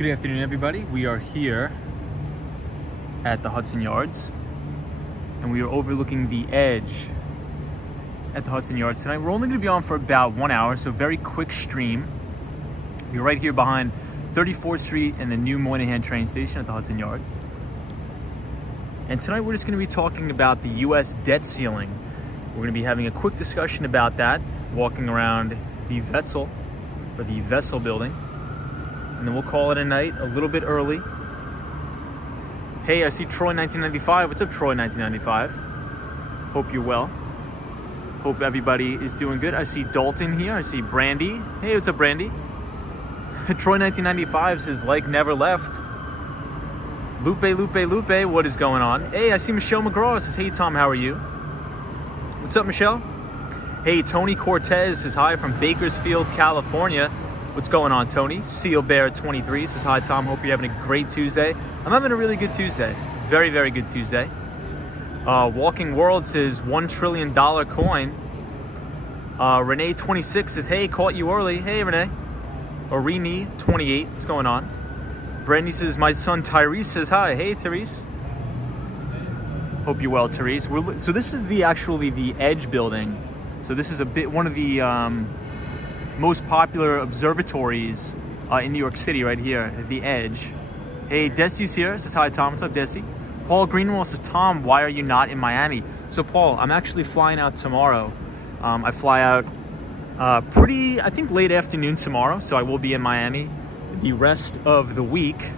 Good afternoon, everybody. We are here at the Hudson Yards, and we are overlooking the edge at the Hudson Yards tonight. We're only going to be on for about 1 hour, so very quick stream. We're right here behind 34th Street and the new Moynihan train station at the Hudson Yards. And tonight we're just going to be talking about the U.S. debt ceiling. We're going to be having a quick discussion about that, walking around the Wetzel, or the Wessel building. And then we'll call it a night a little bit early. Hey, I see Troy 1995. What's up, Troy 1995? Hope you're well. Hope everybody is doing good. I see Dalton here. I see Brandy. Hey, what's up, Brandy? Troy 1995 says, like never left. Lupe, what is going on? Hey, I see Michelle McGraw says, hey, Tom, how are you? What's up, Michelle? Hey, Tony Cortez says, hi from Bakersfield, California. What's going on, Tony? Seal Bear 23 says, hi, Tom. Hope you're having a great Tuesday. I'm having a really good Tuesday. Very, very good Tuesday. Walking World says, $1 trillion coin. Renee 26 says, hey, caught you early. Hey, Renee. Arini 28, what's going on? Brandy says, my son Tyrese says, hi. Hey, Tyrese. Hope you're well, Tyrese. So this is actually the Edge building. So this is one of the most popular observatories in New York City, right here at the Edge. Hey, Desi's here. Says hi, Tom. What's up, Desi? Paul Greenwell says, Tom, why are you not in Miami? So, Paul, I'm actually flying out tomorrow. I fly out I think late afternoon tomorrow, so I will be in Miami the rest of the week.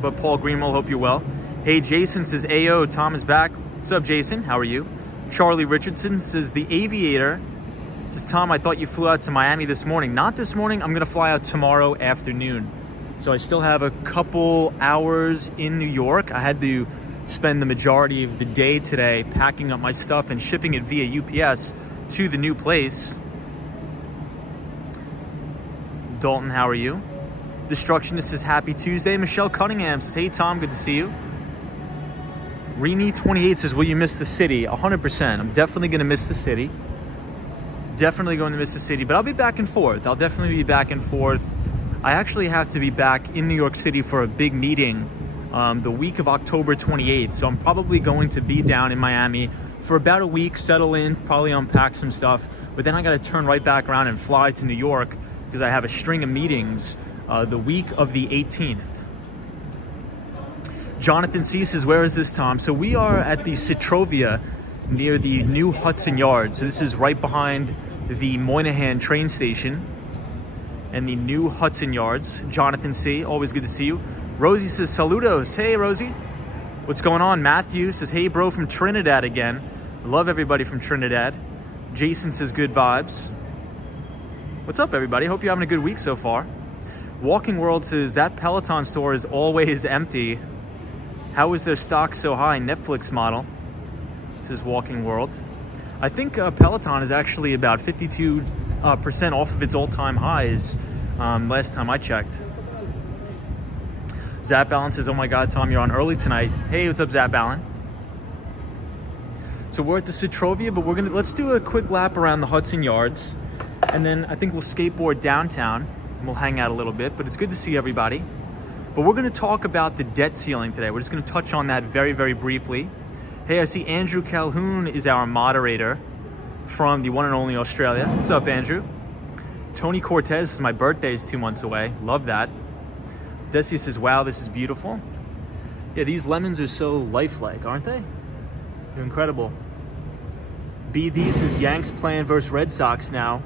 But Paul Greenwell, hope you're well. Hey, Jason says, Ayo, Tom is back. What's up, Jason? How are you? Charlie Richardson says, the Aviator says, Tom, I thought you flew out to Miami this morning. Not this morning. I'm going to fly out tomorrow afternoon. So I still have a couple hours in New York. I had to spend the majority of the day today packing up my stuff and shipping it via UPS to the new place. Dalton, how are you? Destructionist says, happy Tuesday. Michelle Cunningham says, hey, Tom, good to see you. Rini 28 says, will you miss the city? 100%. I'm definitely going to miss the city. Definitely going to miss the city, but I'll be back and forth. I'll definitely be back and forth. I actually have to be back in New York City for a big meeting the week of October 28th. So I'm probably going to be down in Miami for about a week, settle in, probably unpack some stuff. But then I got to turn right back around and fly to New York because I have a string of meetings the week of the 18th. Jonathan C says, where is this, Tom? So we are at the Citrovia near the new Hudson Yards. So this is right behind the Moynihan train station and the new Hudson Yards. Jonathan C, always good to see you. Rosie says, saludos. Hey, Rosie. What's going on? Matthew says, hey, bro, from Trinidad again. Love everybody from Trinidad. Jason says, good vibes. What's up, everybody? Hope you're having a good week so far. Walking World says, that Peloton store is always empty. How is their stock so high? Netflix model. Says Walking World. I think Peloton is actually about 52% off of its all-time highs last time I checked. Zap Allen says, oh my God, Tom, you're on early tonight. Hey, what's up, Zap Allen? So we're at the Citrovia, but let's do a quick lap around the Hudson Yards. And then I think we'll skateboard downtown and we'll hang out a little bit, but it's good to see everybody. But we're gonna talk about the debt ceiling today. We're just gonna touch on that very, very briefly. Hey, I see Andrew Calhoun is our moderator from the one and only Australia. What's up, Andrew? Tony Cortez says, my birthday is 2 months away. Love that. Desi says, wow, this is beautiful. Yeah, these lemons are so lifelike, aren't they? They're incredible. BD says, Yanks playing versus Red Sox now.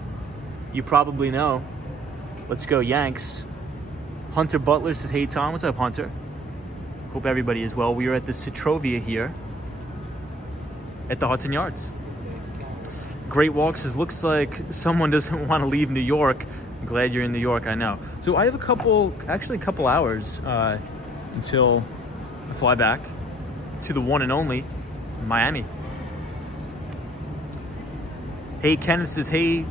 You probably know. Let's go, Yanks. Hunter Butler says, hey, Tom. What's up, Hunter? Hope everybody is well. We are at the Citrovia here at the Hudson Yards. Great Walk says, looks like someone doesn't want to leave New York. I'm glad you're in New York, I know. So I have a couple hours until I fly back to the one and only Miami. Hey, Kenneth says, hey,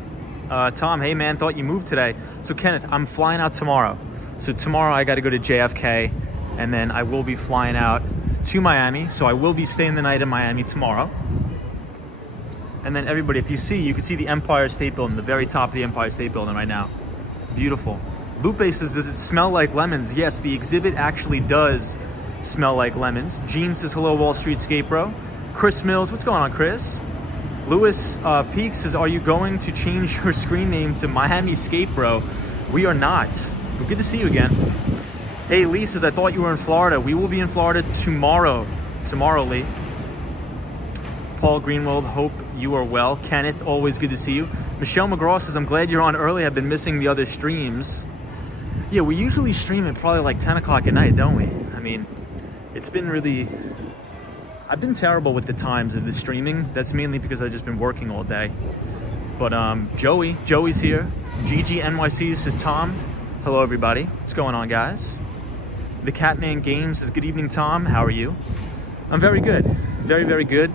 Tom, hey man, thought you moved today. So Kenneth, I'm flying out tomorrow. So tomorrow I got to go to JFK and then I will be flying out to Miami. So I will be staying the night in Miami tomorrow. And then everybody, if you can see the Empire State Building, the very top of the Empire State Building right now. Beautiful. Lupe says, does it smell like lemons? Yes, the exhibit actually does smell like lemons. Gene says, hello, Wall Street Skate Bro. Chris Mills, what's going on, Chris? Lewis Peak says, are you going to change your screen name to Miami Skate Bro? We are not. Well, good to see you again. Hey, Lee says, I thought you were in Florida. We will be in Florida tomorrow. Tomorrow, Lee. Paul Greenwald, hope you are well. Kenneth, always good to see you. Michelle McGraw says, I'm glad you're on early. I've been missing the other streams. Yeah, we usually stream at probably like 10 o'clock at night, don't we? I mean, it's been really... I've been terrible with the times of the streaming. That's mainly because I've just been working all day. But Joey's here. Gigi NYC says, Tom. Hello, everybody. What's going on, guys? The Catman Games says, good evening, Tom. How are you? I'm very good. Very, very good.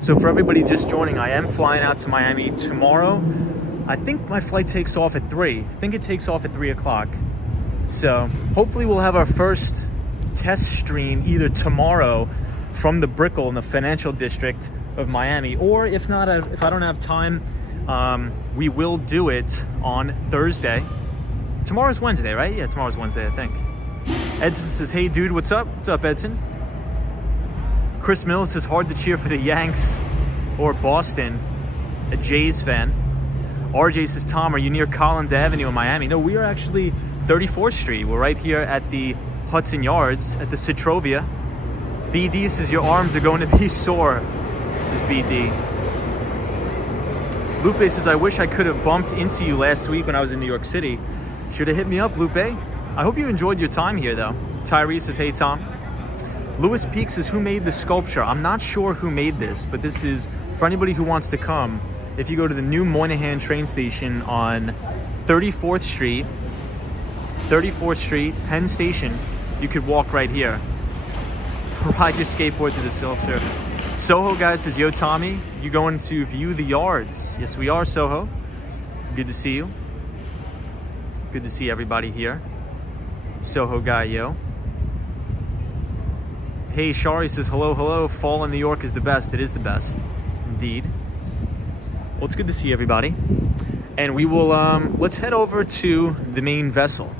So for everybody just joining, I am flying out to Miami tomorrow. I think my flight takes off at 3. I think it takes off at 3 o'clock. So hopefully we'll have our first test stream either tomorrow from the Brickell in the financial district of Miami, or if not, if I don't have time, we will do it on Thursday. Tomorrow's Wednesday, right? Yeah, tomorrow's Wednesday, I think. Edson says, hey dude, what's up? What's up, Edson? Chris Mills says, hard to cheer for the Yanks or Boston, a Jays fan. RJ says, Tom, are you near Collins Avenue in Miami? No, we are actually 34th Street. We're right here at the Hudson Yards at the Citrovia. BD says, your arms are going to be sore. This is BD. Lupe says, I wish I could have bumped into you last week when I was in New York City. Should have hit me up, Lupe. I hope you enjoyed your time here, though. Tyree says, hey, Tom. Lewis Peak says, who made the sculpture? I'm not sure who made this, but this is for anybody who wants to come. If you go to the new Moynihan train station on 34th Street, Penn Station, you could walk right here. Ride your skateboard to the sculpture. Soho guy says, yo, Tommy, you going to view the yards? Yes, we are, Soho. Good to see you. Good to see everybody here. Soho guy, yo. Hey, Shari says, hello, hello. Fall in New York is the best. It is the best. Indeed. Well, it's good to see everybody. And we will, let's head over to the main vessel.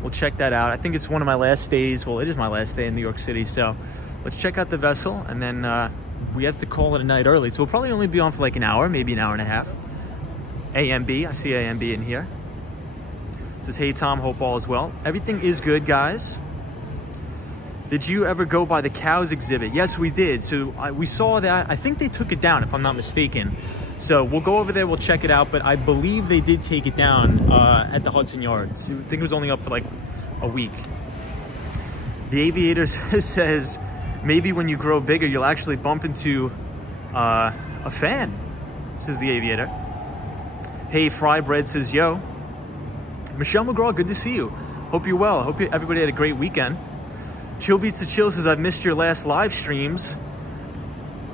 We'll check that out. I think it's one of my last days. Well, it is my last day in New York City. So let's check out the vessel. And then we have to call it a night early. So we'll probably only be on for like an hour, maybe an hour and a half. AMB, I see AMB in here. It says, hey, Tom, hope all is well. Everything is good, guys. Did you ever go by the cows exhibit? Yes, we did. So we saw that. I think they took it down, if I'm not mistaken. So we'll go over there, we'll check it out. But I believe they did take it down at the Hudson Yards. I think it was only up for like a week. The Aviator says, maybe when you grow bigger, you'll actually bump into a fan, says the Aviator. Hey, Fry Bread says, yo. Michelle McGraw, good to see you. Hope you're well. Hope everybody had a great weekend. Chill Beats to Chill says, I've missed your last live streams.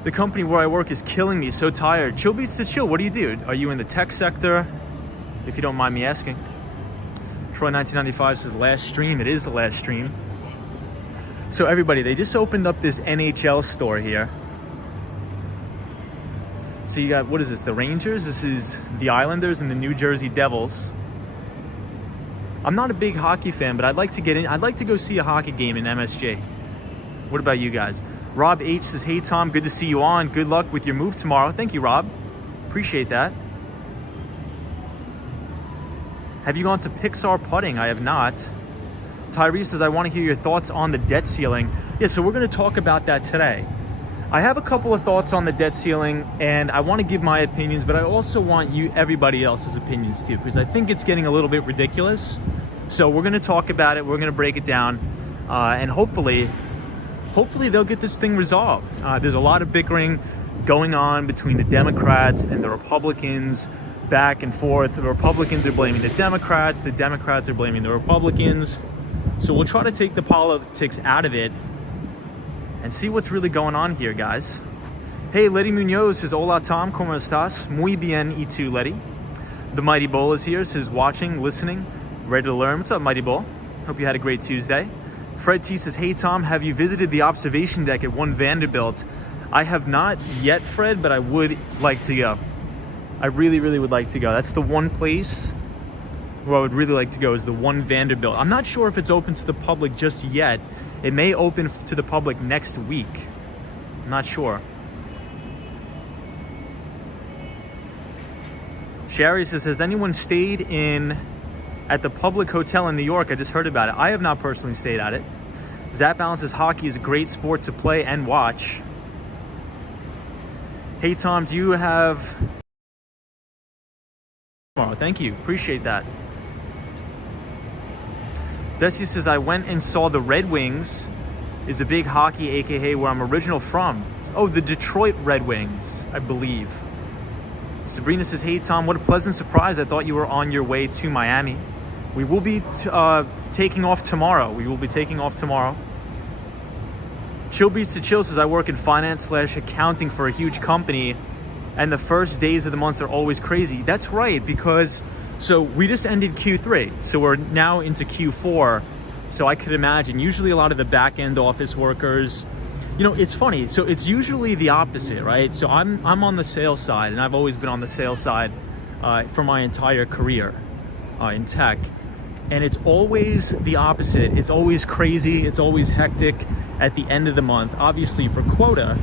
The company where I work is killing me. So tired. Chill Beats to Chill, what do you do? Are you in the tech sector? If you don't mind me asking. Troy 1995 says, last stream. It is the last stream. So everybody, they just opened up this NHL store here. So you got, what is this? The Rangers? This is the Islanders and the New Jersey Devils. I'm not a big hockey fan, but I'd like to get in. I'd like to go see a hockey game in MSG. What about you guys? Rob H says, hey, Tom, good to see you on. Good luck with your move tomorrow. Thank you, Rob. Appreciate that. Have you gone to Pixar putting? I have not. Tyree says, I want to hear your thoughts on the debt ceiling. Yeah, so we're going to talk about that today. I have a couple of thoughts on the debt ceiling, and I want to give my opinions, but I also want everybody else's opinions too, because I think it's getting a little bit ridiculous. So we're going to talk about it. We're going to break it down, and hopefully they'll get this thing resolved. There's a lot of bickering going on between the Democrats and the Republicans, back and forth. The Republicans are blaming the Democrats are blaming the Republicans. So we'll try to take the politics out of it and see what's really going on here, guys. Hey, Letty Munoz says, hola, Tom, ¿cómo estás? Muy bien, y tú, Letty? The Mighty Bull is here, says, watching, listening, ready to learn. What's up, Mighty Bull? Hope you had a great Tuesday. Fred T says, hey, Tom, have you visited the observation deck at 1 Vanderbilt? I have not yet, Fred, but I would like to go. I really, really would like to go. That's the one place where I would really like to go is the One Vanderbilt. I'm not sure if it's open to the public just yet. It may open to the public next week. I'm not sure. Sherry says, has anyone stayed at the public hotel in New York? I just heard about it. I have not personally stayed at it. Zap Balance says, hockey is a great sport to play and watch. Hey Tom, do you have... Tomorrow? Thank you, appreciate that. Bessie says, I went and saw the Red Wings, is a big hockey, aka where I'm original from. Oh, the Detroit Red Wings, I believe. Sabrina says, hey Tom, what a pleasant surprise. I thought you were on your way to Miami. We will be taking off tomorrow. Chill Beats to Chill says, I work in finance/accounting for a huge company, and the first days of the month are always crazy. That's right, because so we just ended Q3, so we're now into Q4. So I could imagine usually a lot of the back end office workers, you know, it's funny. So it's usually the opposite, right? So I'm on the sales side, and I've always been on the sales side for my entire career in tech. And it's always the opposite. It's always crazy. It's always hectic at the end of the month, obviously for quota,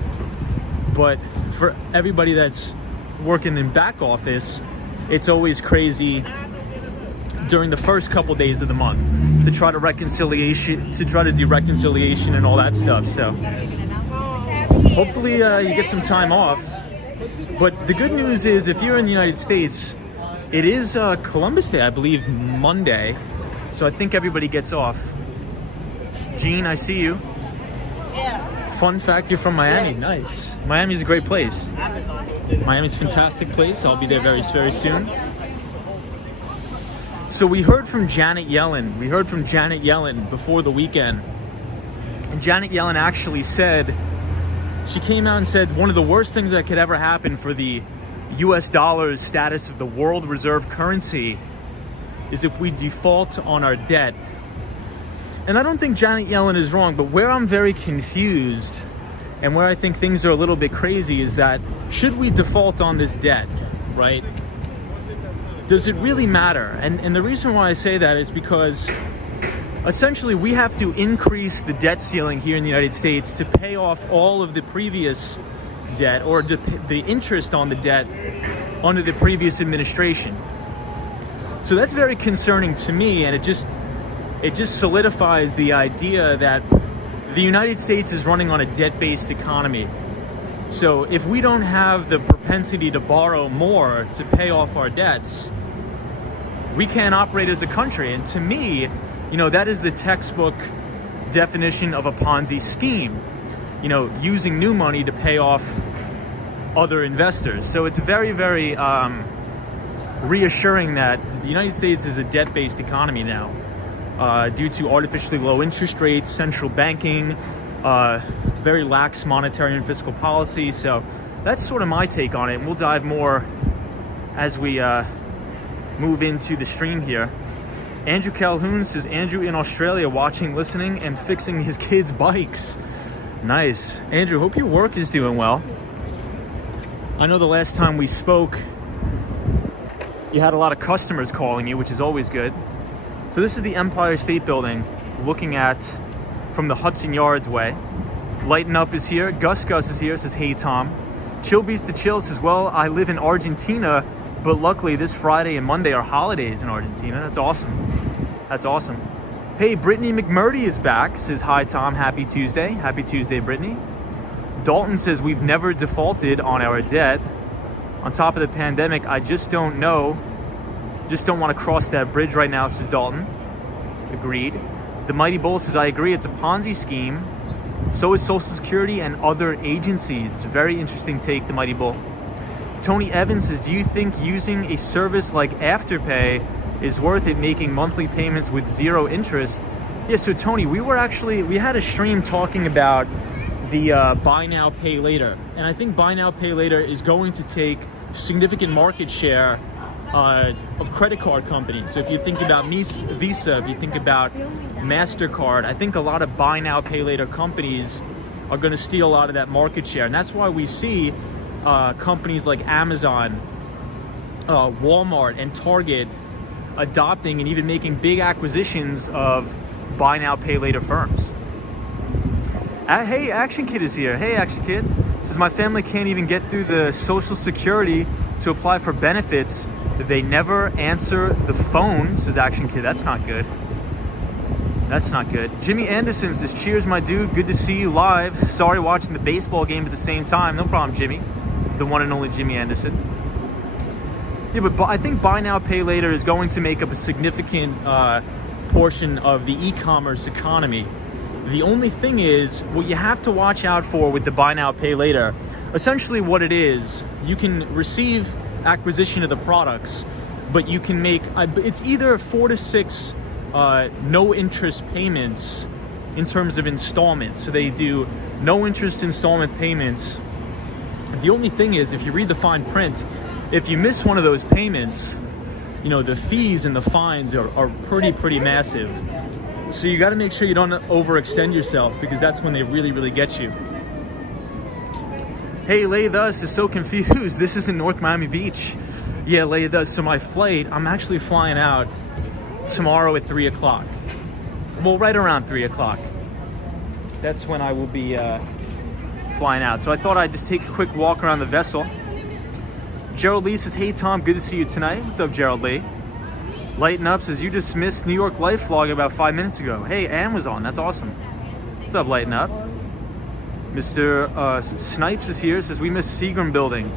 but for everybody that's working in back office, it's always crazy during the first couple days of the month to try to do reconciliation and all that stuff. So hopefully you get some time off. But the good news is, if you're in the United States, it is Columbus Day, I believe, Monday. So I think everybody gets off. Gene, I see you. Fun fact, you're from Miami. Nice. Miami's a great place. Miami's a fantastic place. I'll be there very, very soon. So we heard from Janet Yellen. Before the weekend. And Janet Yellen actually said, she came out and said, one of the worst things that could ever happen for the US dollar's status of the world reserve currency is if we default on our debt. And I don't think Janet Yellen is wrong, but where I'm very confused and where I think things are a little bit crazy is that, should we default on this debt, right? Does it really matter? And the reason why I say that is because essentially we have to increase the debt ceiling here in the United States to pay off all of the previous debt, or the interest on the debt under the previous administration. So that's very concerning to me, and it just solidifies the idea that the United States is running on a debt-based economy. So if we don't have the propensity to borrow more to pay off our debts, we can't operate as a country. And to me, you know, that is the textbook definition of a Ponzi scheme. You know, using new money to pay off other investors. So it's very, very reassuring that the United States is a debt-based economy now, due to artificially low interest rates, central banking, very lax monetary and fiscal policy. So that's sort of my take on it. And we'll dive more as we move into the stream here. Andrew Calhoun says, Andrew in Australia watching, listening, and fixing his kids' bikes. Nice. Andrew, hope your work is doing well. I know the last time we spoke, you had a lot of customers calling you, which is always good. So this is the Empire State Building, looking at from the Hudson Yards way. Lighten Up is here. Gus is here, says, hey Tom. Chill Beats to Chill says, well, I live in Argentina, but luckily this Friday and Monday are holidays in Argentina. That's awesome. That's awesome. Hey, Brittany McMurdy is back, says, hi Tom, happy Tuesday. Happy Tuesday, Brittany. Dalton says, we've never defaulted on our debt. On top of the pandemic, I just don't know. Just don't want to cross that bridge right now, says Dalton. Agreed. The Mighty Bull says, I agree, it's a Ponzi scheme. So is Social Security and other agencies. It's a very interesting take, the Mighty Bull. Tony Evans says, do you think using a service like Afterpay is worth it, making monthly payments with zero interest? Yeah, so Tony, we had a stream talking about the buy now, pay later. And I think buy now, pay later is going to take significant market share of credit card companies. So if you think about Visa, if you think about MasterCard, I think a lot of buy now, pay later companies are going to steal a lot of that market share. And that's why we see companies like Amazon, Walmart, and Target adopting and even making big acquisitions of buy now, pay later firms. Hey, Action Kid is here. Hey, Action Kid. Says my family can't even get through the Social Security to apply for benefits. They never answer the phone, says Action Kid. That's not good. That's not good. Jimmy Anderson says, cheers, my dude. Good to see you live. Sorry, watching the baseball game at the same time. No problem, Jimmy. The one and only Jimmy Anderson. Yeah, but I think buy now, pay later is going to make up a significant portion of the e-commerce economy. The only thing is, what you have to watch out for with the buy now, pay later, essentially what it is, you can receive acquisition of the products, but you can make, it's either 4 to 6 no interest payments in terms of installments. So they do no interest installment payments. The only thing is, if you read the fine print, if you miss one of those payments, you know, the fees and the fines are pretty massive. So you got to make sure you don't overextend yourself, because that's when they really get you. Hey, Lay Thus is so confused. This is in North Miami Beach. Yeah, Lay Thus. So my flight, I'm actually flying out tomorrow at 3 o'clock. Well, right around 3 o'clock. That's when I will be flying out. So I thought I'd just take a quick walk around the vessel. Gerald Lee says, hey Tom, good to see you tonight. What's up, Gerald Lee? Lighten Up says, you just missed New York Life vlog about 5 minutes ago. Hey, Amazon, that's awesome. What's up, Lighten Up? Mr. Snipes is here, says, we missed Seagram Building.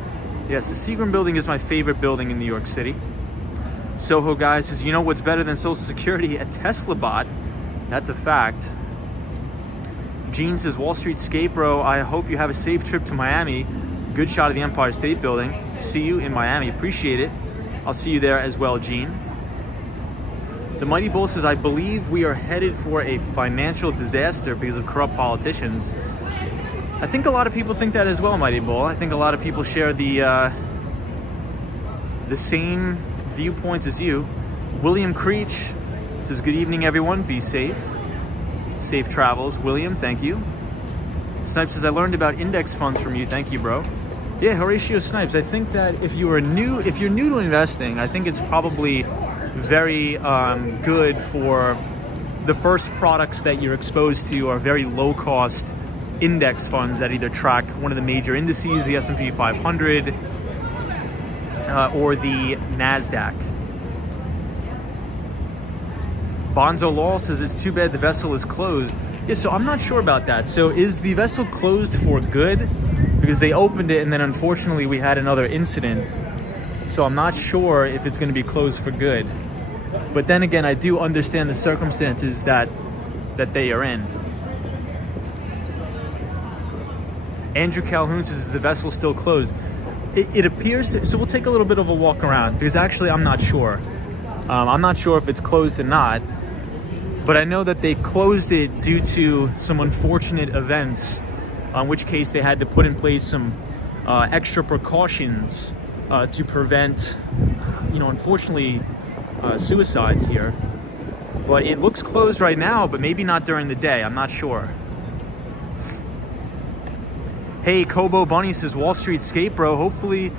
Yes, the Seagram Building is my favorite building in New York City. Soho Guy says, you know what's better than Social Security? A Tesla bot. That's a fact. Gene says, Wall Street Skate Bro, I hope you have a safe trip to Miami. Good shot of the Empire State Building. See you in Miami. Appreciate it. I'll see you there as well, Gene. The Mighty Bull says, I believe we are headed for a financial disaster because of corrupt politicians. I think a lot of people think that as well, Mighty Bull. I think a lot of people share the same viewpoints as you. William Creech says, good evening, everyone. Be safe. Safe travels. William, thank you. Snipes says, I learned about index funds from you. Thank you, bro. Yeah, Horatio Snipes, I think that if you're new to investing, I think it's probably very good for the first products that you're exposed to are very low-cost index funds that either track one of the major indices, the S&P 500 or the NASDAQ. Bonzo Law says, it's too bad the vessel is closed. Yeah, so I'm not sure about that. So is the vessel closed for good? Because they opened it and then unfortunately we had another incident. So I'm not sure if it's going to be closed for good. But then again, I do understand the circumstances that they are in. Andrew Calhoun says, is the vessel still closed? It appears to, so we'll take a little bit of a walk around, because actually I'm not sure. I'm not sure if it's closed or not, but I know that they closed it due to some unfortunate events, in which case they had to put in place some extra precautions to prevent, unfortunately, suicides here. But it looks closed right now, but maybe not during the day. I'm not sure. Hey, Kobo Bunny says, Wall Street Skate Bro, hopefully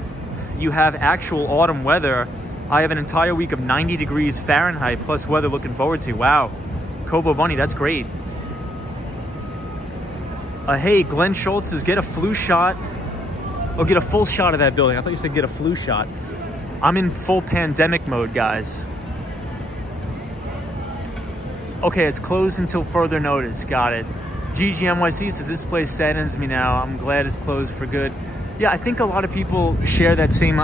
you have actual autumn weather. I have an entire week of 90 degrees Fahrenheit plus weather looking forward to. Wow. Kobo Bunny, that's great. Hey, Glenn Schultz says, get a flu shot. Oh, get a full shot of that building. I thought you said get a flu shot. I'm in full pandemic mode, guys. Okay, it's closed until further notice. Got it. GGMYC says, this place saddens me now. I'm glad it's closed for good. Yeah, I think a lot of people share that same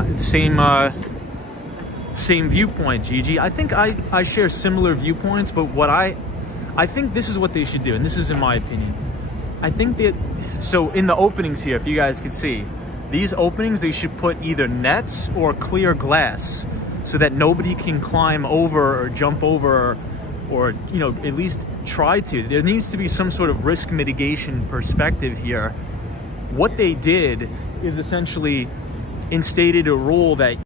viewpoint, Gigi. I think I share similar viewpoints, but what I think this is what they should do, and this is in my opinion. I think that, so in the openings here, if you guys could see, these openings, they should put either nets or clear glass so that nobody can climb over or jump over or at least try to. There needs to be some sort of risk mitigation perspective here. What they did is essentially instated a rule that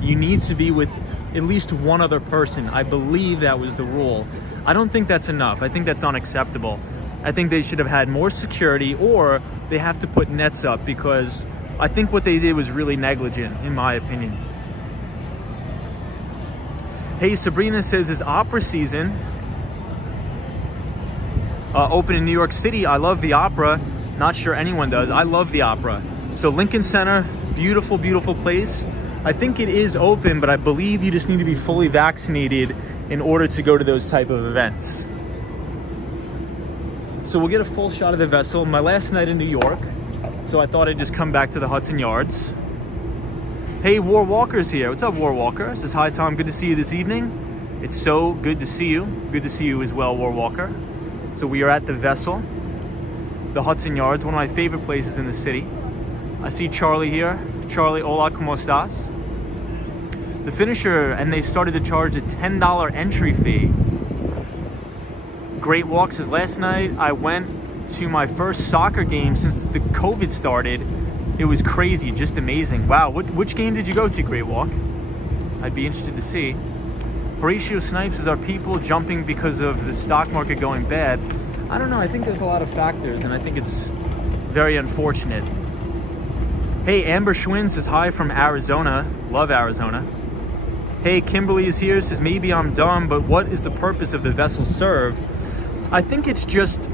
you need to be with at least one other person. I believe that was the rule. I don't think that's enough. I think that's unacceptable. I think they should have had more security, or they have to put nets up, because I think what they did was really negligent, in my opinion. Hey, Sabrina says, is opera season open in New York City? I love the opera. Not sure anyone does. I love the opera. So Lincoln Center, beautiful, beautiful place. I think it is open, but I believe you just need to be fully vaccinated in order to go to those type of events. So we'll get a full shot of the vessel. My last night in New York, so I thought I'd just come back to the Hudson Yards. Hey, War Walker's here. What's up, War Walker? Says, hi, Tom. Good to see you this evening. It's so good to see you. Good to see you as well, War Walker. So we are at the vessel, the Hudson Yards, one of my favorite places in the city. I see Charlie here. Charlie, hola, ¿cómo estás? The finisher, and they started to charge a $10 entry fee. Great Walk says, last night I went to my first soccer game since the COVID started. It was crazy, just amazing. Wow, which game did you go to, Great Walk? I'd be interested to see. Horatio Snipes says, are people jumping because of the stock market going bad? I don't know, I think there's a lot of factors, and I think it's very unfortunate. Hey, Amber Schwinn says, hi from Arizona. Love Arizona. Hey, Kimberly is here, says, maybe I'm dumb, but what is the purpose of the vessel serve? I think it's just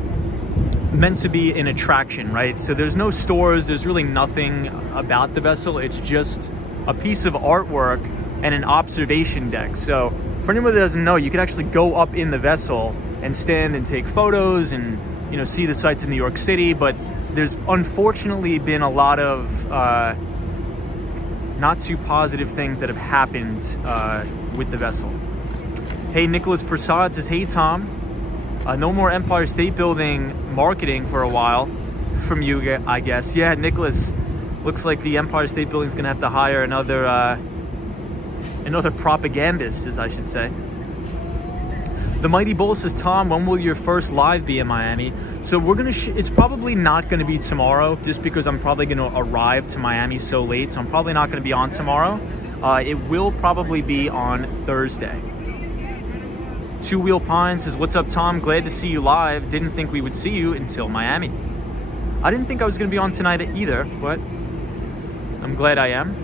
meant to be an attraction, right? So there's no stores, there's really nothing about the vessel. It's just a piece of artwork and an observation deck. So for anyone that doesn't know, you could actually go up in the vessel and stand and take photos and, you know, see the sights in New York City. But there's unfortunately been a lot of not too positive things that have happened with the vessel. Hey, Nicholas Prasad says, hey, Tom. No more Empire State Building marketing for a while from you, I guess. Yeah, Nicholas, looks like the Empire State Building is going to have to hire another propagandist, as I should say. The Mighty Bull says, Tom, when will your first live be in Miami? So we're going to, it's probably not going to be tomorrow, just because I'm probably going to arrive to Miami so late. So I'm probably not going to be on tomorrow. It will probably be on Thursday. Two Wheel Pine says, what's up, Tom? Glad to see you live. Didn't think we would see you until Miami. I didn't think I was going to be on tonight either, but I'm glad I am.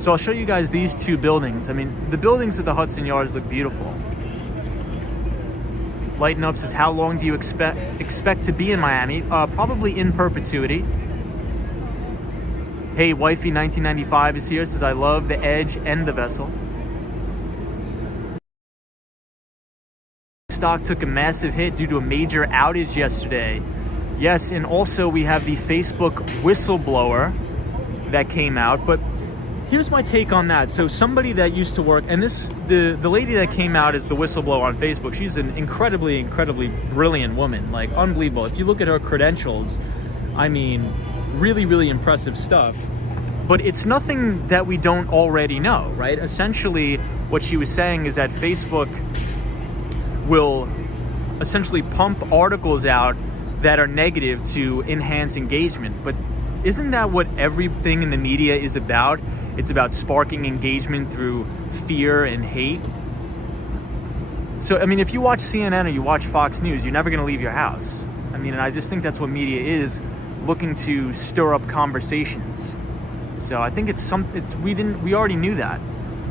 So I'll show you guys these two buildings. I mean, the buildings at the Hudson Yards look beautiful. Lighten Up says, how long do you expect to be in Miami? Probably in perpetuity. Hey, Wifey 1995 is here, says, I love the edge and the vessel. Stock took a massive hit due to a major outage yesterday. Yes, and also we have the Facebook Whistleblower that came out. But here's my take on that. So somebody that used to work, and the lady that came out as the whistleblower on Facebook, she's an incredibly brilliant woman, like unbelievable. If you look at her credentials, I mean, really impressive stuff. But it's nothing that we don't already know, right? Essentially, what she was saying is that Facebook will essentially pump articles out that are negative to enhance engagement. But isn't that what everything in the media is about? It's about sparking engagement through fear and hate. So, I mean, if you watch CNN or you watch Fox News, you're never going to leave your house. I mean, and I just think that's what media is, looking to stir up conversations. So I think we already knew that.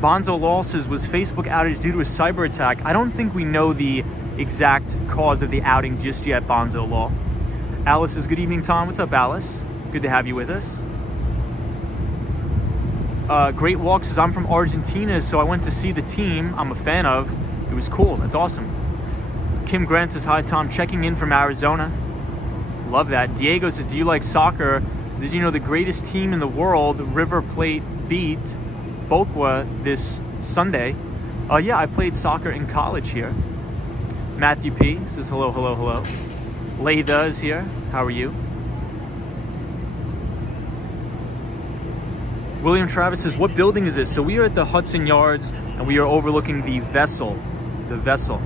Bonzo Law says, was Facebook outage due to a cyber attack? I don't think we know the exact cause of the outing just yet, Bonzo Law. Alice says, good evening, Tom. What's up, Alice? Good to have you with us. Great Walk says, I'm from Argentina, so I went to see the team I'm a fan of. It was cool. That's awesome. Kim Grant says, hi, Tom. Checking in from Arizona. Love that. Diego says, do you like soccer? Did you know the greatest team in the world, River Plate, beat Boca this Sunday? Yeah, I played soccer in college here. Matthew P says, hello. Layda is here. How are you? William Travis says, what building is this? So we are at the Hudson Yards, and we are overlooking the vessel. The vessel.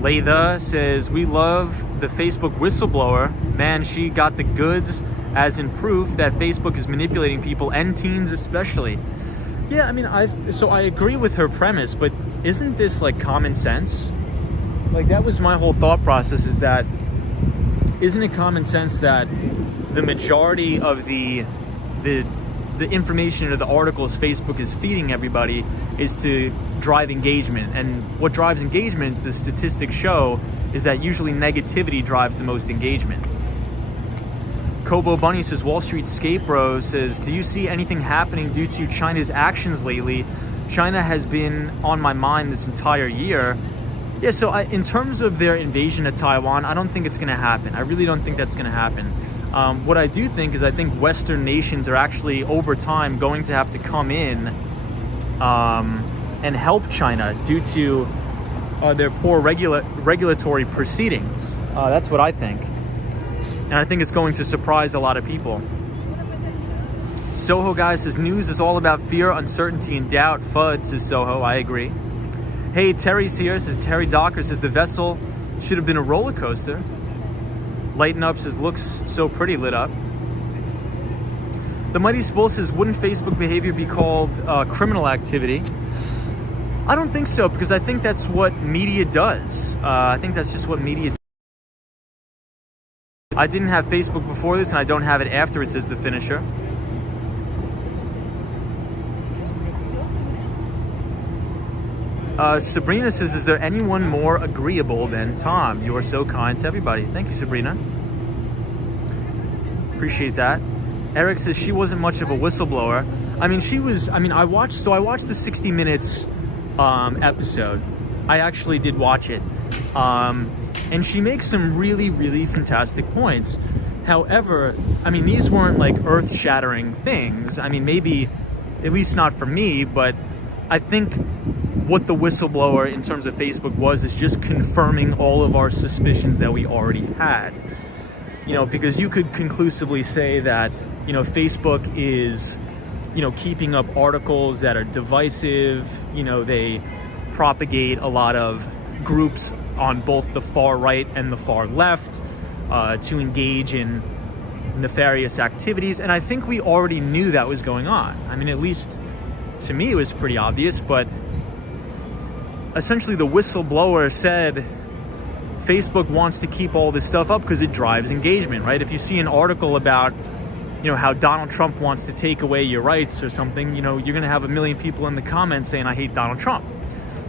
Layda says, we love the Facebook Whistleblower. Man, she got the goods, as in proof that Facebook is manipulating people, and teens especially. Yeah, I mean, I agree with her premise, but isn't this like common sense? Like, that was my whole thought process, is that, isn't it common sense that the majority of the the information or the articles Facebook is feeding everybody is to drive engagement. And what drives engagement, the statistics show, is that usually negativity drives the most engagement. Kobo Bunny says, Wall Street Skate Bro says, do you see anything happening due to China's actions lately? China has been on my mind this entire year. Yeah, so in terms of their invasion of Taiwan, I don't think it's going to happen. I really don't think that's going to happen. What I do think is I think Western nations are actually, over time, going to have to come in and help China due to their poor regulatory proceedings. That's what I think. And I think it's going to surprise a lot of people. Soho Guy says, news is all about fear, uncertainty, and doubt. FUD, says Soho. I agree. Hey, Terry's here, says Terry Docker, says the vessel should have been a roller coaster. Lighten Up says, looks so pretty lit up. The Mighty Bull says, wouldn't Facebook behavior be called criminal activity? I don't think so, because I think that's what media does. I think that's just what media does. I didn't have Facebook before this, and I don't have it after it, says the finisher. Sabrina says, is there anyone more agreeable than Tom? You are so kind to everybody. Thank you, Sabrina. Appreciate that. Eric says she wasn't much of a whistleblower. I mean, she was, I watched the 60 Minutes episode. I actually did watch it. And she makes some really, really fantastic points. However, these weren't like earth-shattering things. Maybe, at least not for me, but I think what the whistleblower in terms of Facebook was is just confirming all of our suspicions that we already had. Because you could conclusively say that, Facebook is, keeping up articles that are divisive. They propagate a lot of groups on both the far right and the far left to engage in nefarious activities. And I think we already knew that was going on. At least to me, it was pretty obvious, but essentially the whistleblower said Facebook wants to keep all this stuff up because it drives engagement, right? If you see an article about, how Donald Trump wants to take away your rights or something, you're going to have a million people in the comments saying, I hate Donald Trump,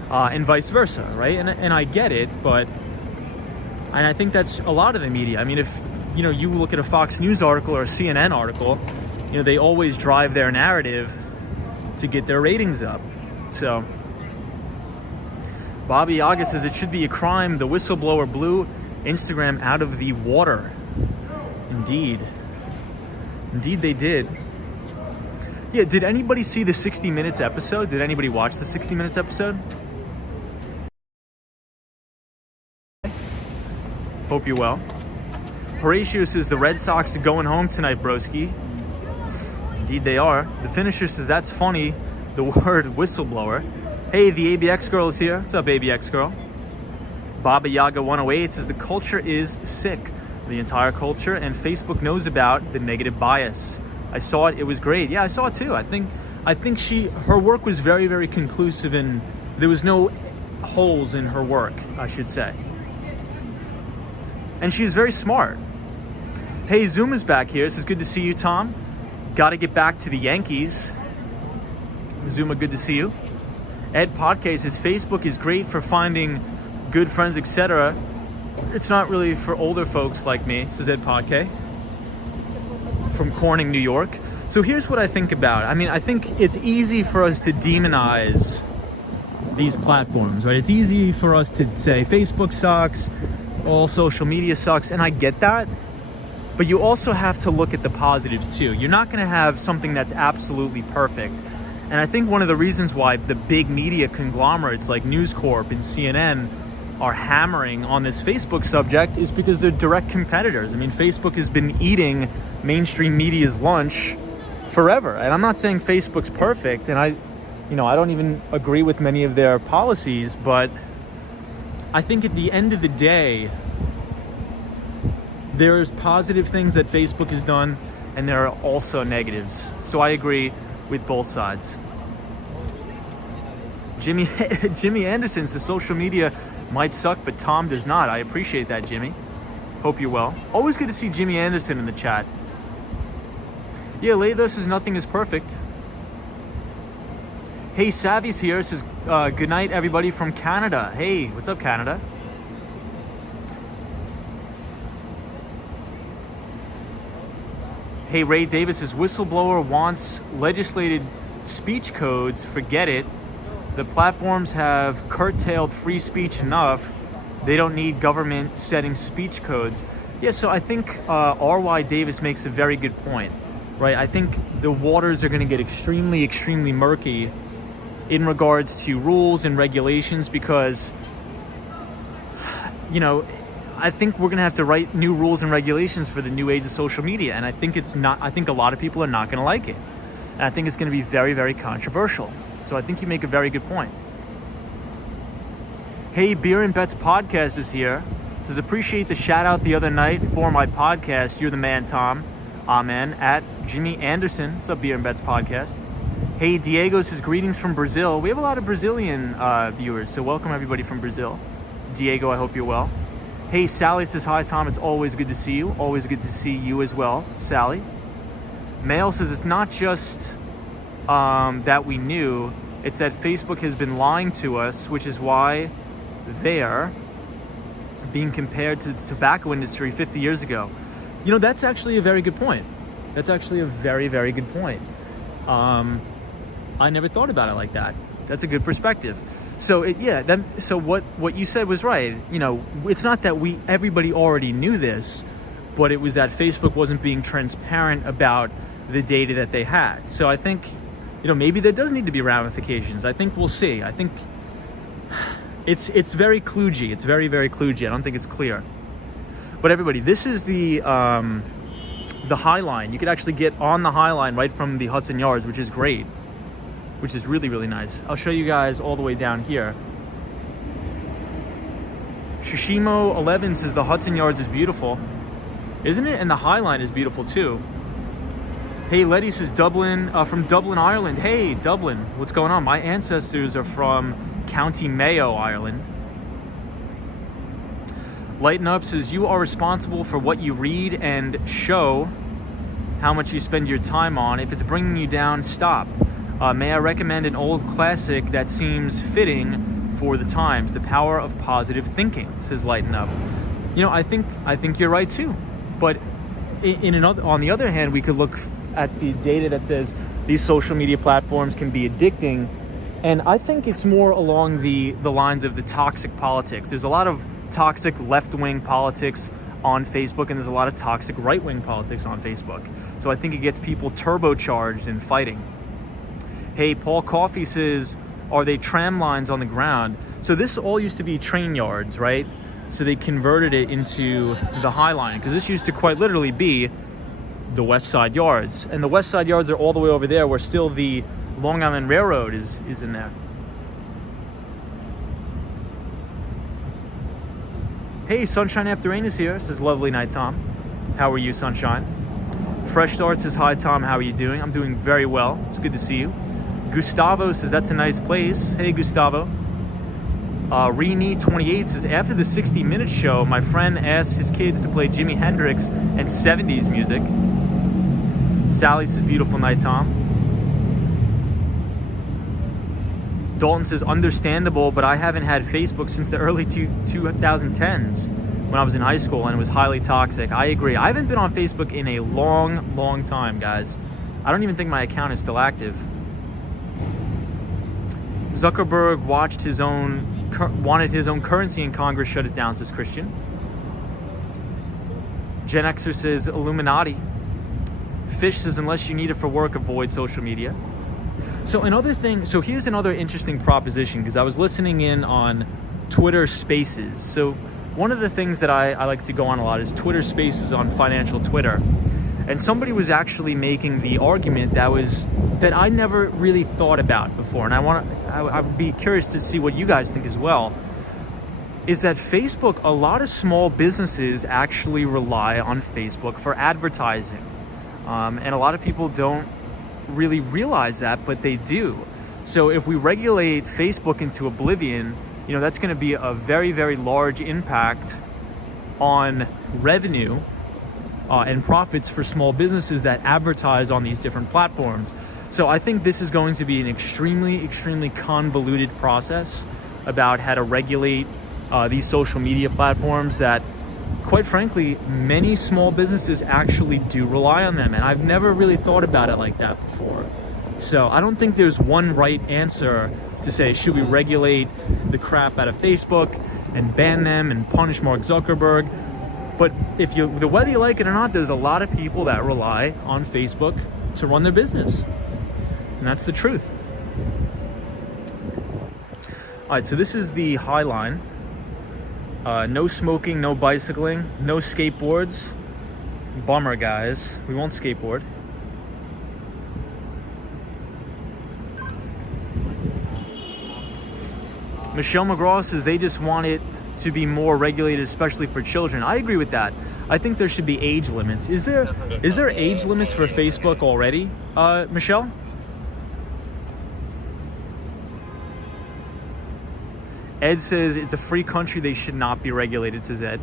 and vice versa, right? And I get it, and I think that's a lot of the media. If, you look at a Fox News article or a CNN article, they always drive their narrative to get their ratings up. So Bobby Yaga says it should be a crime. The whistleblower blew Instagram out of the water. Indeed they did. Yeah, did anybody see the 60 Minutes episode? Did anybody watch the 60 Minutes episode? Hope you're well. Horatio says the Red Sox are going home tonight, broski. Indeed they are. The finisher says that's funny, the word whistleblower. Hey, the ABX girl is here. What's up, ABX girl? Baba Yaga 108 says the culture is sick. The entire culture, and Facebook knows about the negative bias. I saw it. It was great. Yeah, I saw it too. I think her work was very, very conclusive, and there was no holes in her work, I should say. And she's very smart. Hey, Zoom is back here. It says good to see you, Tom. Got to get back to the Yankees. Zuma, good to see you. Ed Podke says Facebook is great for finding good friends, etc. It's not really for older folks like me, says Ed Podke from Corning, New York. So here's what I think about it. I think it's easy for us to demonize these platforms, right? It's easy for us to say Facebook sucks, all social media sucks, and I get that. But you also have to look at the positives too. You're not going to have something that's absolutely perfect. And I think one of the reasons why the big media conglomerates like News Corp and CNN are hammering on this Facebook subject is because they're direct competitors. Facebook has been eating mainstream media's lunch forever. And I'm not saying Facebook's perfect, and I don't even agree with many of their policies, but I think at the end of the day, there's positive things that Facebook has done, and there are also negatives. So I agree with both sides. Jimmy Anderson says social media might suck, but Tom does not. I appreciate that, Jimmy. Hope you're well. Always good to see Jimmy Anderson in the chat. Yeah, Layla says nothing is perfect. Hey, Savvy's here. Says good night, everybody from Canada. Hey, what's up, Canada? Hey, Ray Davis says Whistleblower wants legislated speech codes. Forget it. The platforms have curtailed free speech enough. They don't need government setting speech codes. Yeah, so I think R.Y. Davis makes a very good point, right? I think the waters are going to get extremely, extremely murky in regards to rules and regulations because, you know, I think we're going to have to write new rules and regulations for the new age of social media. And I think I think a lot of people are not going to like it. And I think it's going to be very, very controversial. So I think you make a very good point. Hey, Beer and Bets podcast is here. Says, appreciate the shout out the other night for my podcast. You're the man, Tom. Amen. At Jimmy Anderson. What's up, Beer and Bets podcast? Hey, Diego says, greetings from Brazil. We have a lot of Brazilian viewers, so welcome everybody from Brazil. Diego, I hope you're well. Hey, Sally says, hi, Tom. It's always good to see you. Always good to see you as well, Sally. Mail says, it's not just that we knew, it's that Facebook has been lying to us, which is why they're being compared to the tobacco industry 50 years ago. You know, that's actually a very good point. That's actually a very, very good point. I never thought about it like that. That's a good perspective. So so what you said was right. You know, it's not that everybody already knew this, but it was that Facebook wasn't being transparent about the data that they had. So I think, you know, maybe there does need to be ramifications. I think we'll see. I think it's very kludgy. It's very, very kludgy. I don't think it's clear. But everybody, this is the High Line. You could actually get on the High Line right from the Hudson Yards, which is great, which is really, really nice. I'll show you guys all the way down here. Shishimo 11 says the Hudson Yards is beautiful, isn't it? And the High Line is beautiful too. Hey, Letty says Dublin, from Dublin, Ireland. Hey, Dublin, what's going on? My ancestors are from County Mayo, Ireland. Lighten Up says you are responsible for what you read and show how much you spend your time on. If it's bringing you down, stop. May I recommend an old classic that seems fitting for the times, The Power of Positive Thinking, says Lighten Up. You know, I think you're right too. But on the other hand, we could look at the data that says these social media platforms can be addicting. And I think it's more along the lines of the toxic politics. There's a lot of toxic left-wing politics on Facebook, and there's a lot of toxic right-wing politics on Facebook. So I think it gets people turbocharged in fighting. Hey, Paul Coffey says, are they tram lines on the ground? So this all used to be train yards, right? So they converted it into the High Line, because this used to quite literally be the West Side Yards. And the West Side Yards are all the way over there, where still the Long Island Railroad is in there. Hey, Sunshine After Rain is here. Says, lovely night, Tom. How are you, Sunshine? Fresh Start says, hi, Tom. How are you doing? I'm doing very well. It's good to see you. Gustavo says, that's a nice place. Hey, Gustavo. Rini 28 says, after the 60-minute show, my friend asked his kids to play Jimi Hendrix and 70s music. Sally says, beautiful night, Tom. Dalton says, understandable, but I haven't had Facebook since the early 2010s when I was in high school, and it was highly toxic. I agree. I haven't been on Facebook in a long, long time, guys. I don't even think my account is still active. Zuckerberg wanted his own currency, and Congress shut it down, says Christian. Gen Xer says, Illuminati. Fish says, unless you need it for work, avoid social media. So here's another interesting proposition, because I was listening in on Twitter Spaces. So one of the things that I like to go on a lot is Twitter Spaces on financial Twitter. And somebody was actually making the argument that I never really thought about before, and I would be curious to see what you guys think as well, is that Facebook, a lot of small businesses actually rely on Facebook for advertising. And a lot of people don't really realize that, but they do. So if we regulate Facebook into oblivion, you know, that's going to be a very, very large impact on revenue and profits for small businesses that advertise on these different platforms. So I think this is going to be an extremely, extremely convoluted process about how to regulate these social media platforms that, quite frankly, many small businesses actually do rely on them. And I've never really thought about it like that before. So I don't think there's one right answer to say, should we regulate the crap out of Facebook and ban them and punish Mark Zuckerberg? But whether you like it or not, there's a lot of people that rely on Facebook to run their business. And that's the truth. All right, so this is the High Line. No smoking, no bicycling, no skateboards. Bummer, guys. We won't skateboard. Michelle McGraw says they just want it to be more regulated, especially for children. I agree with that. I think there should be age limits. Is there age limits for Facebook already, Michelle? Ed says it's a free country, they should not be regulated, says Ed.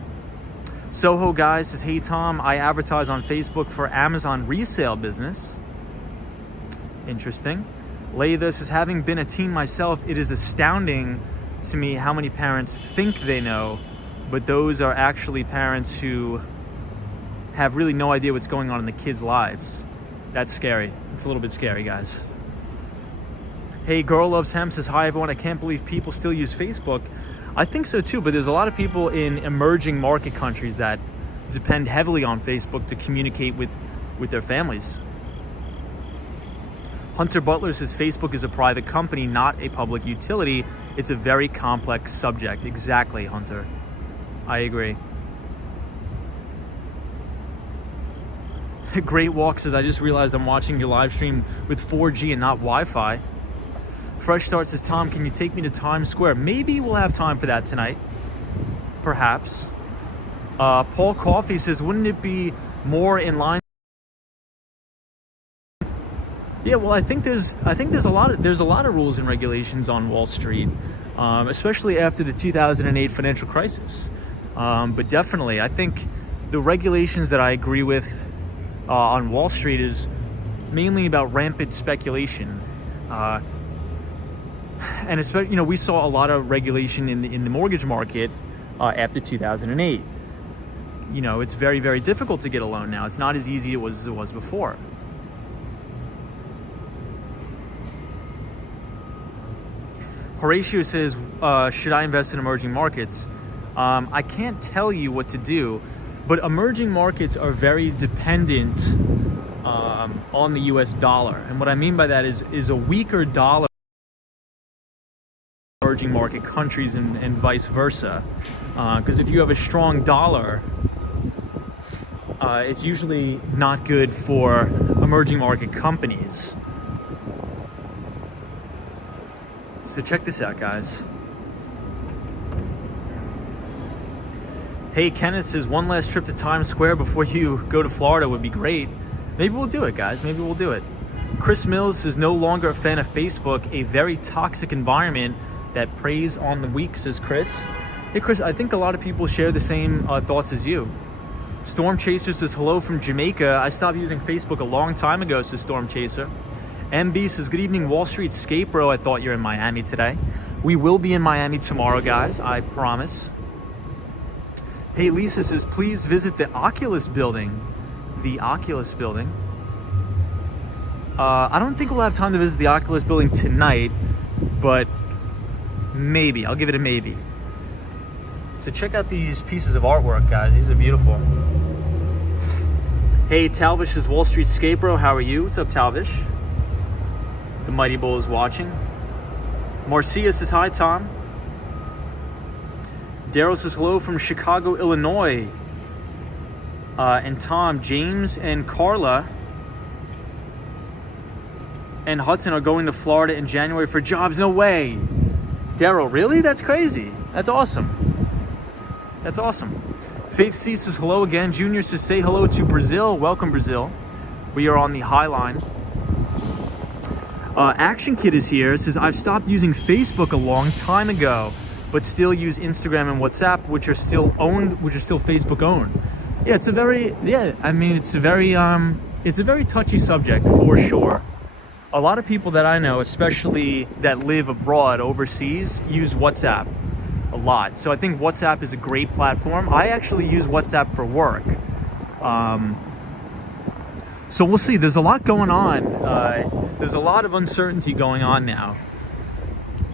Soho Guy says, hey Tom, I advertise on Facebook for Amazon resale business. Interesting. Laytha says, having been a teen myself, it is astounding to me how many parents think they know, but those are actually parents who have really no idea what's going on in the kids' lives. That's scary. It's a little bit scary, guys. Hey, Girl Loves Hemp says, hi everyone, I can't believe people still use Facebook. I think so too, but there's a lot of people in emerging market countries that depend heavily on Facebook to communicate with their families. Hunter Butler says Facebook is a private company, not a public utility. It's a very complex subject. Exactly, Hunter. I agree. Great Walk says, I just realized I'm watching your live stream with 4G and not Wi-Fi. Fresh Start says, Tom, can you take me to Times Square? Maybe we'll have time for that tonight. Perhaps. Paul Coffey says, wouldn't it be more in line? Yeah, well, I think there's a lot of rules and regulations on Wall Street, especially after the 2008 financial crisis. But definitely, I think the regulations that I agree with on Wall Street is mainly about rampant speculation, and especially, we saw a lot of regulation in the mortgage market after 2008. It's very, very difficult to get a loan now. It's not as easy as it was before. Horatio says, should I invest in emerging markets? I can't tell you what to do, but emerging markets are very dependent on the US dollar. And what I mean by that is a weaker dollar in emerging market countries and vice versa. Because if you have a strong dollar, it's usually not good for emerging market companies. So check this out, guys. Hey, Kenneth says, one last trip to Times Square before you go to Florida would be great. Maybe we'll do it, guys. Maybe we'll do it. Chris Mills says, no longer a fan of Facebook, a very toxic environment that preys on the weak, says Chris. Hey, Chris, I think a lot of people share the same thoughts as you. Storm Chaser says, hello from Jamaica. I stopped using Facebook a long time ago, says Storm Chaser. MB says, good evening, Wall Street Skate Bro. I thought you're in Miami today. We will be in Miami tomorrow, guys. I promise. Hey, Lisa says, please visit the Oculus building. The Oculus building. I don't think we'll have time to visit the Oculus building tonight, but maybe. I'll give it a maybe. So check out these pieces of artwork, guys. These are beautiful. Hey, Talvish says, Wall Street Skate Bro. How are you? What's up, Talvish? The Mighty Bull is watching. Marcia says, hi, Tom. Daryl says, hello from Chicago, Illinois. And Tom, James and Carla and Hudson are going to Florida in January for jobs. No way. Daryl, really? That's crazy. That's awesome. That's awesome. Faith C says, hello again. Junior says, say hello to Brazil. Welcome, Brazil. We are on the High Line. Action Kid is here. Says, I've stopped using Facebook a long time ago, but still use Instagram and WhatsApp, which are still Facebook owned. Yeah, it's a very it's a very touchy subject for sure. A lot of people that I know, especially that live abroad, overseas, use WhatsApp a lot. So I think WhatsApp is a great platform. I actually use WhatsApp for work. So we'll see. There's a lot going on. There's a lot of uncertainty going on now.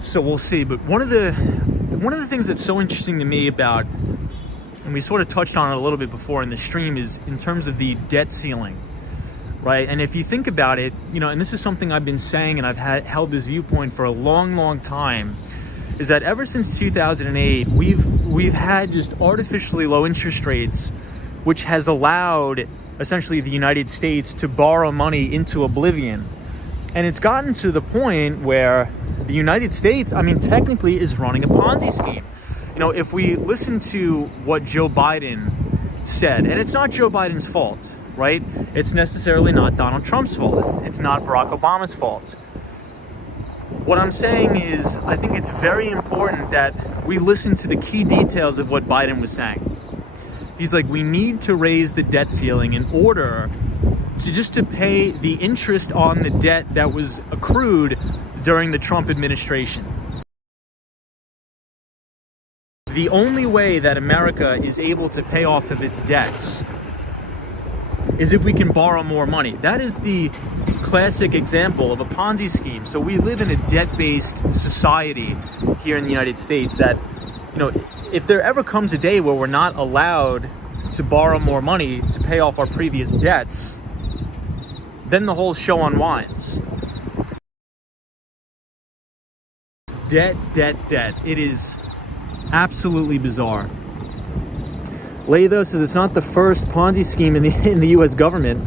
So we'll see. But one of the things that's so interesting to me about, and we sort of touched on it a little bit before in the stream, is in terms of the debt ceiling, right? And if you think about it, and this is something I've been saying, and I've held this viewpoint for a long time, is that ever since 2008, we've had just artificially low interest rates, which has allowed essentially the United States to borrow money into oblivion. And it's gotten to the point where the United States, technically is running a Ponzi scheme. If we listen to what Joe Biden said, and it's not Joe Biden's fault, right? It's necessarily not Donald Trump's fault. It's not Barack Obama's fault. What I'm saying is, I think it's very important that we listen to the key details of what Biden was saying. He's like, we need to raise the debt ceiling in order to pay the interest on the debt that was accrued during the Trump administration. The only way that America is able to pay off of its debts is if we can borrow more money. That is the classic example of a Ponzi scheme. So we live in a debt-based society here in the United States that, if there ever comes a day where we're not allowed to borrow more money to pay off our previous debts, then the whole show unwinds. Debt. It is absolutely bizarre. Latho says it's not the first Ponzi scheme in the U.S. government.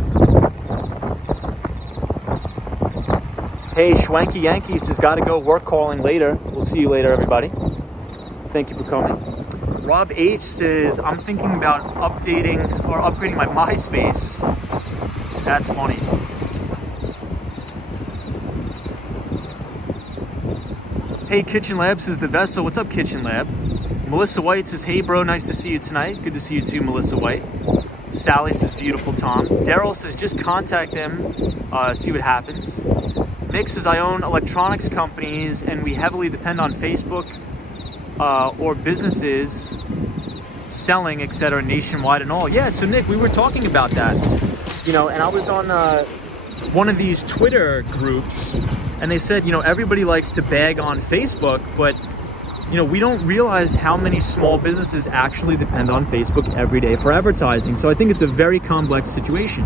Hey, Schwanky Yankees has got to go work calling later. We'll see you later, everybody. Thank you for coming. Rob H says, I'm thinking about updating or upgrading my MySpace. That's funny. Hey, Kitchen Lab says, the vessel. What's up, Kitchen Lab? Melissa White says, hey, bro, nice to see you tonight. Good to see you too, Melissa White. Sally says, beautiful, Tom. Daryl says, just contact them, see what happens. Nick says, I own electronics companies, and we heavily depend on Facebook or businesses selling, etc., nationwide and all. Yeah, so Nick, we were talking about that, and I was on one of these Twitter groups, and they said, everybody likes to bag on Facebook, but we don't realize how many small businesses actually depend on Facebook every day for advertising. So I think it's a very complex situation.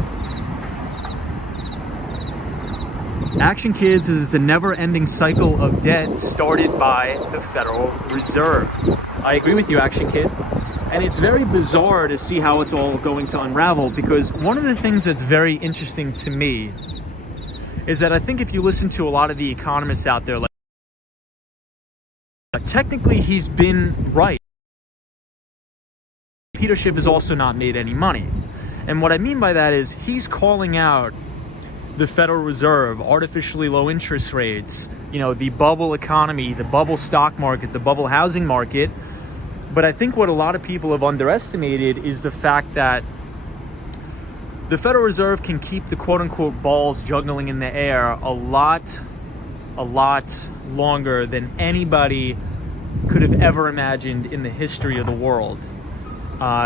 Action Kids says it's a never-ending cycle of debt started by the Federal Reserve. I agree with you, Action Kid. And it's very bizarre to see how it's all going to unravel, because one of the things that's very interesting to me is that I think if you listen to a lot of the economists out there, technically he's been right. Peter Schiff has also not made any money. And what I mean by that is he's calling out the Federal Reserve, artificially low interest rates, the bubble economy, the bubble stock market, the bubble housing market. But I think what a lot of people have underestimated is the fact that the Federal Reserve can keep the quote-unquote balls juggling in the air a lot longer than anybody could have ever imagined in the history of the world.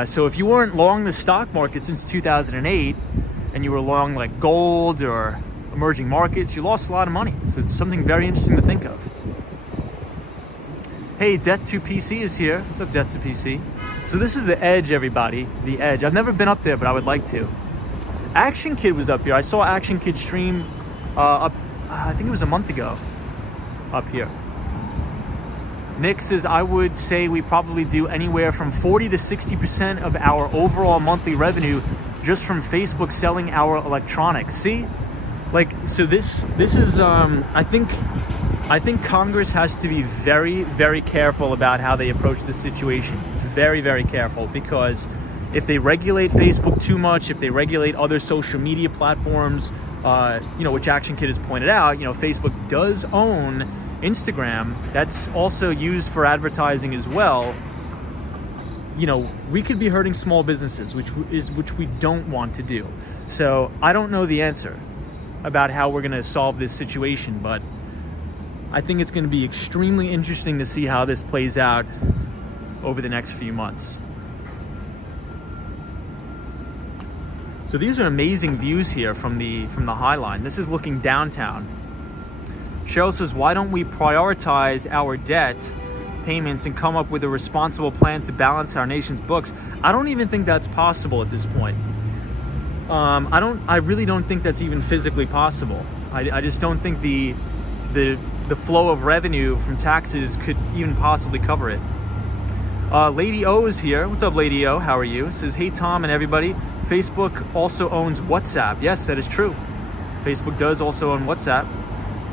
So if you weren't long the stock market since 2008, and you were long like gold or emerging markets, you lost a lot of money. So it's something very interesting to think of. Hey, Debt to PC is here. What's up, Debt to PC? So this is the Edge, everybody. The Edge. I've never been up there, but I would like to. Action Kid was up here. I saw Action Kid stream up, I think it was a month ago, up here. Nick says, I would say we probably do anywhere from 40 to 60% of our overall monthly revenue just from Facebook selling our electronics. See, so this is I think Congress has to be very, very careful about how they approach this situation. Very, very careful, because if they regulate Facebook too much, if they regulate other social media platforms, which Action Kid has pointed out, Facebook does own Instagram. That's also used for advertising as well. we could be hurting small businesses, which we don't want to do. So I don't know the answer about how we're going to solve this situation, but I think it's going to be extremely interesting to see how this plays out over the next few months. So these are amazing views here from the High Line. This is looking downtown. Cheryl says, why don't we prioritize our debt payments and come up with a responsible plan to balance our nation's books? I don't even think that's possible at this point. I really don't think that's even physically possible. I just don't think the flow of revenue from taxes could even possibly cover it. Lady O is here. What's up, Lady O? How are you? Says, hey, Tom and everybody. Facebook also owns WhatsApp. Yes, that is true. Facebook does also own WhatsApp.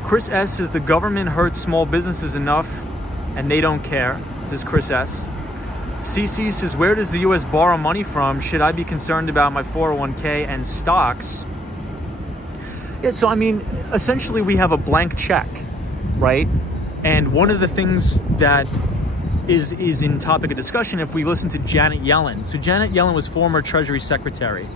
Chris S says, the government hurts small businesses enough and they don't care, says Chris S. CC says, where does the U.S. borrow money from? Should I be concerned about my 401k and stocks? Yeah, so I mean, essentially we have a blank check, right? And one of the things that is in topic of discussion, if we listen to Janet Yellen. So Janet Yellen was former Treasury Secretary,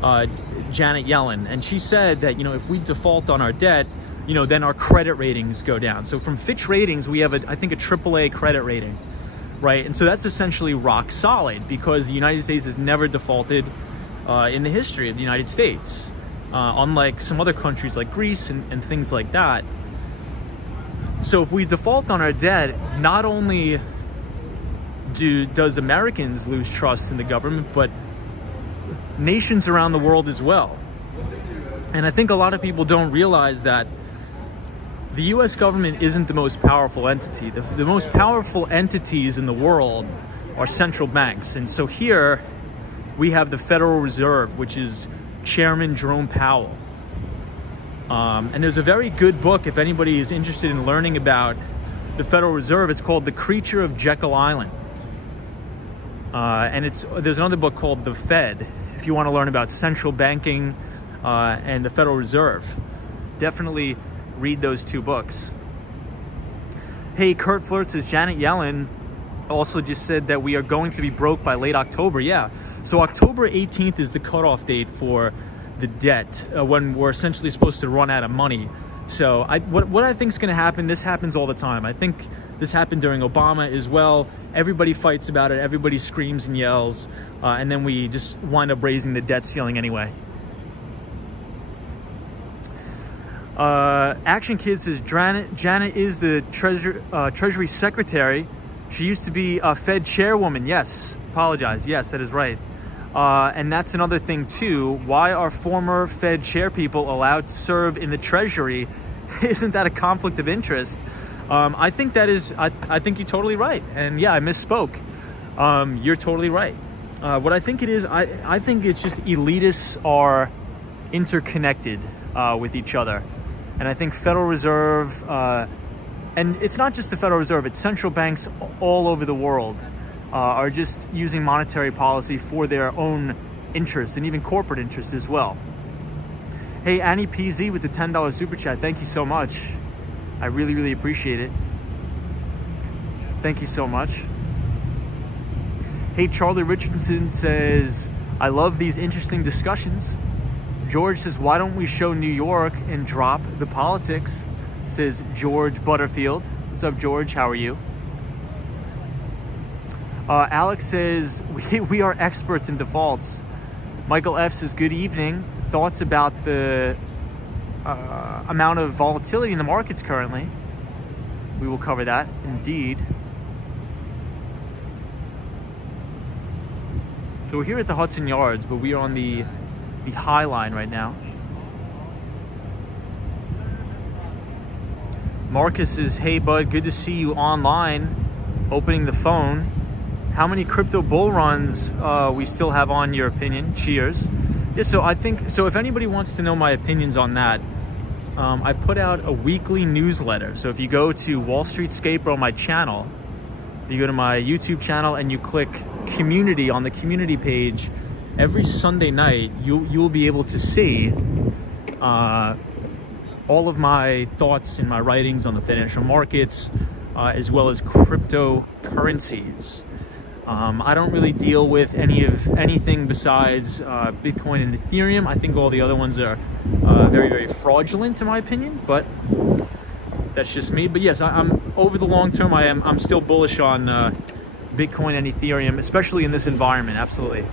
Janet Yellen, and she said that, if we default on our debt, then our credit ratings go down. So from Fitch Ratings, we have I think a AAA credit rating, right? And so that's essentially rock solid because the United States has never defaulted in the history of the United States, unlike some other countries like Greece and things like that. So if we default on our debt, not only does Americans lose trust in the government, but nations around the world as well. And I think a lot of people don't realize that the U.S. government isn't the most powerful entity. The most powerful entities in the world are central banks. And so here we have the Federal Reserve, which is Chairman Jerome Powell. And there's a very good book, if anybody is interested in learning about the Federal Reserve. It's called The Creature of Jekyll Island. And there's another book called The Fed, if you want to learn about central banking and the Federal Reserve. Definitely read those two books. Hey, Kurt Flirt says, Janet Yellen also just said that we are going to be broke by late October. Yeah, so October 18th is the cutoff date for the debt, when we're essentially supposed to run out of money. So what I think is going to happen, this happens all the time. I think this happened during Obama as well. Everybody fights about it. Everybody screams and yells. And then we just wind up raising the debt ceiling anyway. Action Kid says, Janet is the Treasury Secretary. She used to be a Fed chairwoman. Yes, apologize. Yes, that is right. And that's another thing too. Why are former Fed chair people allowed to serve in the Treasury? Isn't that a conflict of interest? I think that is, I think you're totally right. And yeah, I misspoke. You're totally right. What I think it is, I think it's just elitists are interconnected with each other. And I think Federal Reserve, and it's not just the Federal Reserve, it's central banks all over the world are just using monetary policy for their own interests and even corporate interests as well. Hey, Annie PZ with the $10 super chat. Thank you so much. I really, really appreciate it. Thank you so much. Hey, Charlie Richardson says, I love these interesting discussions. George says, why don't we show New York and drop the politics? Says George Butterfield. What's up, George? How are you? Alex says, we are experts in defaults. Michael F says, good evening. Thoughts about the amount of volatility in the markets currently? We will cover that, indeed. So we're here at the Hudson Yards, but we are on the High Line right now. Marcus says, hey bud, good to see you online, opening the phone. How many crypto bull runs we still have on, your opinion? Cheers. Yeah, so I think, so if anybody wants to know my opinions on that, I put out a weekly newsletter. So if you go to Wall Street Scaperbro, my channel, if you go to my YouTube channel and you click community on the community page, every Sunday night, you'll be able to see all of my thoughts and my writings on the financial markets, as well as cryptocurrencies. I don't really deal with anything besides Bitcoin and Ethereum. I think all the other ones are very, very fraudulent in my opinion, but that's just me. But yes, I'm over the long term. I'm still bullish on Bitcoin and Ethereum, especially in this environment. Absolutely.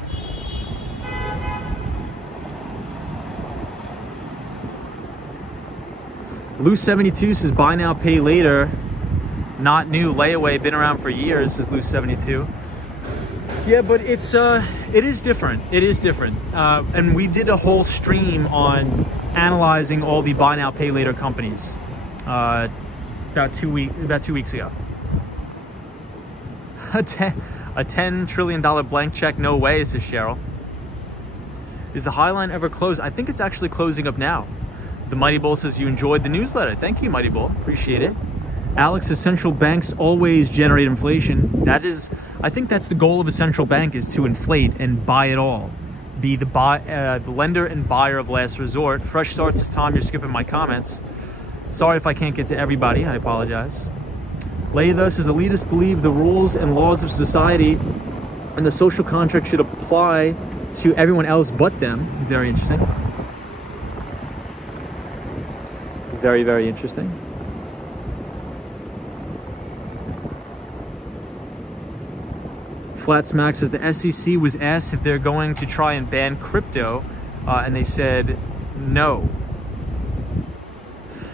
Loose72 says buy now, pay later. Not new, layaway, been around for years, says Loose72. Yeah, but it is different. It is different. And we did a whole stream on analyzing all the buy now, pay later companies about 2 weeks ago. A $10 trillion blank check, no way, says Cheryl. Is the high line ever closed? I think it's actually closing up now. The Mighty Bull says you enjoyed the newsletter. Thank you, Mighty Bull. Appreciate it. Alex says central banks always generate inflation. I think that's the goal of a central bank, is to inflate and buy it all. Be the lender and buyer of last resort. Fresh starts this time. You're skipping my comments. Sorry if I can't get to everybody. I apologize. Leitha says elitists believe the rules and laws of society and the social contract should apply to everyone else but them. Very interesting. Very, very interesting. Flat Smack says the SEC was asked if they're going to try and ban crypto, and they said no.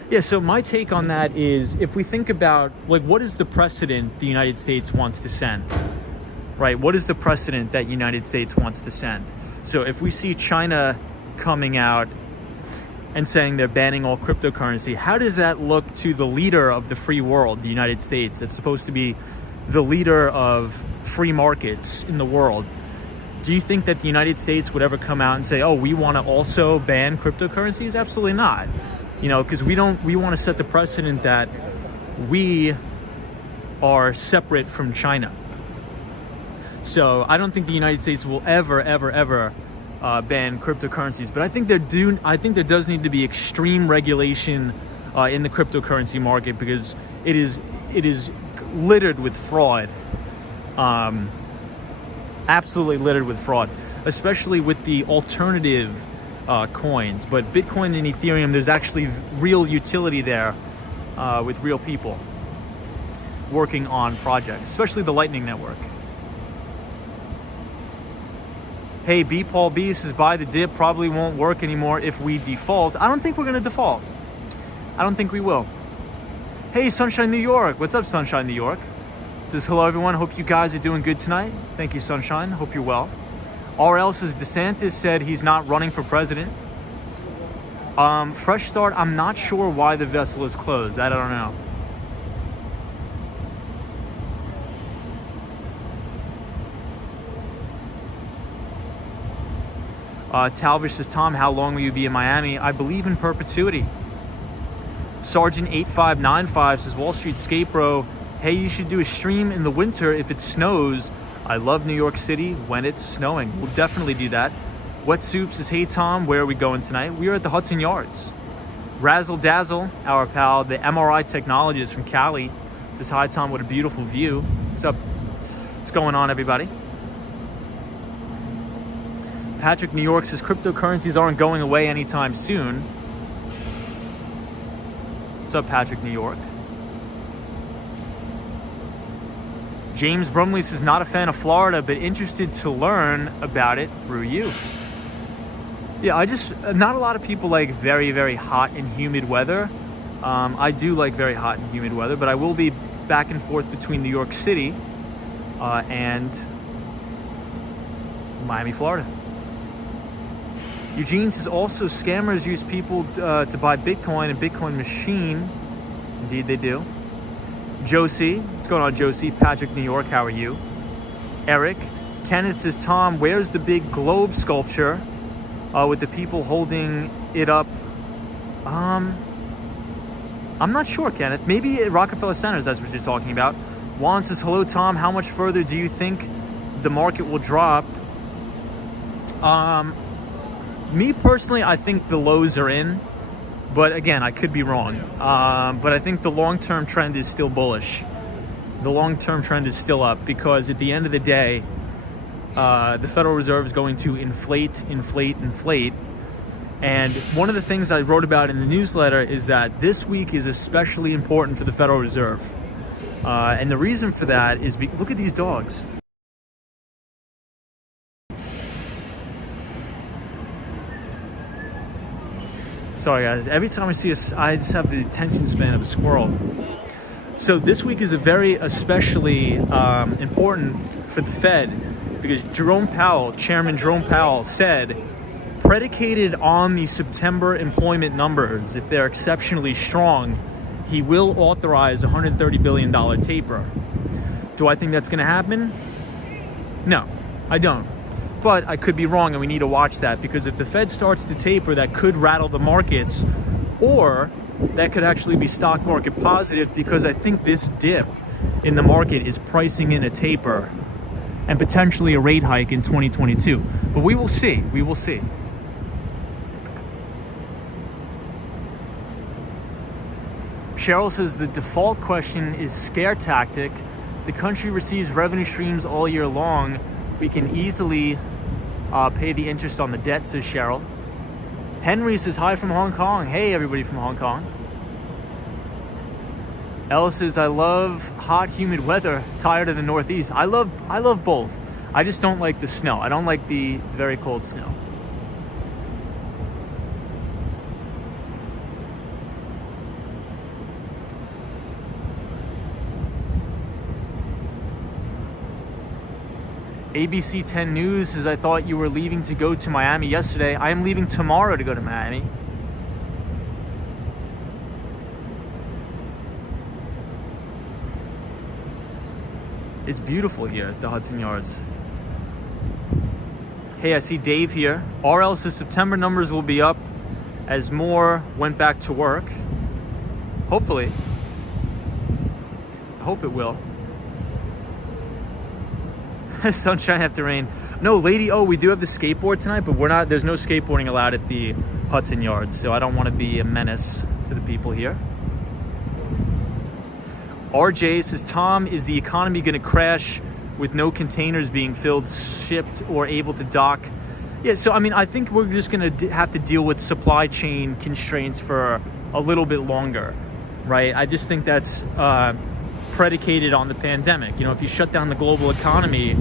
Yeah, so my take on that is, if we think about, like, what is the precedent the United States wants to send? Right? What is the precedent that United States wants to send? So if we see China coming out and saying they're banning all cryptocurrency, how does that look to the leader of the free world, the United States, that's supposed to be the leader of free markets in the world? Do you think that the United States would ever come out and say, oh, we want to also ban cryptocurrencies? Absolutely not. You know, because we want to set the precedent that we are separate from China. So I don't think the United States will ever ban cryptocurrencies, but I think there does need to be extreme regulation in the cryptocurrency market, because it is littered with fraud. Absolutely littered with fraud, especially with the alternative coins. But Bitcoin and Ethereum, there's actually real utility there with real people working on projects, especially the Lightning Network. Hey, B Paul B says buy the dip, probably won't work anymore if we default. I don't think we're going to default. I don't think we will. Hey, Sunshine New York. What's up, Sunshine New York? Says hello everyone, hope you guys are doing good tonight. Thank you, Sunshine, hope you're well. RL says DeSantis said he's not running for president. Fresh start, I'm not sure why the vessel is closed. I don't know. Talvish says, Tom, how long will you be in Miami? I believe in perpetuity. Sergeant 8595 says, Wall Street Skate Bro, hey, you should do a stream in the winter if it snows. I love New York City when it's snowing. We'll definitely do that. Wet Soup says, hey Tom, where are we going tonight? We are at the Hudson Yards. Razzle Dazzle, our pal, the MRI technologist from Cali, says, hi Tom, what a beautiful view. What's up? What's going on, everybody? Patrick New York says, cryptocurrencies aren't going away anytime soon. What's up, Patrick New York? James Brumley says, not a fan of Florida, but interested to learn about it through you. Yeah, not a lot of people like very, very hot and humid weather. I do like very hot and humid weather, but I will be back and forth between New York City and Miami, Florida. Eugene says, also scammers use people to buy Bitcoin and Bitcoin machine. Indeed they do. Josie, what's going on, Josie? Patrick New York, how are you? Eric, Kenneth says, Tom, where's the big globe sculpture with the people holding it up? I'm not sure, Kenneth. Maybe at Rockefeller Center, that's what you're talking about. Juan says, hello, Tom. How much further do you think the market will drop? Me personally, I think the lows are in. But again, I could be wrong. But I think the long-term trend is still bullish. the long-term trend is still up, because at the end of the day, the Federal Reserve is going to inflate. And one of the things I wrote about in the newsletter is that this week is especially important for the Federal Reserve. And the reason for that is, look at these dogs. Sorry guys, every time I see I just have the attention span of a squirrel. So this week is especially important for the Fed, because Chairman Jerome Powell said, predicated on the September employment numbers, if they're exceptionally strong, he will authorize a $130 billion taper. Do I think that's going to happen? No, I don't. But I could be wrong, and we need to watch that, because if the Fed starts to taper, that could rattle the markets, or that could actually be stock market positive, because I think this dip in the market is pricing in a taper and potentially a rate hike in 2022. But we will see. We will see. Cheryl says the default question is scare tactic. The country receives revenue streams all year long. We can easily pay the interest on the debt, says Cheryl. Henry says hi from Hong Kong. Hey, everybody from Hong Kong. Ella says, I love hot, humid weather. Tired of the Northeast. I love both. I just don't like the snow. I don't like the very cold snow. ABC 10 News says, I thought you were leaving to go to Miami yesterday. I am leaving tomorrow to go to Miami. It's beautiful here at the Hudson Yards. Hey, I see Dave here. RL says September numbers will be up as more went back to work. Hopefully. I hope it will. Sunshine after rain. No, lady, we do have the skateboard tonight, but there's no skateboarding allowed at the Hudson Yards, so I don't want to be a menace to the people here. RJ says, Tom, is the economy going to crash with no containers being filled, shipped, or able to dock? Yeah, so I mean, I think we're just going to have to deal with supply chain constraints for a little bit longer, right? I just think that's predicated on the pandemic. If you shut down the global economy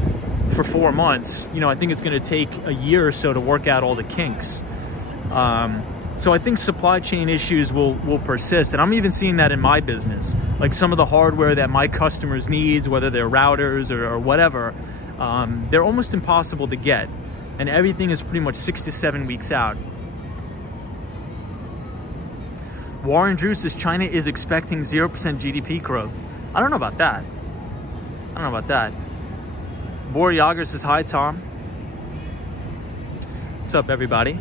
for 4 months, I think it's going to take a year or so to work out all the kinks. So I think supply chain issues will persist, and I'm even seeing that in my business. Like some of the hardware that my customers needs, whether they're routers or whatever, they're almost impossible to get, and everything is pretty much 6 to 7 weeks out. Warren Drew says China is expecting 0% GDP growth. I don't know about that. Bor Yager says, hi, Tom. What's up, everybody?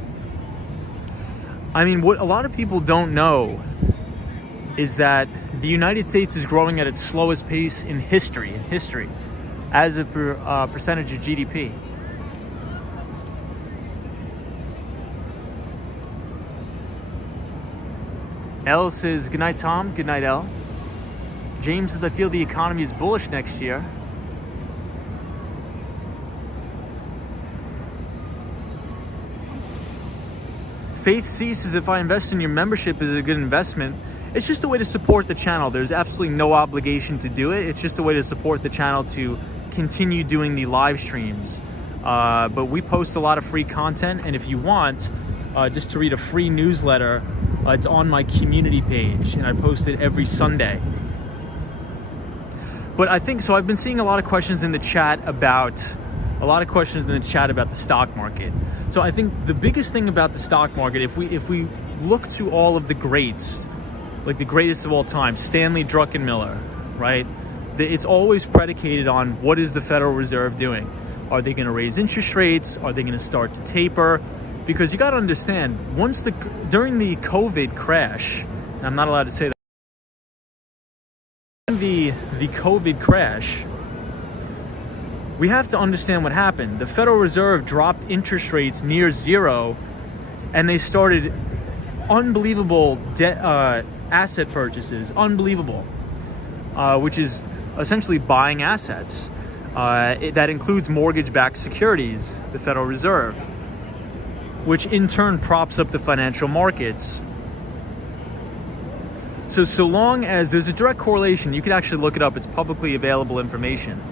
I mean, what a lot of people don't know is that the United States is growing at its slowest pace in history, as a percentage of GDP. Elle says, good night, Tom. Good night, Elle. James says, I feel the economy is bullish next year. Faith C says, if I invest in your membership, is it a good investment? It's just a way to support the channel. There's absolutely no obligation to do it. It's just a way to support the channel to continue doing the live streams. But we post a lot of free content, and if you want just to read a free newsletter, it's on my community page, and I post it every Sunday. But I think, so I've been seeing a lot of questions in the chat about the stock market. So I think the biggest thing about the stock market, if we look to all of the greats, like the greatest of all time, Stanley Druckenmiller, right? It's always predicated on what is the Federal Reserve doing? Are they going to raise interest rates? Are they going to start to taper? Because you got to understand, during the COVID crash, and I'm not allowed to say that, the COVID crash, we have to understand what happened. The Federal Reserve dropped interest rates near zero, and they started unbelievable asset purchases, unbelievable, which is essentially buying assets. That includes mortgage-backed securities, the Federal Reserve, which in turn props up the financial markets. So long as there's a direct correlation, you can actually look it up, it's publicly available information.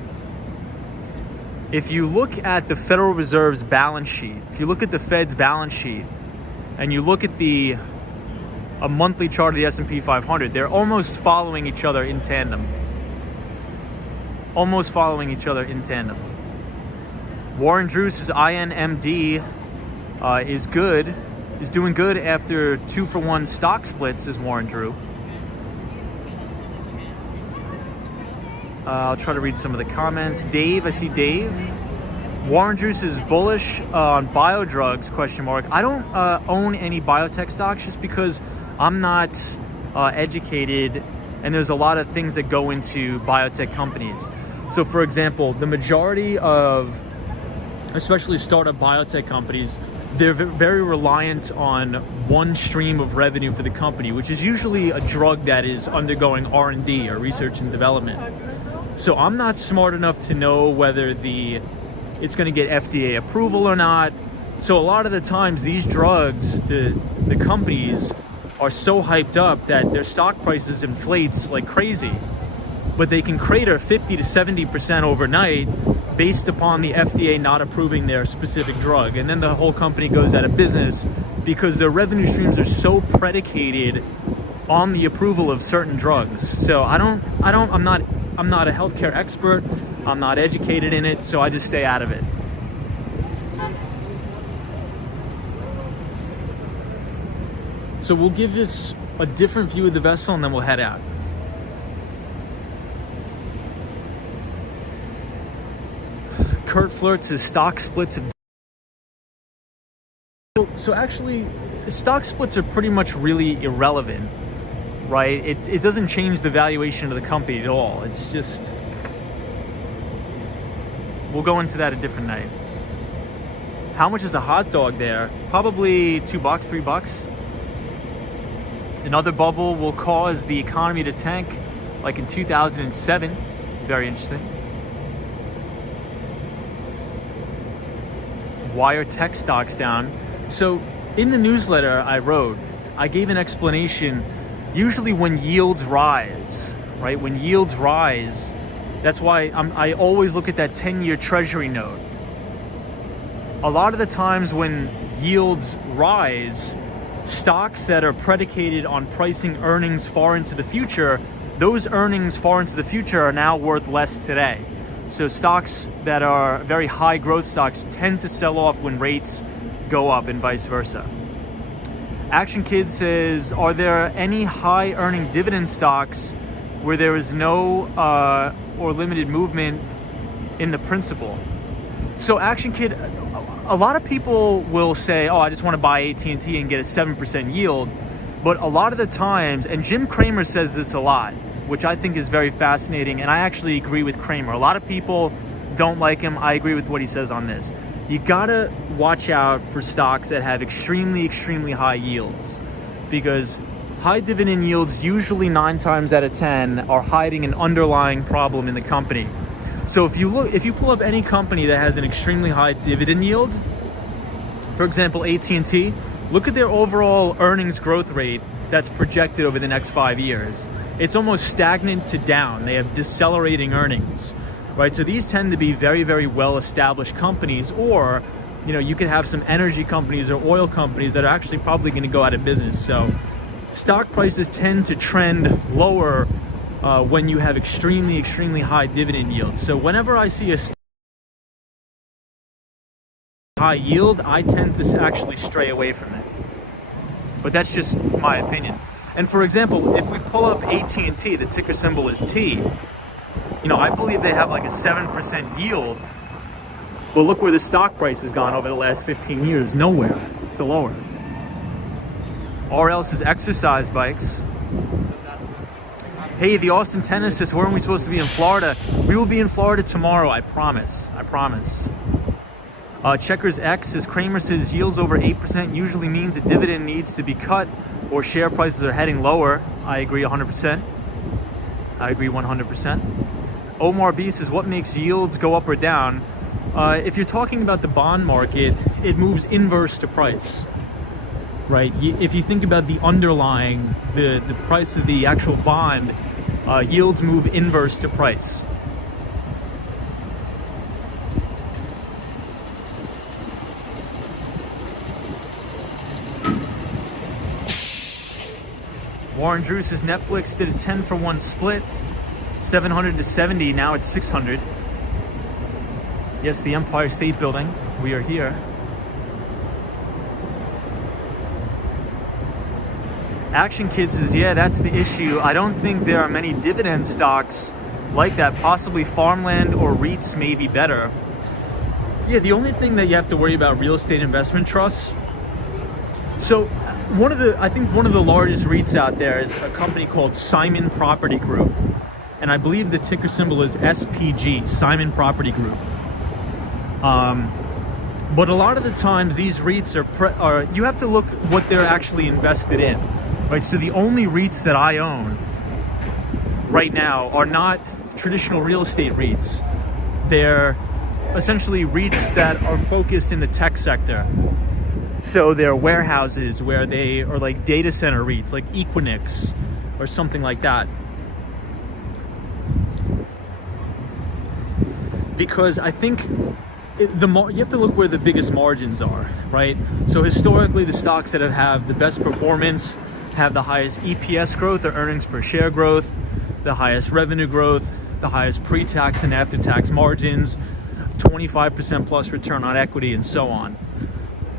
If you look at the Federal Reserve's balance sheet, if you look at the Fed's balance sheet, and you look at a monthly chart of the S&P 500, they're almost following each other in tandem. Warren Druce's INMD is doing good after 2-for-1 stock splits, is Warren Drew. I'll try to read some of the comments. Dave, I see Dave. Warren Druce is bullish on biodrugs, ? I don't own any biotech stocks just because I'm not educated, and there's a lot of things that go into biotech companies. So for example, the majority of, especially startup biotech companies, they're very reliant on one stream of revenue for the company, which is usually a drug that is undergoing R&D, or research and development. So I'm not smart enough to know whether it's going to get FDA approval or not. So a lot of the times these drugs, the companies are so hyped up that their stock prices inflates like crazy. But they can crater 50 to 70% overnight based upon the FDA not approving their specific drug. And then the whole company goes out of business because their revenue streams are so predicated on the approval of certain drugs. So I'm not a healthcare expert. I'm not educated in it, so I just stay out of it. So we'll give this a different view of the vessel and then we'll head out. Kurt flirts his stock splits. So actually, stock splits are pretty much really irrelevant, right? It doesn't change the valuation of the company at all. It's just, we'll go into that a different night. How much is a hot dog there? Probably $2, $3. Another bubble will cause the economy to tank, like in 2007. Very interesting. Why are tech stocks down? So in the newsletter I wrote, I gave an explanation. Usually when yields rise, right? When yields rise, that's why I always look at that 10-year treasury note. A lot of the times when yields rise, stocks that are predicated on pricing earnings far into the future, those earnings far into the future are now worth less today. So stocks that are very high growth stocks tend to sell off when rates go up and vice versa. Action Kid says, are there any high earning dividend stocks where there is no or limited movement in the principal? So Action Kid, a lot of people will say, oh, I just want to buy AT&T and get a 7% yield. But a lot of the times, and Jim Cramer says this a lot, which I think is very fascinating, and I actually agree with Cramer. A lot of people don't like him. I agree with what he says on this. You gotta watch out for stocks that have extremely, extremely high yields, because high dividend yields usually 9 times out of 10 are hiding an underlying problem in the company. So if you pull up any company that has an extremely high dividend yield, for example, AT&T, look at their overall earnings growth rate that's projected over the next 5 years. It's almost stagnant to down. They have decelerating earnings, right? So these tend to be very, very well-established companies, or, you could have some energy companies or oil companies that are actually probably going to go out of business. So stock prices tend to trend lower when you have extremely, extremely high dividend yields. So whenever I see a high yield, I tend to actually stray away from it. But that's just my opinion. And for example, if we pull up AT&T, the ticker symbol is T, I believe they have like a 7% yield. But look where the stock price has gone over the last 15 years. Nowhere to lower. Or else is exercise bikes. Hey, the Austin tennis says, weren't we supposed to be in Florida? We will be in Florida tomorrow, I promise. I promise. Checkers X says, Kramer says yields over 8% usually means a dividend needs to be cut or share prices are heading lower. I agree 100%. I agree 100%. Omar B says, what makes yields go up or down? If you're talking about the bond market, it moves inverse to price, right? If you think about the underlying, the price of the actual bond, yields move inverse to price. Warren Drew says Netflix did a 10-for-1 split, 700 to 70, now it's 600. Yes, the Empire State Building, we are here. Action Kid says, yeah, that's the issue. I don't think there are many dividend stocks like that. Possibly farmland or REITs may be better. Yeah, the only thing that you have to worry about real estate investment trusts. So I think one of the largest REITs out there is a company called Simon Property Group. And I believe the ticker symbol is SPG, Simon Property Group. But a lot of the times these REITs are you have to look what they're actually invested in, right? So the only REITs that I own right now are not traditional real estate REITs. They're essentially REITs that are focused in the tech sector. So they're warehouses where they are like data center REITs, like Equinix or something like that. Because I think you have to look where the biggest margins are, right? So historically, the stocks that have the best performance have the highest EPS growth or earnings per share growth, the highest revenue growth, the highest pre-tax and after-tax margins, 25% plus return on equity, and so on.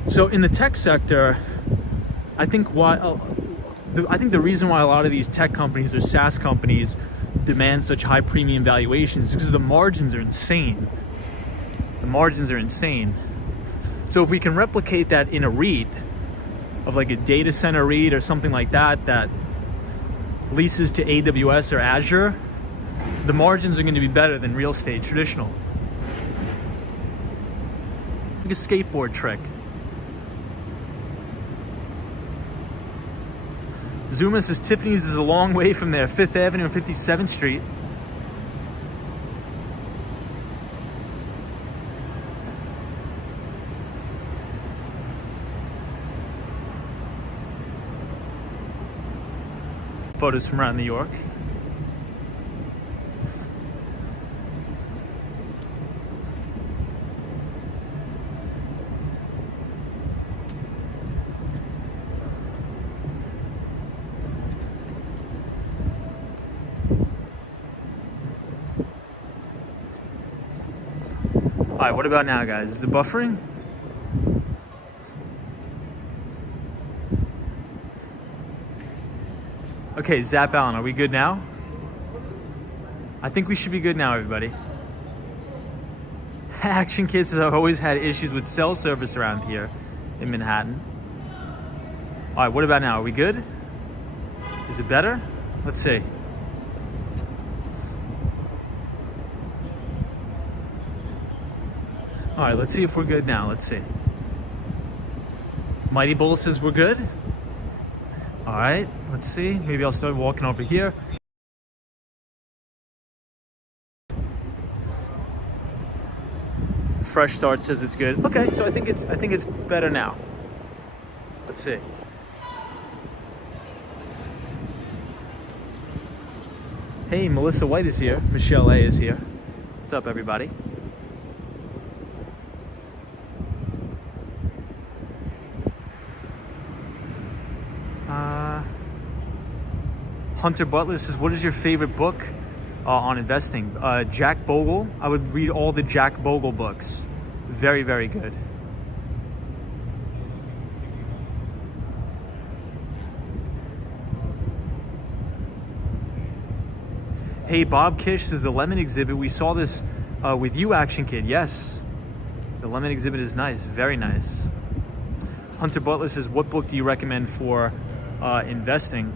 So in the tech sector, I think the reason why a lot of these tech companies or SaaS companies demand such high premium valuations is because the margins are insane. The margins are insane. So if we can replicate that in a REIT, of like a data center REIT or something like that, that leases to AWS or Azure, the margins are going to be better than real estate traditional. Like a skateboard trick. Zuma says Tiffany's is a long way from there, 5th Avenue and 57th Street. Photos from around New York. All right, what about now, guys? Is it buffering? Okay, Zap Allen, are we good now? I think we should be good now, everybody. Action Kids says I've always had issues with cell service around here in Manhattan. All right, what about now? Are we good? Is it better? Let's see. All right, let's see if we're good now. Let's see. Mighty Bull says we're good. All right, let's see. Maybe I'll start walking over here. Fresh Start says it's good. Okay, so I think it's better now. Let's see. Hey, Melissa White is here. Michelle A is here. What's up, everybody? Hunter Butler says, what is your favorite book on investing? Jack Bogle. I would read all the Jack Bogle books. Very, very good. Hey, Bob Kish says, the lemon exhibit. We saw this with you, Action Kid. Yes. The lemon exhibit is nice. Very nice. Hunter Butler says, what book do you recommend for investing?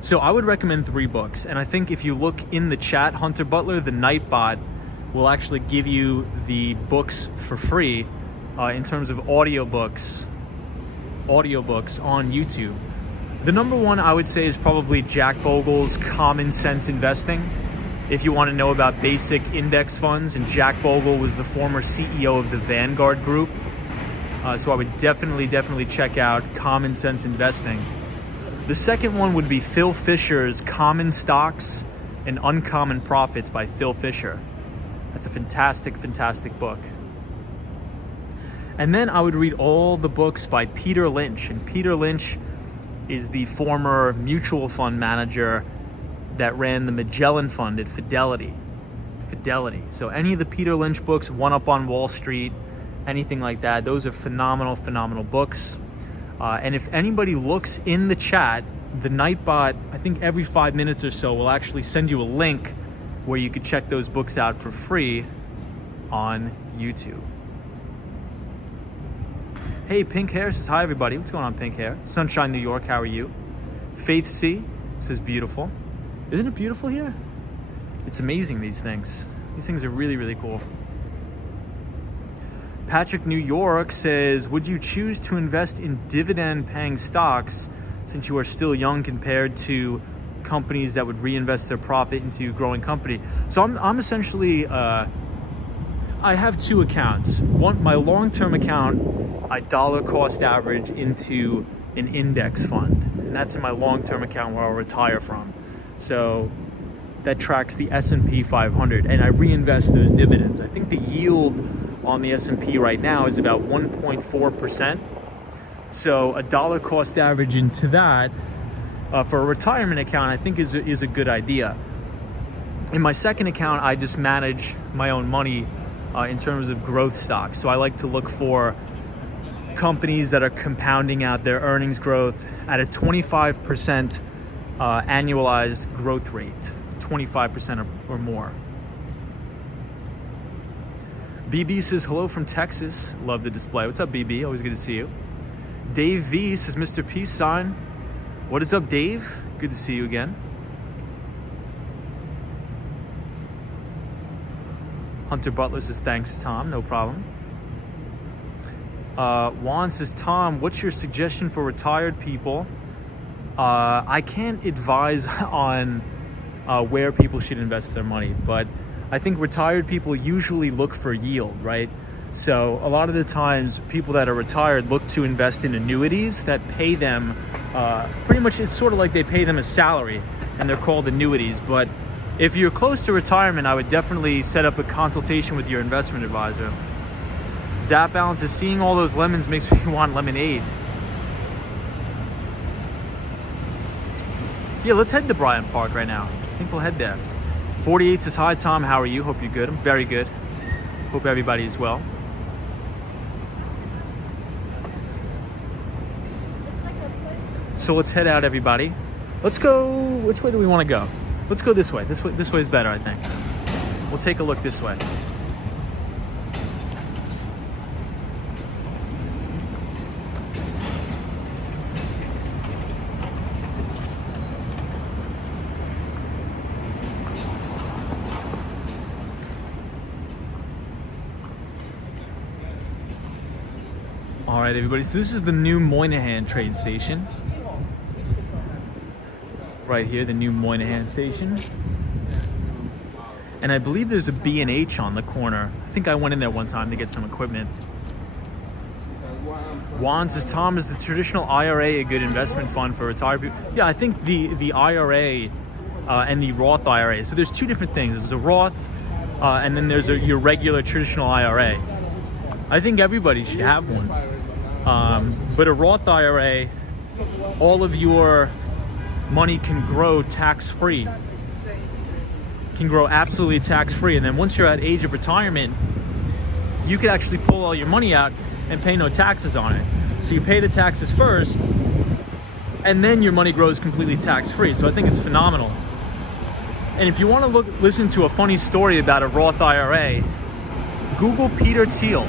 So I would recommend 3 books. And I think if you look in the chat, Hunter Butler, the Nightbot will actually give you the books for free in terms of audiobooks on YouTube. The number one I would say is probably Jack Bogle's Common Sense Investing. if you want to know about basic index funds, and Jack Bogle was the former CEO of the Vanguard Group. So I would definitely check out Common Sense Investing. The second one would be Phil Fisher's Common Stocks and Uncommon Profits by Phil Fisher. That's a fantastic book. And then I would read all the books by Peter Lynch. And Peter Lynch is the former mutual fund manager that ran the Magellan Fund at Fidelity. So any of the Peter Lynch books, One Up on Wall Street, anything like that, those are phenomenal books. And if anybody looks in the chat, the Nightbot, I think every 5 minutes or so, will actually send you a link where you could check those books out for free on YouTube. Hey, Pink Hair says, hi everybody. What's going on, Pink Hair? Sunshine, New York, how are you? Faith C says, beautiful. Isn't it beautiful here? It's amazing, these things. These things are really cool. Patrick, New York says, would you choose to invest in dividend-paying stocks since you are still young compared to companies that would reinvest their profit into a growing company? So I'm essentially, I have two accounts. One, my long-term account, I dollar cost average into an index fund. And that's in my long-term account where I'll retire from. So that tracks the S&P 500, and I reinvest those dividends. I think the yield on the S&P right now is about 1.4%. So a dollar cost average into that for a retirement account, I think is a good idea. In my second account, I just manage my own money in terms of growth stocks. So I like to look for companies that are compounding out their earnings growth at a 25% annualized growth rate, 25% or more. BB says, hello from Texas. Love the display. What's up, BB? Always good to see you. Dave V says, Mr. Peace Sign. What is up, Dave? Good to see you again. Hunter Butler says, thanks, Tom. No problem. Juan says, Tom, what's your suggestion for retired people? I can't advise on where people should invest their money, but I think retired people usually look for yield, right? So a lot of the times people that are retired look to invest in annuities that pay them, pretty much it's sort of like they pay them a salary and they're called annuities. But if you're close to retirement, I would definitely set up a consultation with your investment advisor. Zap Balance is seeing all those lemons makes me want lemonade. Yeah, let's head to Bryant Park right now. I think we'll head there. 48 says, hi Tom, how are you? Hope you're good. I'm very good. Hope everybody is well. So let's head out, everybody. Let's go, which way do we want to go? Let's go this way. This way is better, I think. We'll take a look this way. All right, everybody, so this is the new Moynihan train station. Right here, the new Moynihan station. And I believe there's a B&H on the corner. I think I went in there one time to get some equipment. Juan says, Tom, is the traditional IRA a good investment fund for retired people? Yeah, I think the IRA and the Roth IRA. So there's two different things. There's a Roth and then there's your regular traditional IRA. I think everybody should have one. But a Roth IRA, all of your money can grow tax-free. Can grow absolutely tax-free. And then once you're at age of retirement, you could actually pull all your money out and pay no taxes on it. So you pay the taxes first, and then your money grows completely tax-free. So I think it's phenomenal. And if you want to listen to a funny story about a Roth IRA, Google Peter Thiel.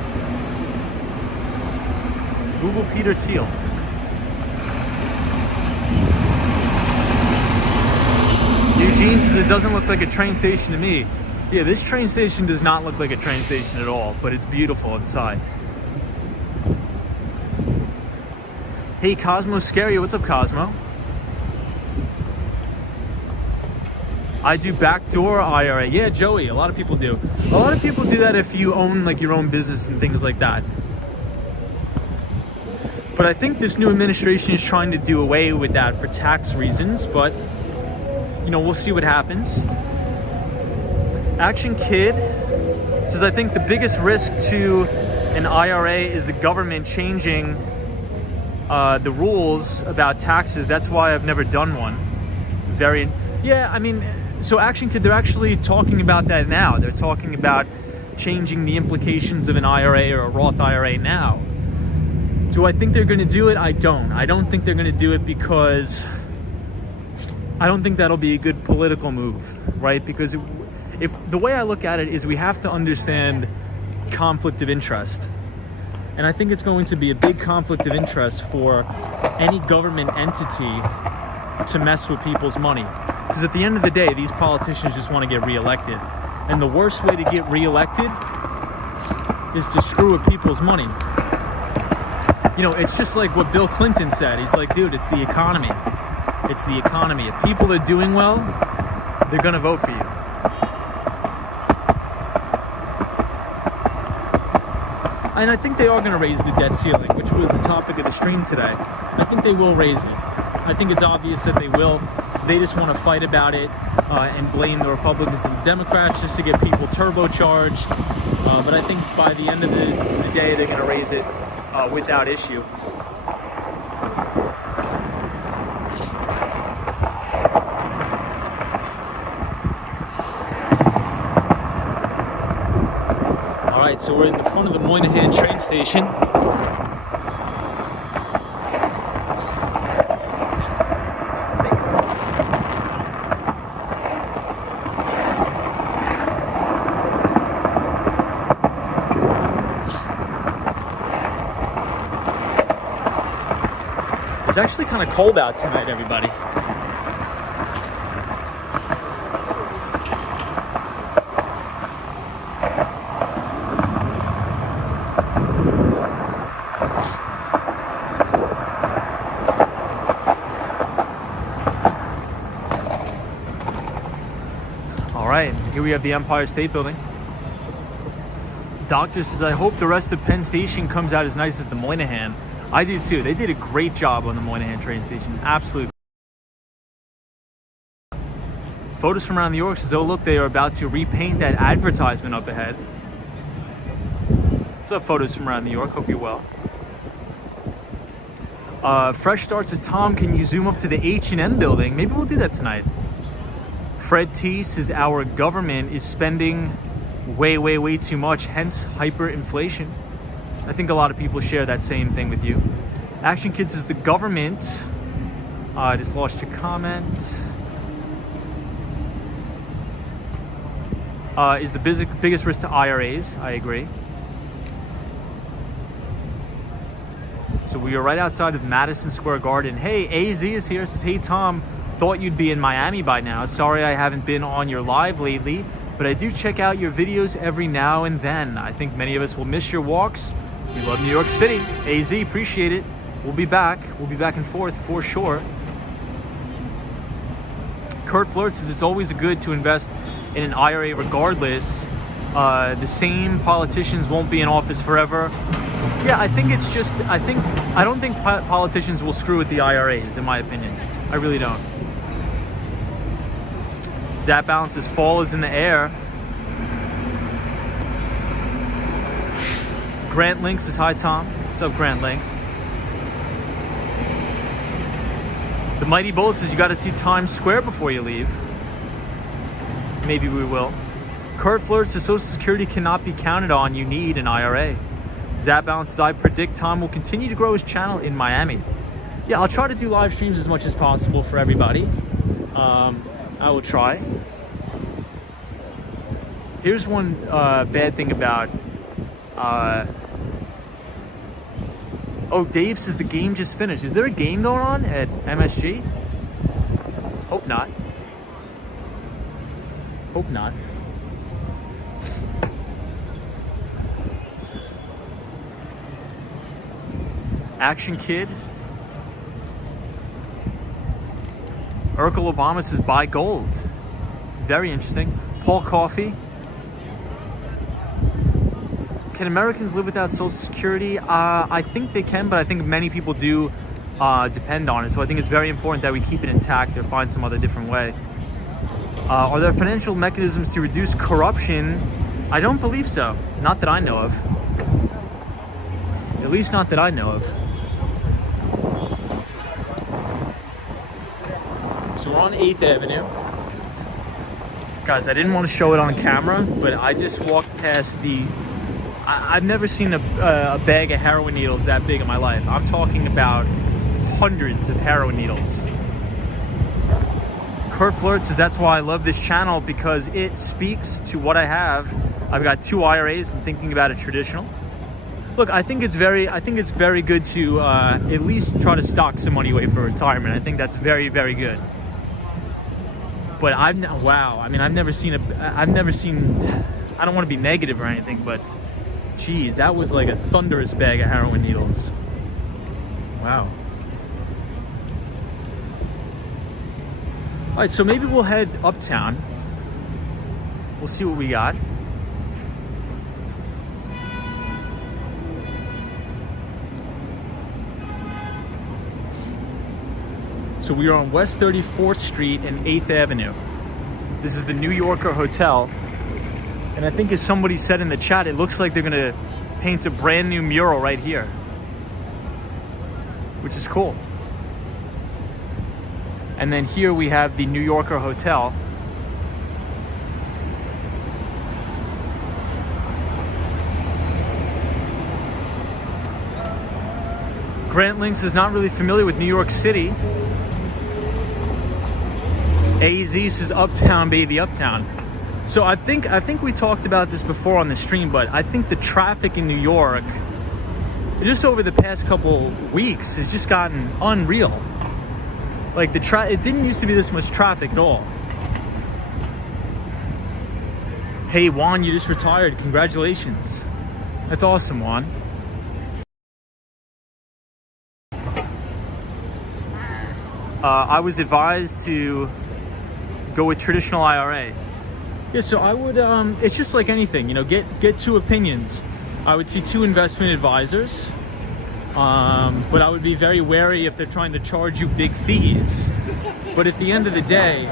Google Peter Thiel. Eugene says it doesn't look like a train station to me. Yeah, this train station does not look like a train station at all, but it's beautiful inside. Hey, Cosmo Scary, what's up, Cosmo? I do backdoor IRA. Yeah, Joey, a lot of people do. A lot of people do that if you own like your own business and things like that. But I think this new administration is trying to do away with that for tax reasons, but you know, we'll see what happens. Action Kid says, I think the biggest risk to an IRA is the government changing the rules about taxes. That's why I've never done one. Yeah, I mean, so Action Kid, they're actually talking about that now. They're talking about changing the implications of an IRA or a Roth IRA now. Do I think they're going to do it? I don't. I don't think they're going to do it because I don't think that'll be a good political move, right? Because if the way I look at it is we have to understand conflict of interest. And I think it's going to be a big conflict of interest for any government entity to mess with people's money. Because at the end of the day, these politicians just want to get reelected. And the worst way to get reelected is to screw with people's money. You know, it's just like what Bill Clinton said. He's like, dude, it's the economy. It's the economy. If people are doing well, they're going to vote for you. And I think they are going to raise the debt ceiling, which was the topic of the stream today. I think they will raise it. I think it's obvious that they will. They just want to fight about it and blame the Republicans and the Democrats just to get people turbocharged. But I think by the end of the day, they're going to raise it without issue. All right, so we're in the front of the Moynihan train station. It's actually kind of cold out tonight, everybody. All right, here we have the Empire State Building. Doctor says, I hope the rest of Penn Station comes out as nice as the Moynihan. I do too. They did a great job on the Moynihan train station. Absolutely. Photos from around New York says, oh look, they are about to repaint that advertisement up ahead. What's up, photos from around New York? Hope you're well. Fresh Start says, Tom, can you zoom up to the H&M building? Maybe we'll do that tonight. Fred T says, our government is spending way too much, hence hyperinflation. I think a lot of people share that same thing with you. Action Kid says, the government, I just lost your comment, is the biggest risk to IRAs. I agree. So we are right outside of Madison Square Garden. Hey, AZ is here, says, hey Tom, thought you'd be in Miami by now. Sorry I haven't been on your live lately, but I do check out your videos every now and then. I think many of us will miss your walks. We love New York City. AZ, appreciate it. We'll be back. We'll be back and forth for sure. Kurt Flirt says, it's always good to invest in an IRA regardless. The same politicians won't be in office forever. Yeah, I think it's just, I don't think politicians will screw with the IRAs, in my opinion. I really don't. Zap Balance says, fall is in the air. Grant Link says, hi Tom. What's up, Grant Link? The Mighty Bull says, you got to see Times Square before you leave. Maybe we will. Kurt Flirt says, Social Security cannot be counted on. You need an IRA. Zap Balance says, I predict Tom will continue to grow his channel in Miami. Yeah, I'll try to do live streams as much as possible for everybody. I will try. Here's one bad thing about... Oh, Dave says the game just finished. Is there a game going on at MSG? Hope not. Hope not. Action Kid. Urkel Obama says buy gold. Very interesting. Paul Coffey. Can Americans live without Social Security? I think they can, but I think many people do depend on it. So I think it's very important that we keep it intact or find some other different way. Are there financial mechanisms to reduce corruption? I don't believe so. Not that I know of. At least not that I know of. So we're on 8th Avenue. Guys, I didn't want to show it on camera, but I just walked past I've never seen a bag of heroin needles that big in my life. I'm talking about hundreds of heroin needles. Kurt Flirts says that's why I love this channel, because it speaks to what I have. I've got 2 IRAs and thinking about a traditional. Look, I think it's very good to at least try to stock some money away for retirement. I think that's very, very good. But wow. I mean, I've never seen. I don't want to be negative or anything, but geez, that was like a thunderous bag of heroin needles. Wow. All right, so maybe we'll head uptown. We'll see what we got. So we are on West 34th Street and 8th Avenue. This is the New Yorker Hotel. And I think, as somebody said in the chat, it looks like they're gonna paint a brand new mural right here, which is cool. And then here we have the New Yorker Hotel. Grant Links is not really familiar with New York City. AZ says uptown, baby, uptown. So I think we talked about this before on the stream, but I think the traffic in New York, just over the past couple weeks, has just gotten unreal. Like it didn't used to be this much traffic at all. Hey Juan, you just retired. Congratulations. That's awesome, Juan. I was advised to go with traditional IRA. Yeah, so I would, it's just like anything, you know, get 2 opinions. I would see 2 investment advisors, but I would be very wary if they're trying to charge you big fees. But at the end of the day, you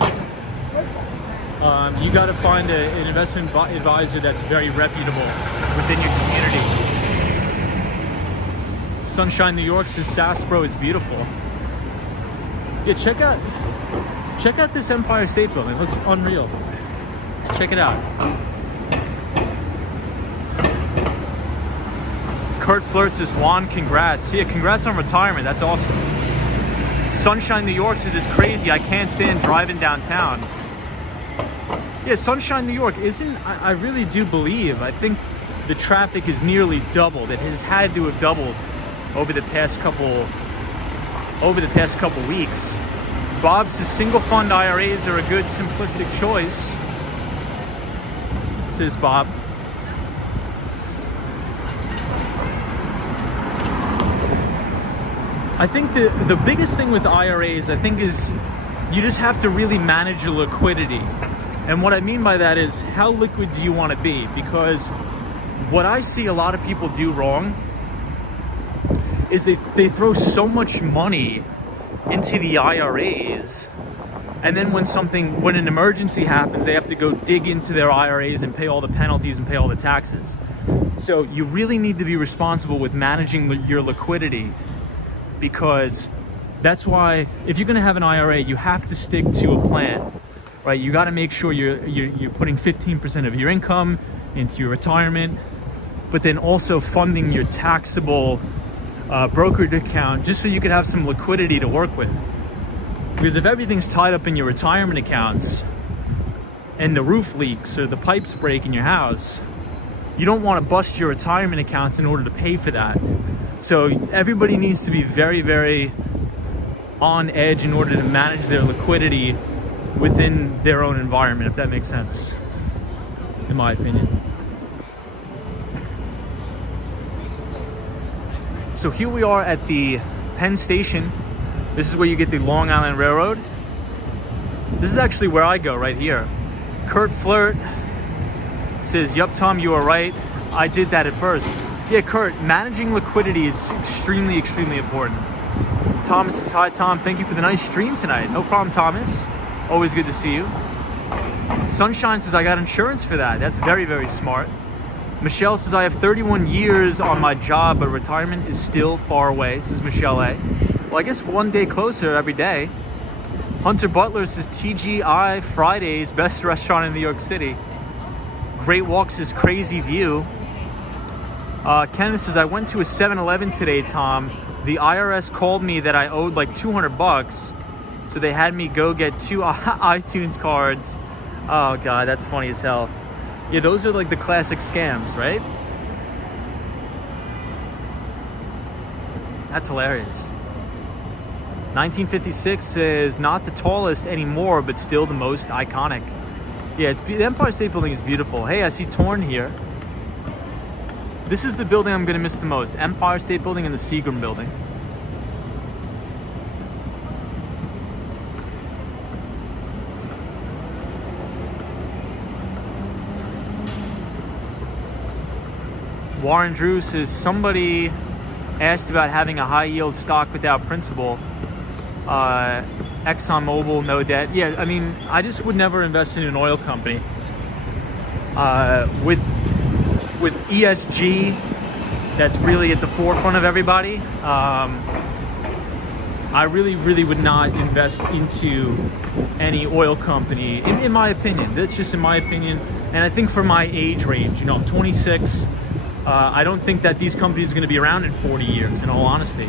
got to find an investment advisor that's very reputable within your community. Sunshine New York says Sasbro is beautiful. Yeah, check out this Empire State Building. It looks unreal. Check it out. Kurt Flirts says, Juan, congrats. Yeah, congrats on retirement. That's awesome. Sunshine New York says, it's crazy. I can't stand driving downtown. Yeah, Sunshine New York I really do believe, I think the traffic is nearly doubled. It has had to have doubled over the past couple weeks. Bob says single fund IRAs are a good simplistic choice, says Bob. I think the biggest thing with IRAs, I think, is you just have to really manage your liquidity. And what I mean by that is, how liquid do you want to be? Because what I see a lot of people do wrong is they throw so much money into the IRAs, and then when an emergency happens, they have to go dig into their IRAs and pay all the penalties and pay all the taxes. So you really need to be responsible with managing your liquidity, because that's why if you're going to have an IRA, you have to stick to a plan, right? You got to make sure you're putting 15% of your income into your retirement, but then also funding your taxable brokerage account, just so you could have some liquidity to work with. Because if everything's tied up in your retirement accounts and the roof leaks or the pipes break in your house, you don't want to bust your retirement accounts in order to pay for that. So everybody needs to be very, very on edge in order to manage their liquidity within their own environment, if that makes sense, in my opinion. So here we are at the Penn Station. This is where you get the Long Island Railroad. This is actually where I go, right here. Kurt Flirt says, yup, Tom, you are right. I did that at first. Yeah, Kurt, managing liquidity is extremely, extremely important. Thomas says, hi, Tom. Thank you for the nice stream tonight. No problem, Thomas. Always good to see you. Sunshine says, I got insurance for that. That's very, very smart. Michelle says, I have 31 years on my job, but retirement is still far away, says Michelle A. Well, I guess one day closer every day. Hunter Butler says, TGI Fridays, best restaurant in New York City. Great Walks is Crazy View. Kenneth says, I went to a 7-Eleven today, Tom. The IRS called me that I owed like $200, so they had me go get 2 iTunes cards. Oh God, that's funny as hell. Yeah, those are like the classic scams, right? That's hilarious. 1956 says, not the tallest anymore, but still the most iconic. Yeah, the Empire State Building is beautiful. Hey, I see Torn here. This is the building I'm going to miss the most. Empire State Building and the Seagram Building. Warren Drew says, somebody asked about having a high yield stock without principal. ExxonMobil, no debt. Yeah, I mean, I just would never invest in an oil company. With ESG, that's really at the forefront of everybody. I really, really would not invest into any oil company, in my opinion. That's just in my opinion. And I think for my age range, you know, I'm 26. I don't think that these companies are going to be around in 40 years, in all honesty.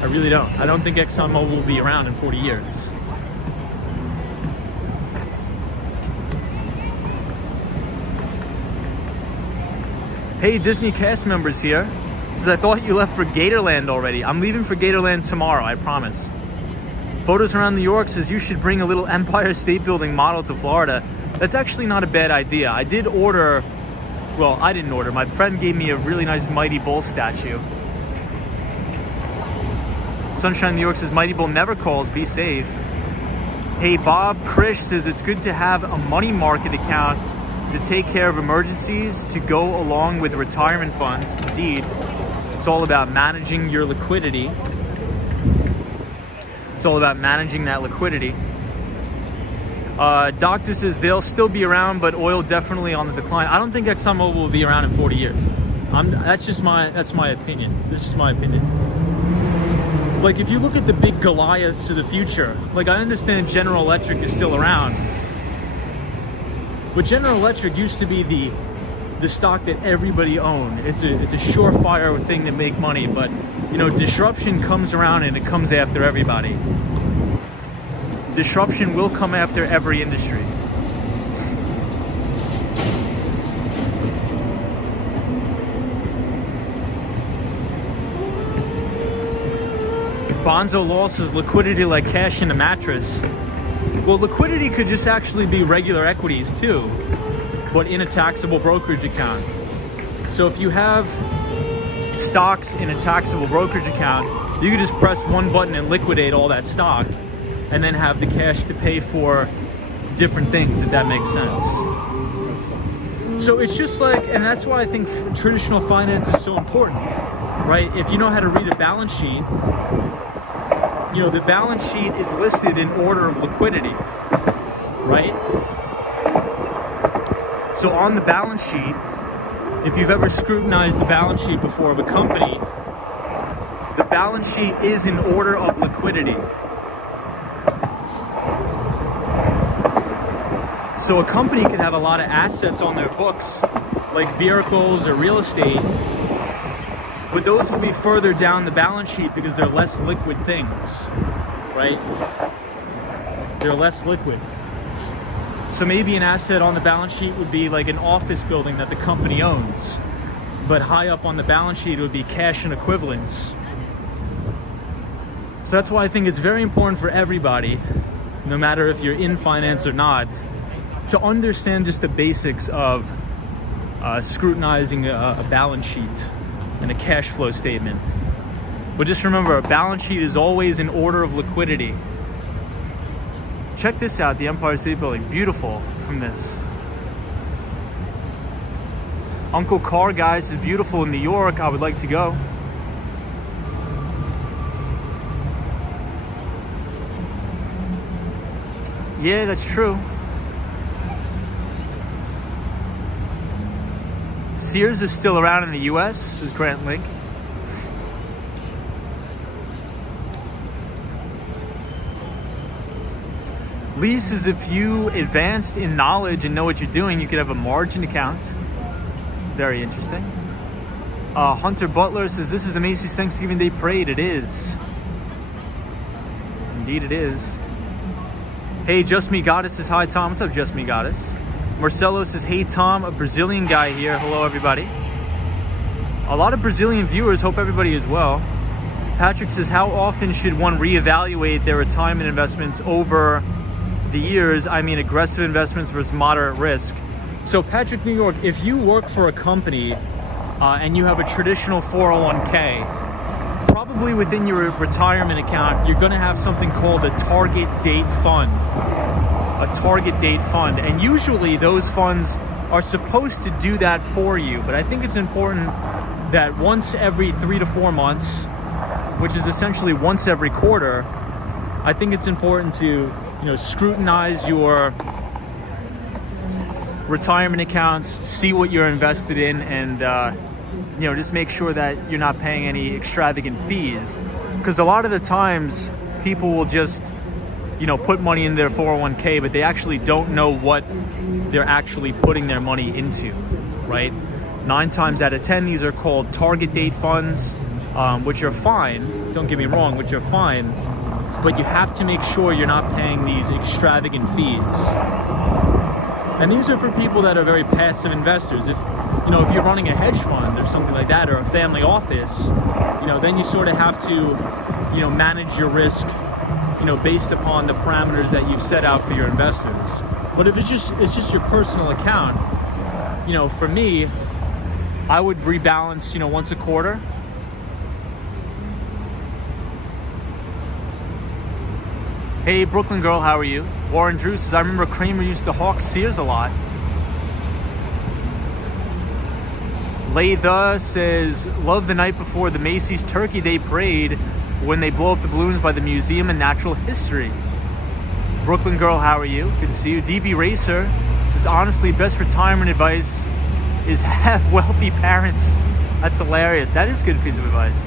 I really don't. I don't think ExxonMobil will be around in 40 years. Hey, Disney cast members here. Says, I thought you left for Gatorland already. I'm leaving for Gatorland tomorrow, I promise. Photos Around New York says, you should bring a little Empire State Building model to Florida. That's actually not a bad idea. I did order... Well, I didn't order. My friend gave me a really nice Mighty Bull statue. Sunshine New York says, Mighty Bull never calls, be safe. Hey, Bob Krish says, it's good to have a money market account to take care of emergencies to go along with retirement funds. Indeed, it's all about managing your liquidity. It's all about managing that liquidity. Doctor says they'll still be around, but oil definitely on the decline. I don't think ExxonMobil will be around in 40 years. That's my opinion. This is my opinion. Like, if you look at the big Goliaths of the future, like, I understand General Electric is still around, but General Electric used to be the stock that everybody owned. It's a surefire thing to make money, but you know, disruption comes around and it comes after everybody. Disruption will come after every industry. Bonzo Law says liquidity like cash in a mattress. Well, liquidity could just actually be regular equities too, but in a taxable brokerage account. So if you have stocks in a taxable brokerage account, you could just press one button and liquidate all that stock, and then have the cash to pay for different things, if that makes sense. So it's just like, and that's why I think traditional finance is so important, right? If you know how to read a balance sheet, you know, the balance sheet is listed in order of liquidity, right? So on the balance sheet, if you've ever scrutinized the balance sheet before of a company, the balance sheet is in order of liquidity. So a company could have a lot of assets on their books, like vehicles or real estate, but those will be further down the balance sheet because they're less liquid things, right? They're less liquid. So maybe an asset on the balance sheet would be like an office building that the company owns, but high up on the balance sheet would be cash and equivalents. So that's why I think it's very important for everybody, no matter if you're in finance or not, to understand just the basics of scrutinizing a balance sheet and a cash flow statement. But just remember, a balance sheet is always in order of liquidity. Check this out, the Empire State Building, beautiful. from this. Uncle Car Guys is beautiful in New York. I would like to go. Yeah, that's true. Sears is still around in the US, says Grant Link. Lee says if you advanced in knowledge and know what you're doing, you could have a margin account. Very interesting. Hunter Butler says this is the Macy's Thanksgiving Day Parade. It is. Indeed it is. Hey, Just Me Goddess says hi, Tom. What's up, Just Me Goddess? Marcelo says, hey, Tom, a Brazilian guy here. Hello, everybody. A lot of Brazilian viewers. Hope everybody is well. Patrick says, how often should one reevaluate their retirement investments over the years? I mean, aggressive investments versus moderate risk. So, Patrick, New York, if you work for a company and you have a traditional 401k, probably within your retirement account, you're going to have something called a target date fund. A target date fund. And usually those funds are supposed to do that for you. But I think it's important that once every 3 to 4 months, which is essentially once every quarter, I think it's important to, scrutinize your retirement accounts, see what you're invested in, and just make sure that you're not paying any extravagant fees. Because a lot of the times people will just put money in their 401k, but they actually don't know what they're actually putting their money into, right? 9 times out of 10, these are called target date funds, which are fine. Don't get me wrong, which are fine, but you have to make sure you're not paying these extravagant fees. And these are for people that are very passive investors. If you're running a hedge fund or something like that, or a family office, then you sort of have to, manage your risk, based upon the parameters that you've set out for your investors. But if it's just your personal account, for me, I would rebalance, once a quarter. Hey, Brooklyn girl, how are you? Warren Drew says, I remember Kramer used to hawk Sears a lot. Laytha says, love the night before the Macy's Turkey Day Parade when they blow up the balloons by the Museum of Natural History. Brooklyn girl, how are you? Good to see you. DB Racer says, honestly, best retirement advice is have wealthy parents. That's hilarious. That is a good piece of advice.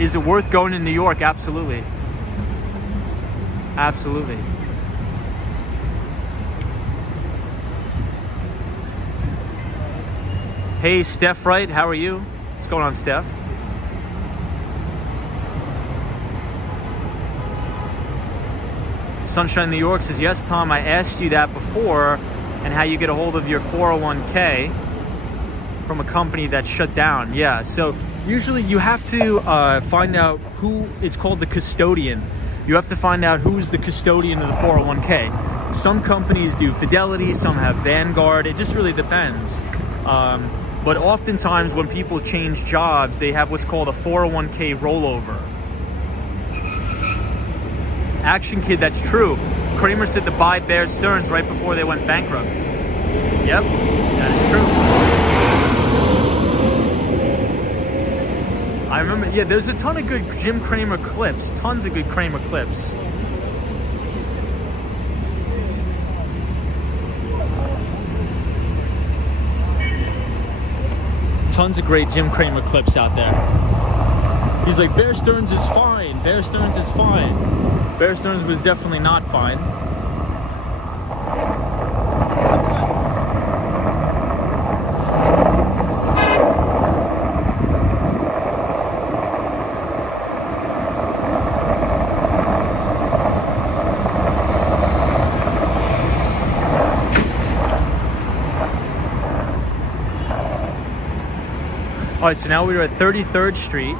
Is it worth going to New York? Absolutely. Absolutely. Hey, Steph Wright, how are you? What's going on, Steph? Sunshine New York says, yes, Tom, I asked you that before, and how you get a hold of your 401k from a company that shut down. Yeah, so usually you have to find out who, it's called the custodian. You have to find out who's the custodian of the 401k. Some companies do Fidelity, some have Vanguard. It just really depends. But oftentimes when people change jobs, they have what's called a 401k rollover. Action Kid, that's true. Kramer said to buy Bear Stearns right before they went bankrupt. Yep, that is true. I remember, yeah, there's a ton of good Jim Cramer clips. Tons of good Cramer clips. Tons of great Jim Cramer clips out there. He's like, Bear Stearns is fine. Bear Stearns is fine. Bear Stearns was definitely not fine. All right, so now we're at 33rd Street,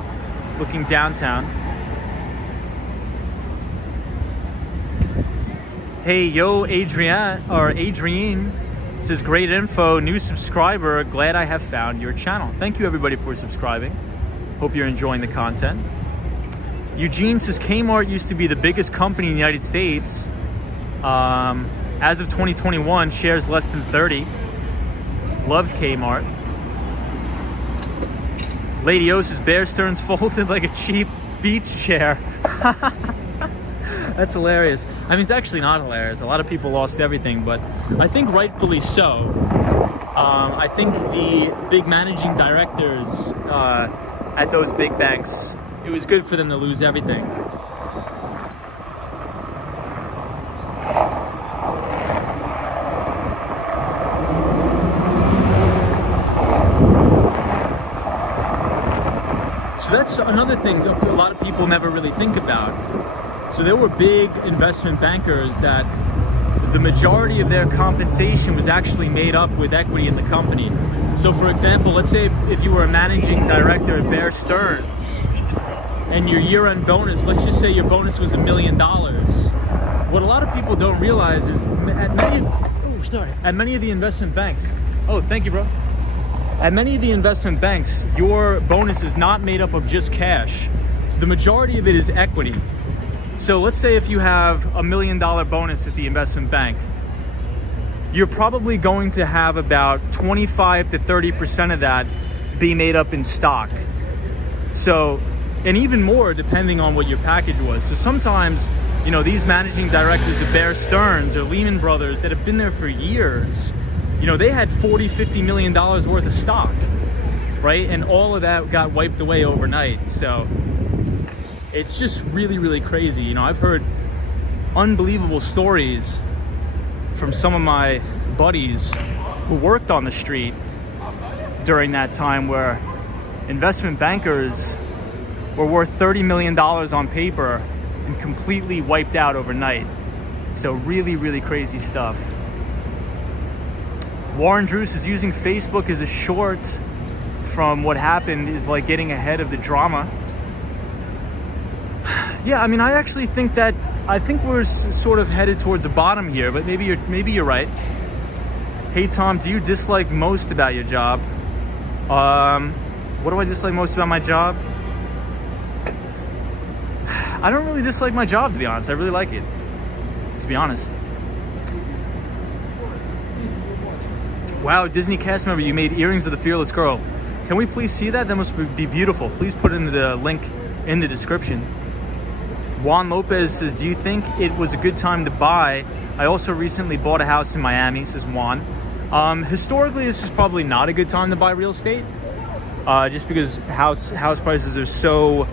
looking downtown. Hey, yo, Adrienne says, great info, new subscriber, glad I have found your channel. Thank you, everybody, for subscribing. Hope you're enjoying the content. Eugene says Kmart used to be the biggest company in the United States. As of 2021, shares less than 30. Loved Kmart. Lady O says Bear Stearns folded like a cheap beach chair. That's hilarious. I mean, it's actually not hilarious. A lot of people lost everything, but I think rightfully so. I think the big managing directors at those big banks, it was good for them to lose everything. So that's another thing that a lot of people never really think about. So there were big investment bankers that the majority of their compensation was actually made up with equity in the company. So for example, let's say if you were a managing director at Bear Stearns and your year-end bonus, let's just say your bonus was $1 million. What a lot of people don't realize is at many of the investment banks, oh, thank you, bro. At many of the investment banks, your bonus is not made up of just cash. The majority of it is equity. So let's say if you have $1 million bonus at the investment bank, you're probably going to have about 25 to 30% of that be made up in stock. So, and even more depending on what your package was. So sometimes, you know, these managing directors of Bear Stearns or Lehman Brothers that have been there for years, you know, they had $40-50 million worth of stock, right? And all of that got wiped away overnight. So it's just really, really crazy. You know, I've heard unbelievable stories from some of my buddies who worked on the street during that time where investment bankers were worth $30 million on paper and completely wiped out overnight. So really, really crazy stuff. Warren Drew says using Facebook as a short from what happened is like getting ahead of the drama. Yeah, I mean, I actually think we're sort of headed towards the bottom here, but maybe you're right. Hey Tom, do you dislike most about your job? What do I dislike most about my job? I don't really dislike my job, to be honest. I really like it, to be honest. Wow, Disney cast member, you made earrings of the Fearless Girl. Can we please see that? That must be beautiful. Please put in the link in the description. Juan Lopez says, do you think it was a good time to buy? I also recently bought a house in Miami, says Juan. Historically, this is probably not a good time to buy real estate, just because house prices are so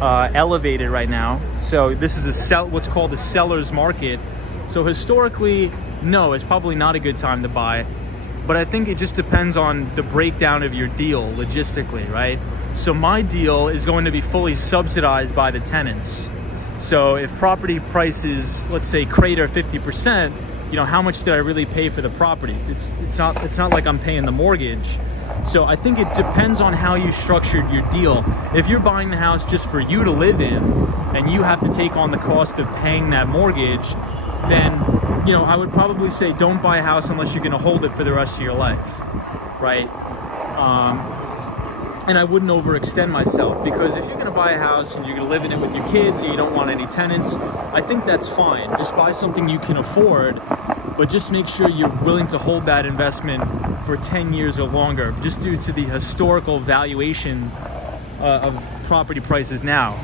elevated right now. So this is what's called a seller's market. So historically, no, it's probably not a good time to buy. But I think it just depends on the breakdown of your deal logistically, right? So my deal is going to be fully subsidized by the tenants. So if property prices, let's say, crater 50%, you know, how much did I really pay for the property? It's not like I'm paying the mortgage. So I think it depends on how you structured your deal. If you're buying the house just for you to live in and you have to take on the cost of paying that mortgage, then, you know, I would probably say don't buy a house unless you're going to hold it for the rest of your life, right? And I wouldn't overextend myself, because if you're going to buy a house and you're going to live in it with your kids and you don't want any tenants, I think that's fine. Just buy something you can afford, but just make sure you're willing to hold that investment for 10 years or longer, just due to the historical valuation of property prices now.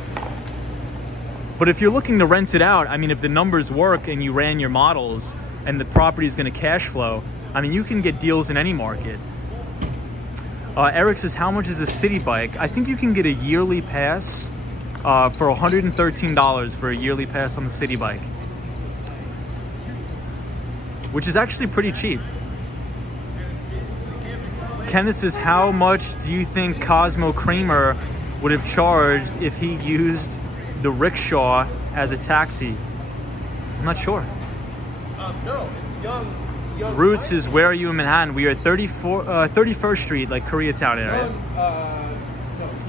But if you're looking to rent it out, I mean, if the numbers work and you ran your models and the property is going to cash flow, I mean, you can get deals in any market. Eric says, how much is a city bike? I think you can get a yearly pass for $113 for a yearly pass on the city bike, which is actually pretty cheap. Kenneth says, how much do you think Cosmo Kramer would have charged if he used the rickshaw as a taxi? I'm not sure. No, it's young. Roots is, where are you in Manhattan? We are at 31st Street, like Koreatown area.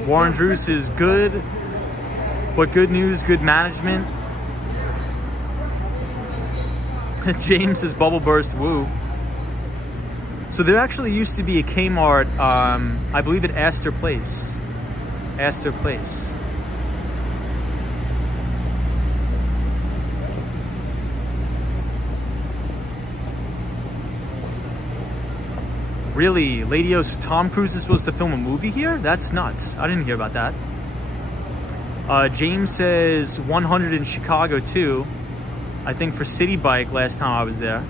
Warren Drew says, good. What good news? Good management. James says, bubble burst. Woo. So there actually used to be a Kmart, I believe at Astor Place. Astor Place. Really? Lady-O, so Tom Cruise is supposed to film a movie here? That's nuts. I didn't hear about that. James says 100 in Chicago too. I think for City Bike last time I was there.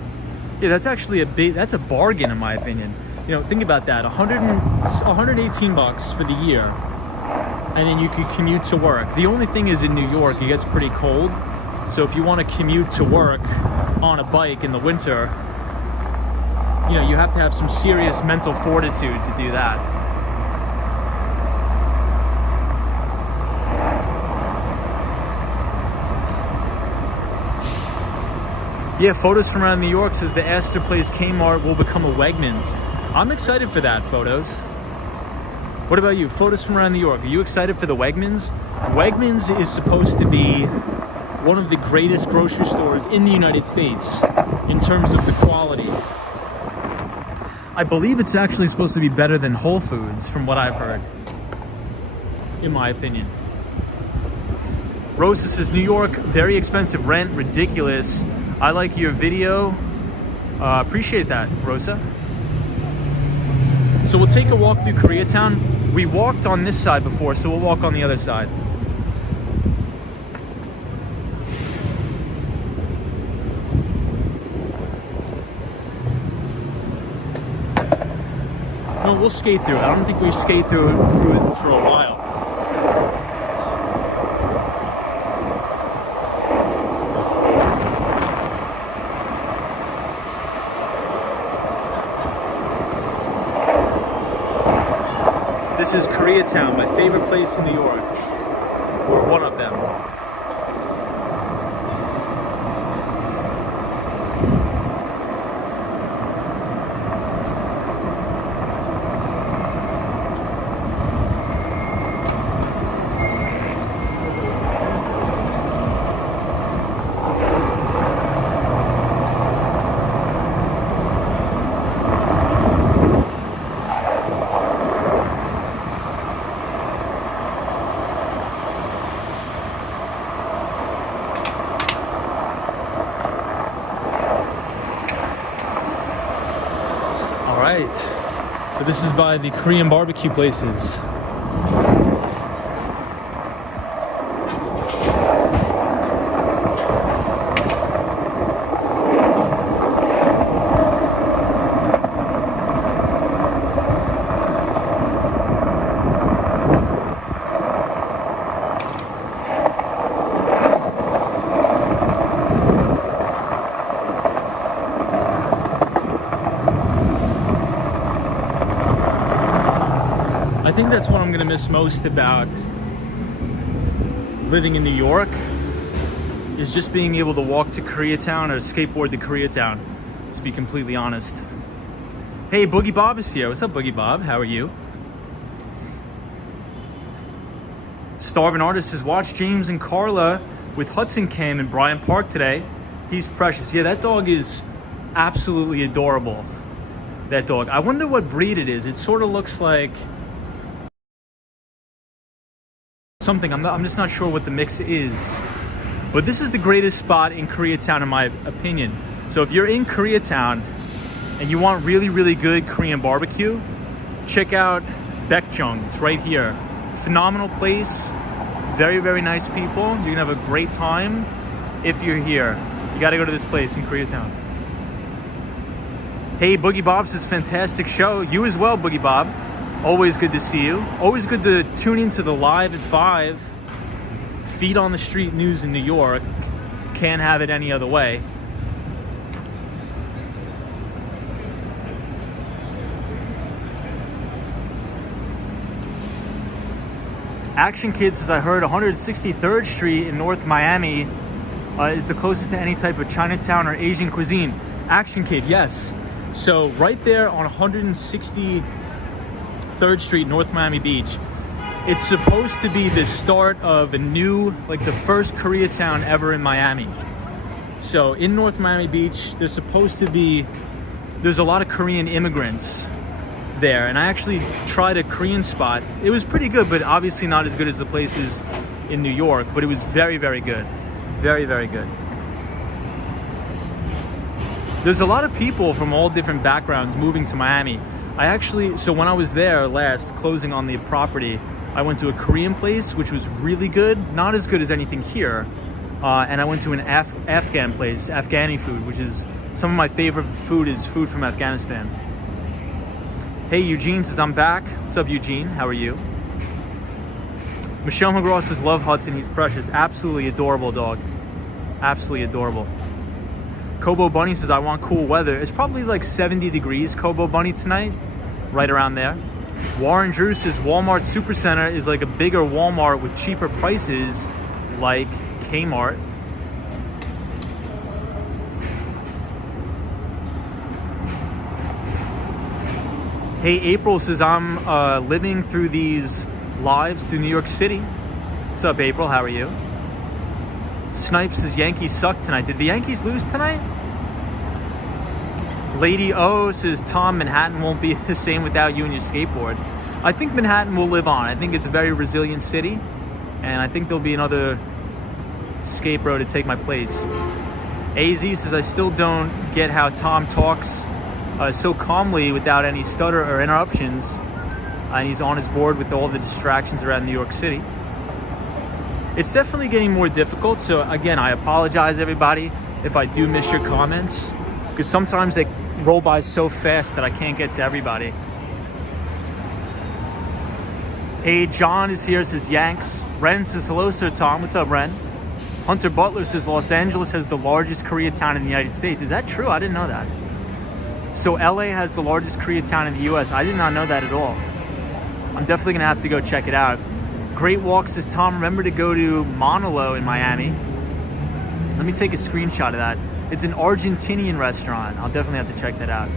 Yeah, that's actually that's a bargain in my opinion. You know, think about that. 118 bucks for the year. And then you could commute to work. The only thing is in New York, it gets pretty cold. So if you want to commute to work on a bike in the winter, you know, you have to have some serious mental fortitude to do that. Yeah, Photos from around New York says the Astor Place Kmart will become a Wegmans. I'm excited for that, Photos. What about you? Photos from around New York. Are you excited for the Wegmans? Wegmans is supposed to be one of the greatest grocery stores in the United States in terms of the quality. I believe it's actually supposed to be better than Whole Foods, from what I've heard, in my opinion. Rosa says, New York, very expensive rent, ridiculous. I like your video. Appreciate that, Rosa. So we'll take a walk through Koreatown. We walked on this side before, so we'll walk on the other side. No, we'll skate through it. I don't think we skate through it for a while. This is Koreatown, my favorite place in New York, or one of them. So this is by the Korean barbecue places. I think that's what I'm gonna miss most about living in New York, is just being able to walk to Koreatown or skateboard to Koreatown, to be completely honest. Hey, Boogie Bob is here. What's up, Boogie Bob? How are you? Starving Artist says, watch James and Carla with Hudson Cam in Bryant Park today. He's precious. Yeah, that dog is absolutely adorable. That dog. I wonder what breed it is. It sort of looks like something. I'm just not sure what the mix is. But this is the greatest spot in Koreatown in my opinion. So if you're in Koreatown and you want really, really good Korean barbecue, check out Baekjung. It's right here. Phenomenal place. Very, very nice people. You're gonna have a great time if you're here. You gotta go to this place in Koreatown. Hey, Boogie Bob says, fantastic show. You as well, Boogie Bob. Always good to see you. Always good to tune into the Live at 5 feet on the street news in New York. Can't have it any other way. Action Kid says, I heard 163rd Street in North Miami is the closest to any type of Chinatown or Asian cuisine. Action Kid, yes. So right there on 163rd Street, North Miami Beach, it's supposed to be the start of a new, like the first Koreatown ever in Miami. So in North Miami Beach, there's a lot of Korean immigrants there, and I actually tried a Korean spot. It was pretty good, but obviously not as good as the places in New York, but it was very, very good. Very, very good. There's a lot of people from all different backgrounds moving to Miami. So when I was there last, closing on the property, I went to a Korean place, which was really good. Not as good as anything here. And I went to an Afghan place, Afghani food, which is some of my favorite food is food from Afghanistan. Hey, Eugene says, I'm back. What's up, Eugene? How are you? Michelle McGraw says, love Hudson. He's precious. Absolutely adorable dog. Absolutely adorable. Kobo Bunny says, I want cool weather. It's probably like 70 degrees, Kobo Bunny, tonight. Right around there. Warren Drew says, Walmart Supercenter is like a bigger Walmart with cheaper prices like Kmart. Hey, April says, I'm living through these lives through New York City. What's up, April? How are you? Snipes says, Yankees suck tonight. Did the Yankees lose tonight? Lady O says, Tom, Manhattan won't be the same without you and your skateboard. I think Manhattan will live on. I think it's a very resilient city, and I think there'll be another skate bro to take my place. AZ says, I still don't get how Tom talks so calmly without any stutter or interruptions, and he's on his board with all the distractions around New York City. It's definitely getting more difficult, so again, I apologize everybody if I do miss your comments, because sometimes they roll by so fast that I can't get to everybody. Hey, John is here, says Yanks. Ren says, hello, Sir Tom. What's up, Ren? Hunter Butler says, Los Angeles has the largest Koreatown in the United States. Is that true? I didn't know that. So LA has the largest Koreatown in the US. I did not know that at all. I'm definitely gonna have to go check it out. Great Walk says, Tom, remember to go to Monolo in Miami. Let me take a screenshot of that. It's an Argentinian restaurant. I'll definitely have to check that out.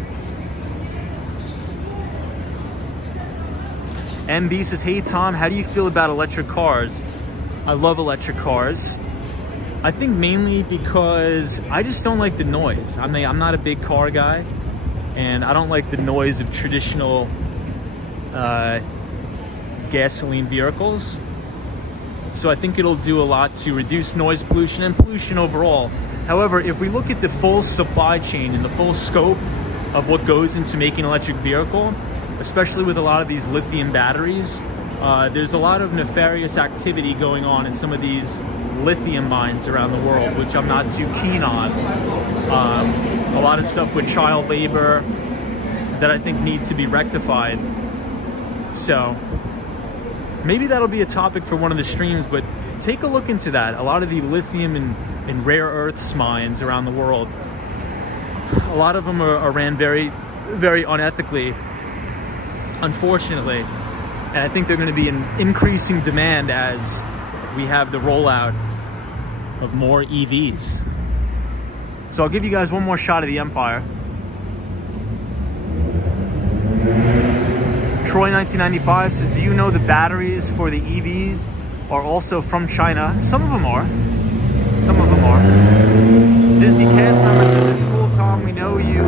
MB says, hey Tom, how do you feel about electric cars? I love electric cars. I think mainly because I just don't like the noise. I'm not a big car guy, and I don't like the noise of traditional gasoline vehicles. So I think it'll do a lot to reduce noise pollution and pollution overall. However, if we look at the full supply chain and the full scope of what goes into making an electric vehicle, especially with a lot of these lithium batteries, there's a lot of nefarious activity going on in some of these lithium mines around the world, which I'm not too keen on. A lot of stuff with child labor that I think need to be rectified. So maybe that'll be a topic for one of the streams, but take a look into that. A lot of the lithium and rare earths mines around the world, a lot of them are ran very, very unethically, unfortunately. And I think they're going to be in increasing demand as we have the rollout of more EVs. So I'll give you guys one more shot of the Empire. Troy 1995 says, do you know the batteries for the EVs are also from China? Some of them are. Some of them are. Disney cast member says, it's cool, Tom. We know you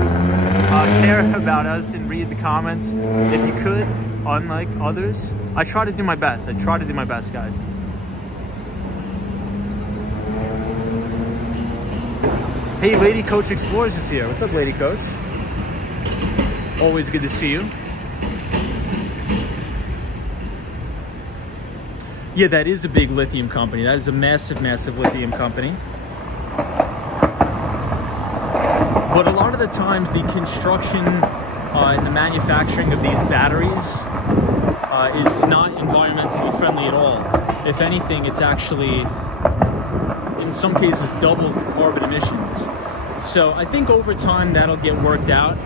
care about us and read the comments. If you could, unlike others. I try to do my best. I try to do my best, guys. Hey, Lady Coach Explorers is here. What's up, Lady Coach? Always good to see you. Yeah, that is a big lithium company. That is a massive, massive lithium company. But a lot of the times, the construction and the manufacturing of these batteries is not environmentally friendly at all. If anything, it's actually, in some cases, doubles the carbon emissions. So I think over time that'll get worked out.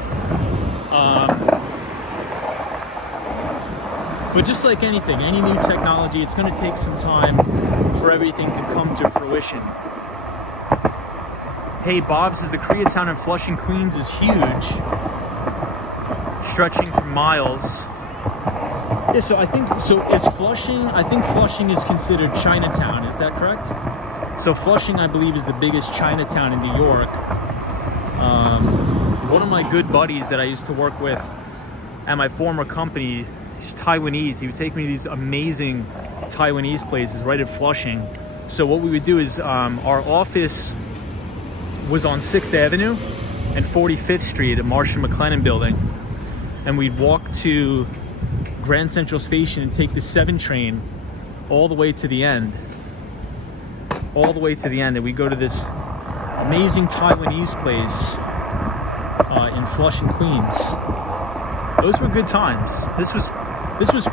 But just like anything, any new technology, it's going to take some time for everything to come to fruition. Hey, Bob says the Koreatown in Flushing, Queens is huge, stretching for miles. Yeah, so I think, I think Flushing is considered Chinatown, is that correct? So Flushing, I believe, is the biggest Chinatown in New York. One of my good buddies that I used to work with at my former company, he's Taiwanese. He would take me to these amazing Taiwanese places right at Flushing. So what we would do is our office was on 6th Avenue and 45th Street at Marsh & McLennan building. and we'd walk to Grand Central Station and take the 7 train all the way to the end. All the way to the end, and we go to this amazing Taiwanese place in Flushing, Queens. Those were good times. This was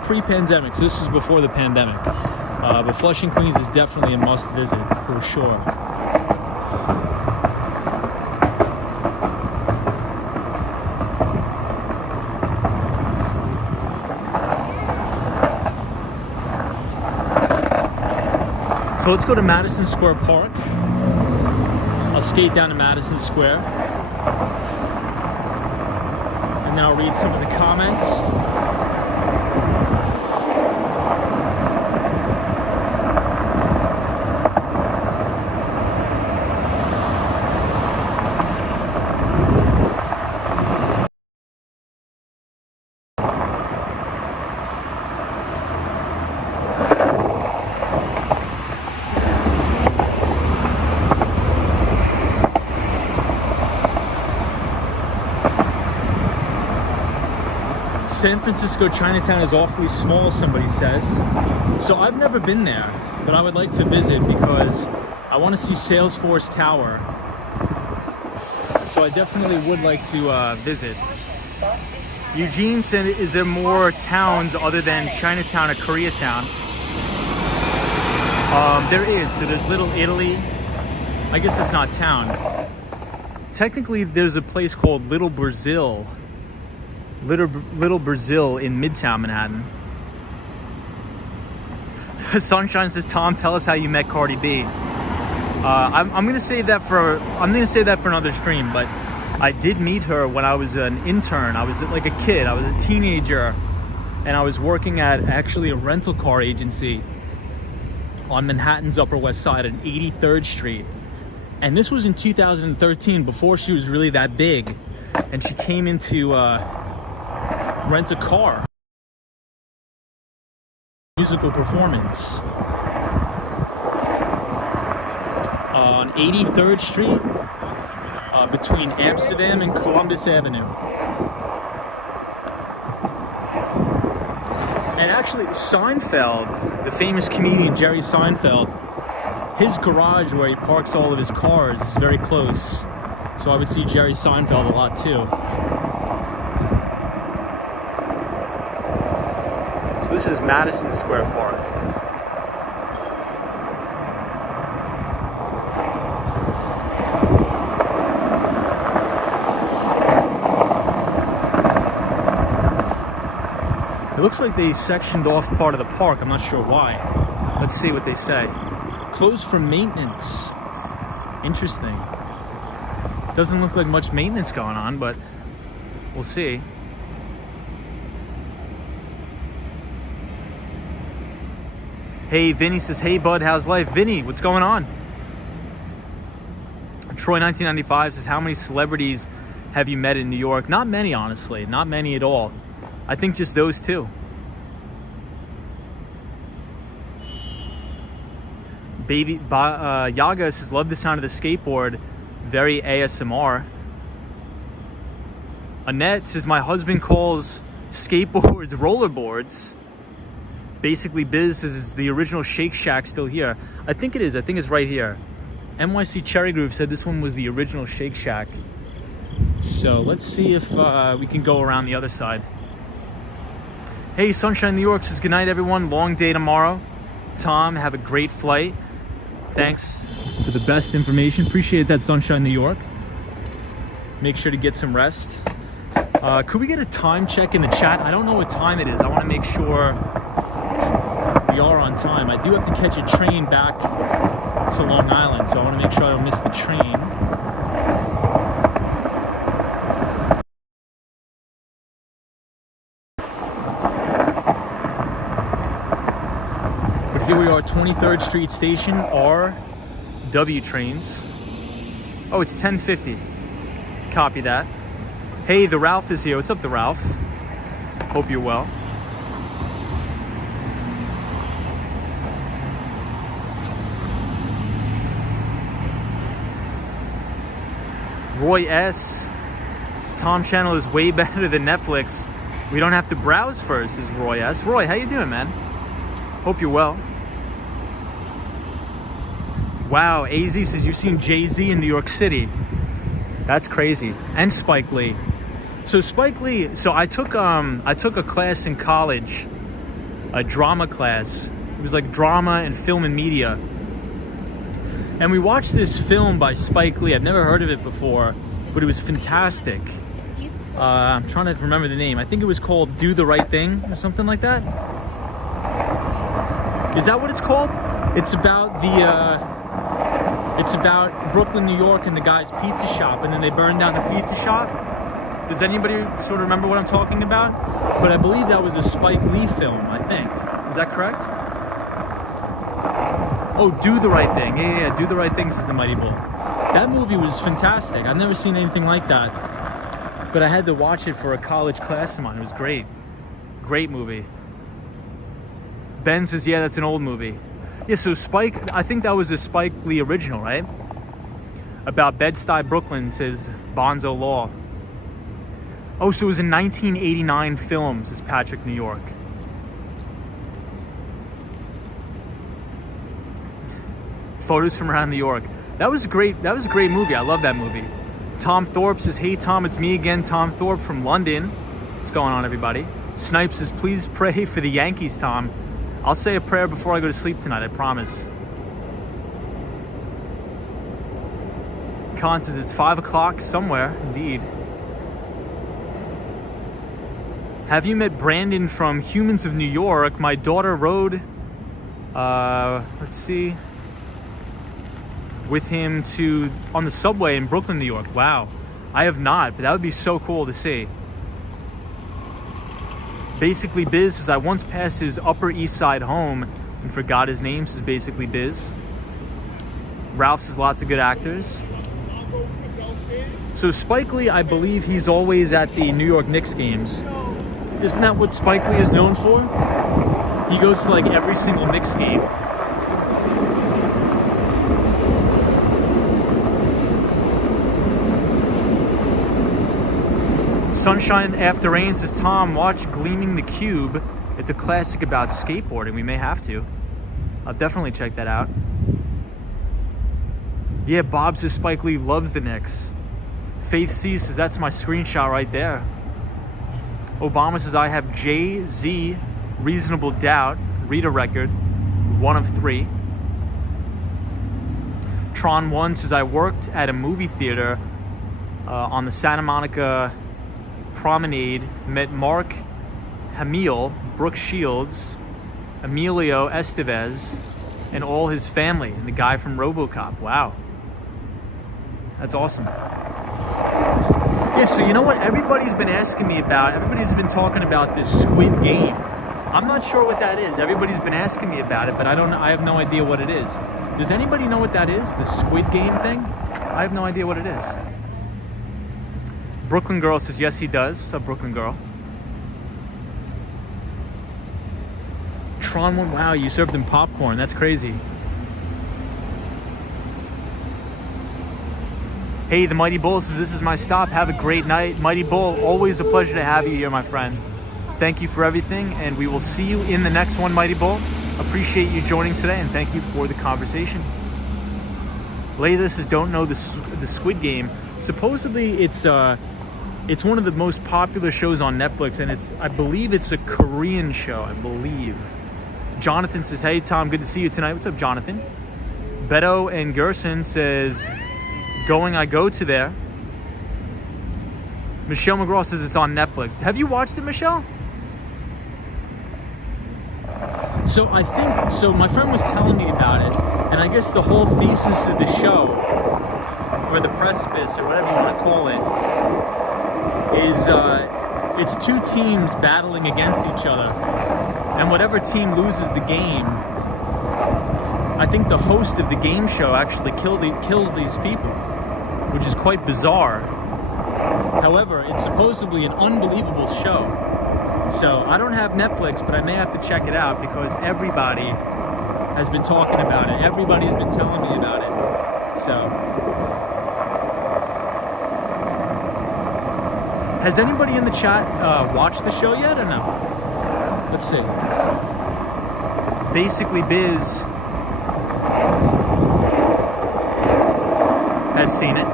pre-pandemic, so this was before the pandemic. But Flushing, Queens is definitely a must visit for sure. So let's go to Madison Square Park. I'll skate down to Madison Square. And then I'll read some of the comments. San Francisco Chinatown is awfully small, somebody says. So I've never been there, but I would like to visit because I want to see Salesforce Tower. So I definitely would like to visit. Eugene said, is there more towns other than Chinatown or Koreatown? There is. So there's Little Italy. I guess it's not town. Technically, there's a place called Little Brazil in Midtown Manhattan. Sunshine says, Tom, tell us how you met Cardi B. I'm gonna save that for another stream, but I did meet her when I was an intern. I was like a kid. I was a teenager, and I was working at actually a rental car agency on Manhattan's Upper West Side at 83rd Street. And this was in 2013, before she was really that big, and she came into rent a car musical performance on 83rd Street between Amsterdam and Columbus Avenue. And actually Seinfeld, the famous comedian Jerry Seinfeld, his garage where he parks all of his cars is very close, so I would see Jerry Seinfeld a lot too. So this is Madison Square Park. It looks like they sectioned off part of the park. I'm not sure why. Let's see what they say. Closed for maintenance. Interesting. Doesn't look like much maintenance going on, but we'll see. Hey, Vinny says, hey, bud, how's life? Vinny, what's going on? Troy 1995 says, how many celebrities have you met in New York? Not many, honestly. Not many at all. I think just those two. Baby Yaga says, love the sound of the skateboard. Very ASMR. Annette says, my husband calls skateboards rollerboards. Basically, Biz says, is the original Shake Shack still here? I think it is. I think it's right here. NYC Cherry Groove said this one was the original Shake Shack. So let's see if we can go around the other side. Hey, Sunshine New York says, good night, everyone. Long day tomorrow. Tom, have a great flight. Thanks for the best information. Appreciate that, Sunshine New York. Make sure to get some rest. Could we get a time check in the chat? I don't know what time it is. I want to make sure we are on time. I do have to catch a train back to Long Island, so I want to make sure I don't miss the train. But here we are, 23rd Street Station, RW trains. Oh, it's 10:50. Copy that. Hey, the Ralph is here. What's up, the Ralph? Hope you're well. Roy S. This Tom channel is way better than Netflix. We don't have to browse first, says Roy S. Roy, how you doing, man? Hope you're well. Wow, AZ says you've seen Jay-Z in New York City. That's crazy. And Spike Lee. So Spike Lee, so I took a class in college, a drama class. It was like drama and film and media. And we watched this film by Spike Lee. I've never heard of it before, but it was fantastic. I'm trying to remember the name. I think it was called Do the Right Thing or something like that. Is that what it's called? It's about it's about Brooklyn, New York, and the guy's pizza shop, and then they burned down the pizza shop. Does anybody sort of remember what I'm talking about? But I believe that was a Spike Lee film, I think. Is that correct? Oh, Do the Right Thing. Yeah, Do the Right Thing is the Mighty Bull. That movie was fantastic. I've never seen anything like that. But I had to watch it for a college class of mine. It was great. Great movie. Ben says, yeah, that's an old movie. Yeah, so Spike, I think that was a Spike Lee original, right? About Bed-Stuy, Brooklyn, says Bonzo Law. Oh, so it was a 1989 film, says Patrick, New York. Photos from around New York. That was a great movie. I love that movie. Tom Thorpe says, hey Tom, it's me again, Tom Thorpe from London. What's going on, everybody? Snipe says, please pray for the Yankees, Tom. I'll say a prayer before I go to sleep tonight, I promise. Con says, it's 5 o'clock somewhere, indeed. Have you met Brandon from Humans of New York? My daughter rode, let's see, with him on the subway in Brooklyn, New York. Wow, I have not, but that would be so cool to see. Basically Biz says, I once passed his Upper East Side home and forgot his name, says Basically Biz. Ralph says lots of good actors. So Spike Lee, I believe he's always at the New York Knicks games. Isn't that what Spike Lee is known for? He goes to like every single Knicks game. Sunshine After Rain says, Tom, watch Gleaming the Cube. It's a classic about skateboarding. We may have to. I'll definitely check that out. Yeah, Bob says Spike Lee loves the Knicks. Faith C says, that's my screenshot right there. Obama says, I have Jay-Z, Reasonable Doubt, read a record, 1 of 3. Tron1 says, I worked at a movie theater on the Santa Monica Promenade, met Mark Hamill, Brooke Shields, Emilio Estevez, and all his family, and the guy from RoboCop. Wow. That's awesome. Yeah, so you know what everybody's been asking me about? Everybody's been talking about this Squid Game. I'm not sure what that is. Everybody's been asking me about it, but I have no idea what it is. Does anybody know what that is? The Squid Game thing? I have no idea what it is. Brooklyn Girl says, yes, he does. What's up, Brooklyn Girl? Tron1, wow, you served him popcorn. That's crazy. Hey, the Mighty Bull says, this is my stop. Have a great night. Mighty Bull, always a pleasure to have you here, my friend. Thank you for everything, and we will see you in the next one, Mighty Bull. Appreciate you joining today, and thank you for the conversation. Layla says, don't know the Squid Game. Supposedly, it's one of the most popular shows on Netflix, and I believe it's a Korean show, I believe. Jonathan says, hey, Tom, good to see you tonight. What's up, Jonathan? Beto and Gerson says, I go to there. Michelle McGraw says it's on Netflix. Have you watched it, Michelle? So my friend was telling me about it, and I guess the whole thesis of the show, or the precipice, or whatever you want to call it, is it's two teams battling against each other, and whatever team loses the game, I think the host of the game show actually kills these people, which is quite bizarre. However, it's supposedly an unbelievable show. So I don't have Netflix, but I may have to check it out because everybody has been talking about it. Everybody's been telling me about it. So Has anybody in the chat watched the show yet or no? Let's see. Basically Biz has seen it.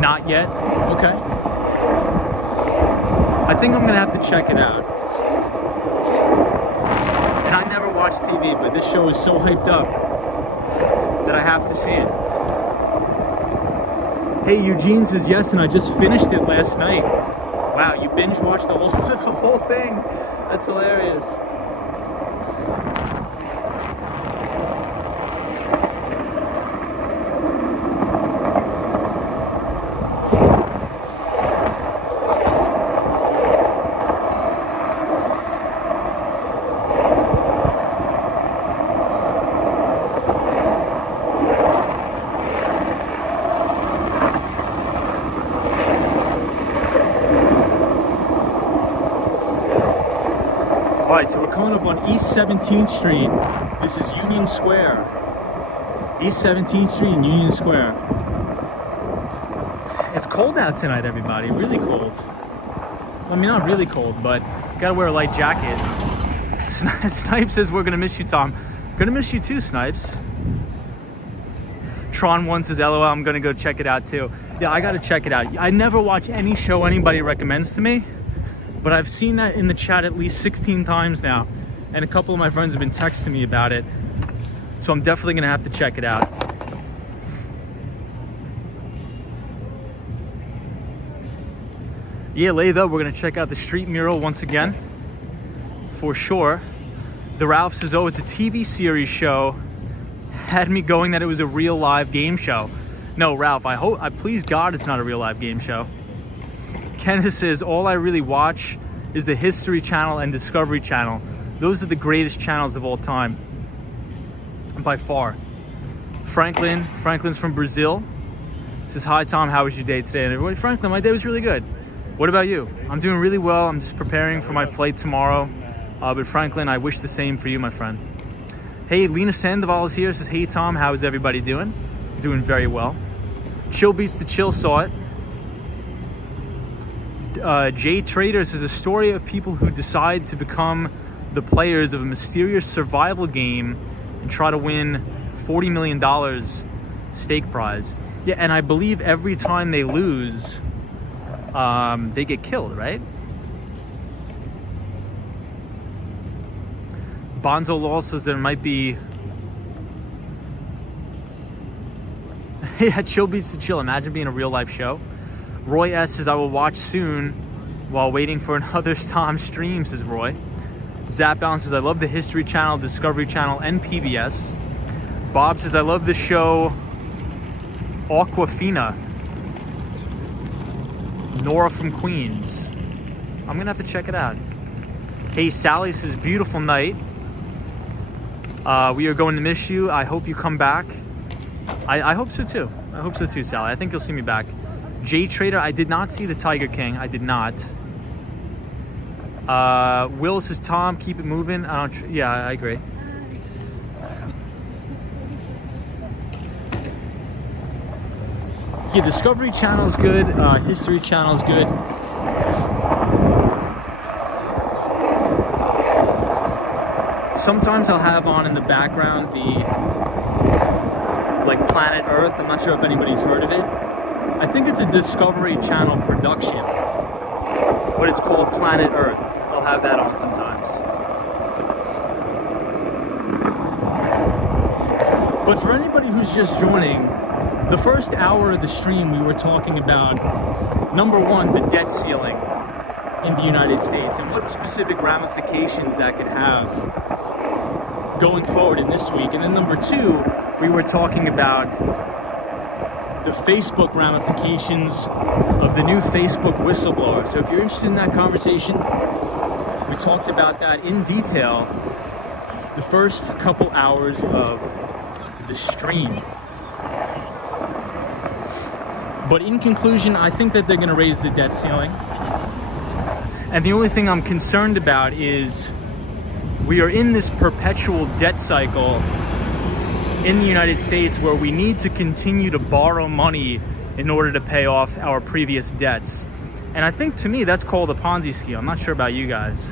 Not yet? Okay. I think I'm gonna have to check it out. And I never watch TV, but this show is so hyped up that I have to see it. Hey, Eugene says yes, and I just finished it last night. Wow, you binge watched the whole thing. That's hilarious. Alright, so we're coming up on East 17th Street. This is Union Square. East 17th Street and Union Square. It's cold out tonight, everybody. Really cold. I mean, not really cold, but gotta wear a light jacket. Snipes says, we're gonna miss you, Tom. Gonna miss you too, Snipes. Tron1 says, LOL, I'm gonna go check it out too. Yeah, I gotta check it out. I never watch any show anybody recommends to me, but I've seen that in the chat at least 16 times now, and a couple of my friends have been texting me about it, so I'm definitely gonna have to check it out. Yeah, later we're gonna check out the street mural once again, for sure. The Ralph says, oh, it's a TV series show. Had me going that it was a real live game show. No, Ralph, I please God it's not a real live game show. Kenneth says, all I really watch is the History Channel and Discovery Channel. Those are the greatest channels of all time, by far. Franklin's from Brazil. Says, hi Tom, how was your day today? And everybody, Franklin, my day was really good. What about you? I'm doing really well. I'm just preparing for my flight tomorrow. But Franklin, I wish the same for you, my friend. Hey, Lena Sandoval is here. Says, hey Tom, how is everybody doing? Doing very well. Chill Beats the Chill saw it. Jay Trader says, a story of people who decide to become the players of a mysterious survival game and try to win $40 million stake prize. Yeah, and I believe every time they lose, they get killed, right? Bonzo Law says there might be... Yeah, Chill Beats the Chill. Imagine being a real life show. Roy S says, I will watch soon while waiting for another Tom stream, says Roy. Zap Balance says, I love the History Channel, Discovery Channel, and PBS. Bob says, I love the show Aquafina. Nora from Queens. I'm gonna have to check it out. Hey, Sally says, beautiful night. We are going to miss you. I hope you come back. I hope so too. I hope so too, Sally. I think you'll see me back. Jay Trader, I did not see the Tiger King. I did not. Will says, Tom, keep it moving. Yeah, I agree. Yeah, Discovery Channel's good. History Channel's good. Sometimes I'll have on in the background the Planet Earth. I'm not sure if anybody's heard of it. I think it's a Discovery Channel production, but it's called Planet Earth. I'll have that on sometimes. But for anybody who's just joining, the first hour of the stream we were talking about, number one, the debt ceiling in the United States and what specific ramifications that could have going forward in this week. And then number two, we were talking about the Facebook ramifications of the new Facebook whistleblower. So if you're interested in that conversation, we talked about that in detail the first couple hours of the stream. But in conclusion, I think that they're going to raise the debt ceiling. And the only thing I'm concerned about is we are in this perpetual debt cycle in the United States where we need to continue to borrow money in order to pay off our previous debts. And I think, to me, that's called a Ponzi scheme. I'm not sure about you guys.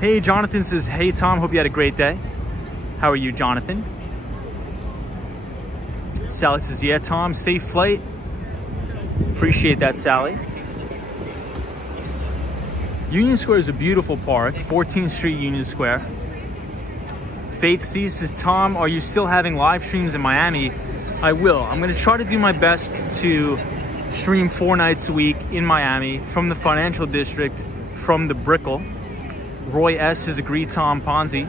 Hey, Jonathan says, hey, Tom, hope you had a great day. How are you, Jonathan? Sally says, yeah, Tom, safe flight. Appreciate that, Sally. Union Square is a beautiful park, 14th Street, Union Square. Faith C says, Tom, are you still having live streams in Miami? I will. I'm going to try to do my best to stream 4 nights a week in Miami from the financial district, from the Brickell. Roy S has agreed, Tom Ponzi.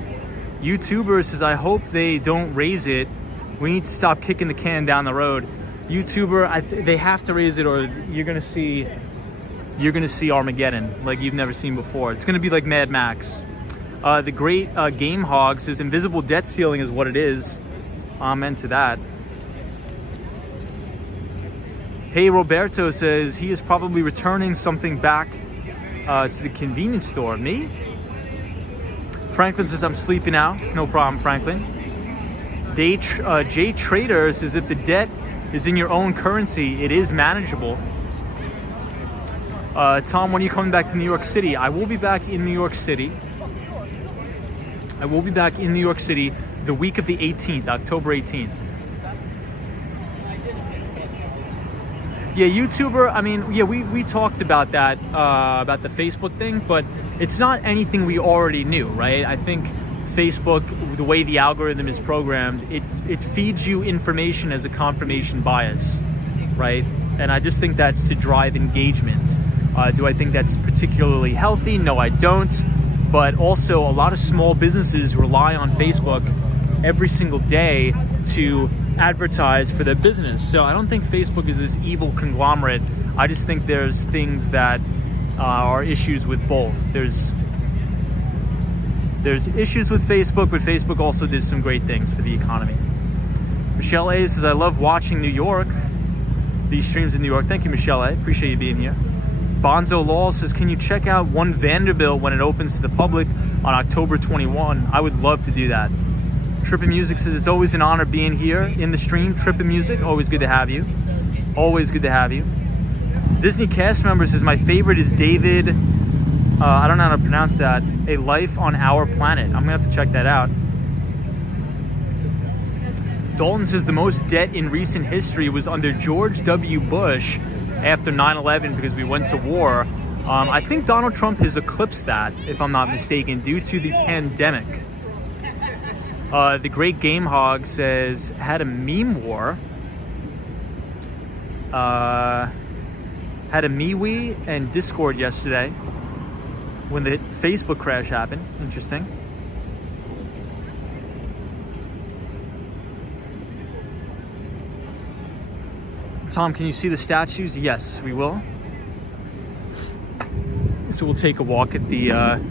YouTuber says, I hope they don't raise it. We need to stop kicking the can down the road. YouTuber, they have to raise it, or you're gonna see Armageddon like you've never seen before. It's gonna be like Mad Max. The great Game Hog says, invisible debt ceiling is what it is. Amen to that. Hey, Roberto says he is probably returning something back to the convenience store. Me? Franklin says, I'm sleeping now. No problem, Franklin. Jay Trader says, if the debt is in your own currency, it is manageable. Tom, when are you coming back to New York City? I will be back in New York City. I will be back in New York City the week of the 18th, October 18th. Yeah, YouTuber, I mean, yeah, we talked about that, about the Facebook thing, but it's not anything we already knew, right? I think Facebook, the way the algorithm is programmed, it feeds you information as a confirmation bias, right? And I just think that's to drive engagement. Do I think that's particularly healthy? No, I don't. But also, a lot of small businesses rely on Facebook every single day to advertise for their business. So I don't think Facebook is this evil conglomerate. I just think there's things that are issues with both. There's issues with Facebook, but Facebook also did some great things for the economy. Michelle A says, I love watching New York, these streams in New York. Thank you, Michelle A. Appreciate you being here. Bonzo Law says, can you check out One Vanderbilt when it opens to the public on October 21? I would love to do that. Trippin' Music says, it's always an honor being here in the stream. Trippin' Music, always good to have you. Always good to have you. Disney cast member says, my favorite is David, I don't know how to pronounce that, A Life on Our Planet. I'm gonna have to check that out. Dalton says, the most debt in recent history was under George W. Bush after 9/11 because we went to war. I think Donald Trump has eclipsed that, if I'm not mistaken, due to the pandemic. The Great Game Hog says, had a meme war. Had a MeWe and Discord yesterday when the Facebook crash happened. Interesting. Tom, can you see the statues? Yes, we will. So we'll take a walk at the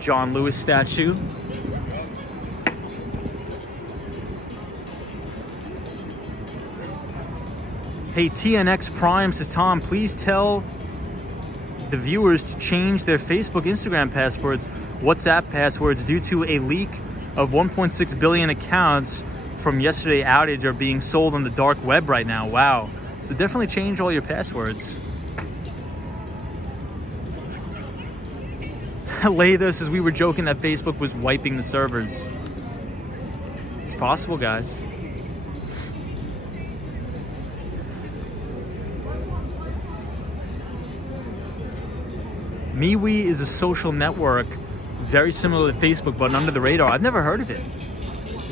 John Lewis statue. Hey, TNX Prime says, Tom, please tell the viewers to change their Facebook, Instagram passwords, WhatsApp passwords due to a leak of 1.6 billion accounts from yesterday's outage are being sold on the dark web right now. Wow. So definitely change all your passwords. Layla says, we were joking that Facebook was wiping the servers. It's possible, guys. MeWe is a social network very similar to Facebook, but under the radar. I've never heard of it.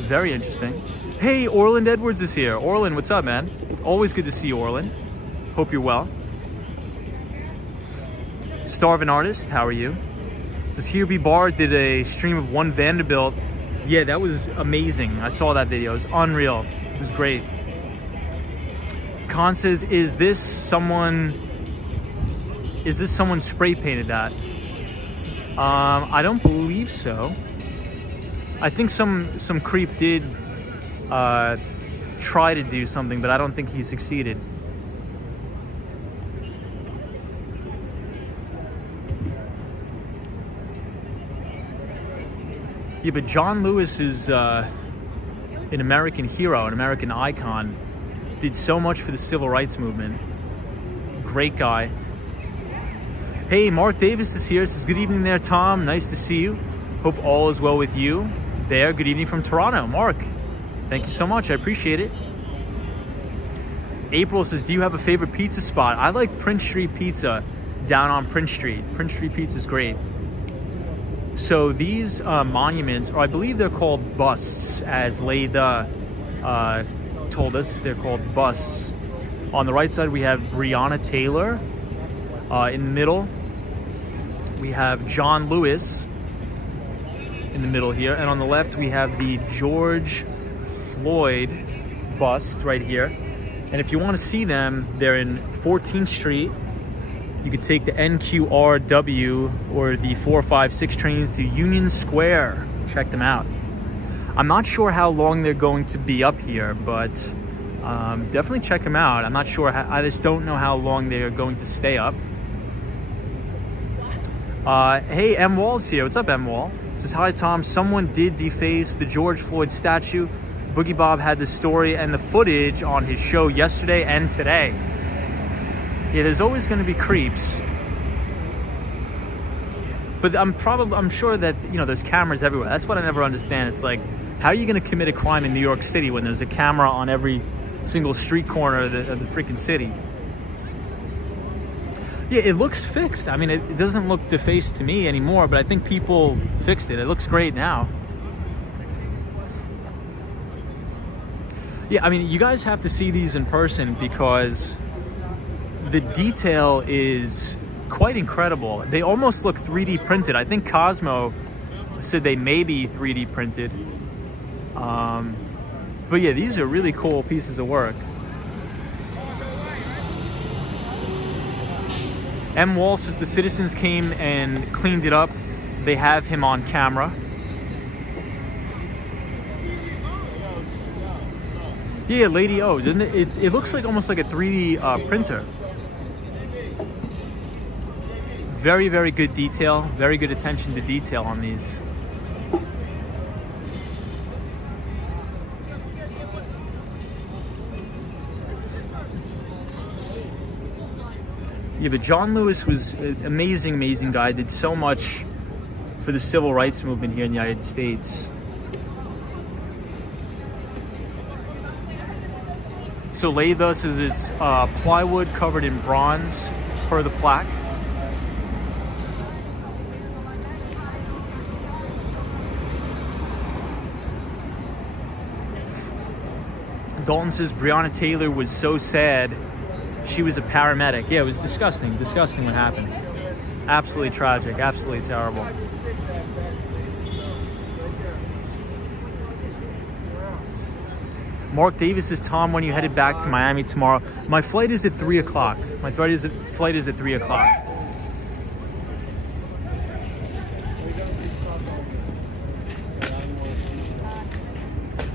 Very interesting. Hey, Orland Edwards is here. Orland, what's up, man? Always good to see you, Orland. Hope you're well. Starvin' Artist, how are you? Says, Here Be Bar did a stream of One Vanderbilt. Yeah, that was amazing. I saw that video. It was unreal. It was great. Khan says, is this someone spray painted that? I don't believe so. I think some creep did try to do something, but I don't think he succeeded. Yeah, but John Lewis is an American hero, an American icon. Did so much for the civil rights movement. Great guy. Hey, Mark Davis is here. Says, good evening there, Tom. Nice to see you. Hope all is well with you there. Good evening from Toronto. Mark, thank you so much. I appreciate it. April says, do you have a favorite pizza spot? I like Prince Street Pizza down on Prince Street. Prince Street Pizza is great. So these monuments, or I believe they're called busts, as Leida told us. They're called busts. On the right side, we have Breonna Taylor. In the middle, we have John Lewis in the middle here. And on the left, we have the George Floyd bust right here. And if you want to see them, they're in 14th Street. You could take the NQRW or the 456 trains to Union Square. Check them out. I'm not sure how long they're going to be up here, but definitely check them out. I'm not sure. I just don't know how long they are going to stay up. Hey, M. Wall's here. What's up, M. Wall? Says, hi, Tom. Someone did deface the George Floyd statue. Boogie Bob had the story and the footage on his show yesterday and today. Yeah, there's always going to be creeps. But I'm sure that, you know, there's cameras everywhere. That's what I never understand. It's like, how are you going to commit a crime in New York City when there's a camera on every single street corner of the freaking city? Yeah, it looks fixed. I mean, it doesn't look defaced to me anymore, but I think people fixed it. It looks great now. Yeah, I mean, you guys have to see these in person because the detail is quite incredible. They almost look 3D printed. I think Cosmo said they may be 3D printed. But yeah, these are really cool pieces of work. M. Wall says the citizens came and cleaned it up. They have him on camera. Yeah, Lady O, doesn't it? It looks like almost like a 3D printer. Very, very good detail. Very good attention to detail on these. Yeah, but John Lewis was an amazing, amazing guy. Did so much for the civil rights movement here in the United States. So Leida says it's plywood covered in bronze per the plaque. Dalton says Breonna Taylor was so sad. She was a paramedic. Yeah, it was disgusting. Disgusting what happened. Absolutely tragic. Absolutely terrible. Mark Davis says, Tom, when you headed back to Miami tomorrow? My flight is at 3 o'clock. My flight is at 3 o'clock.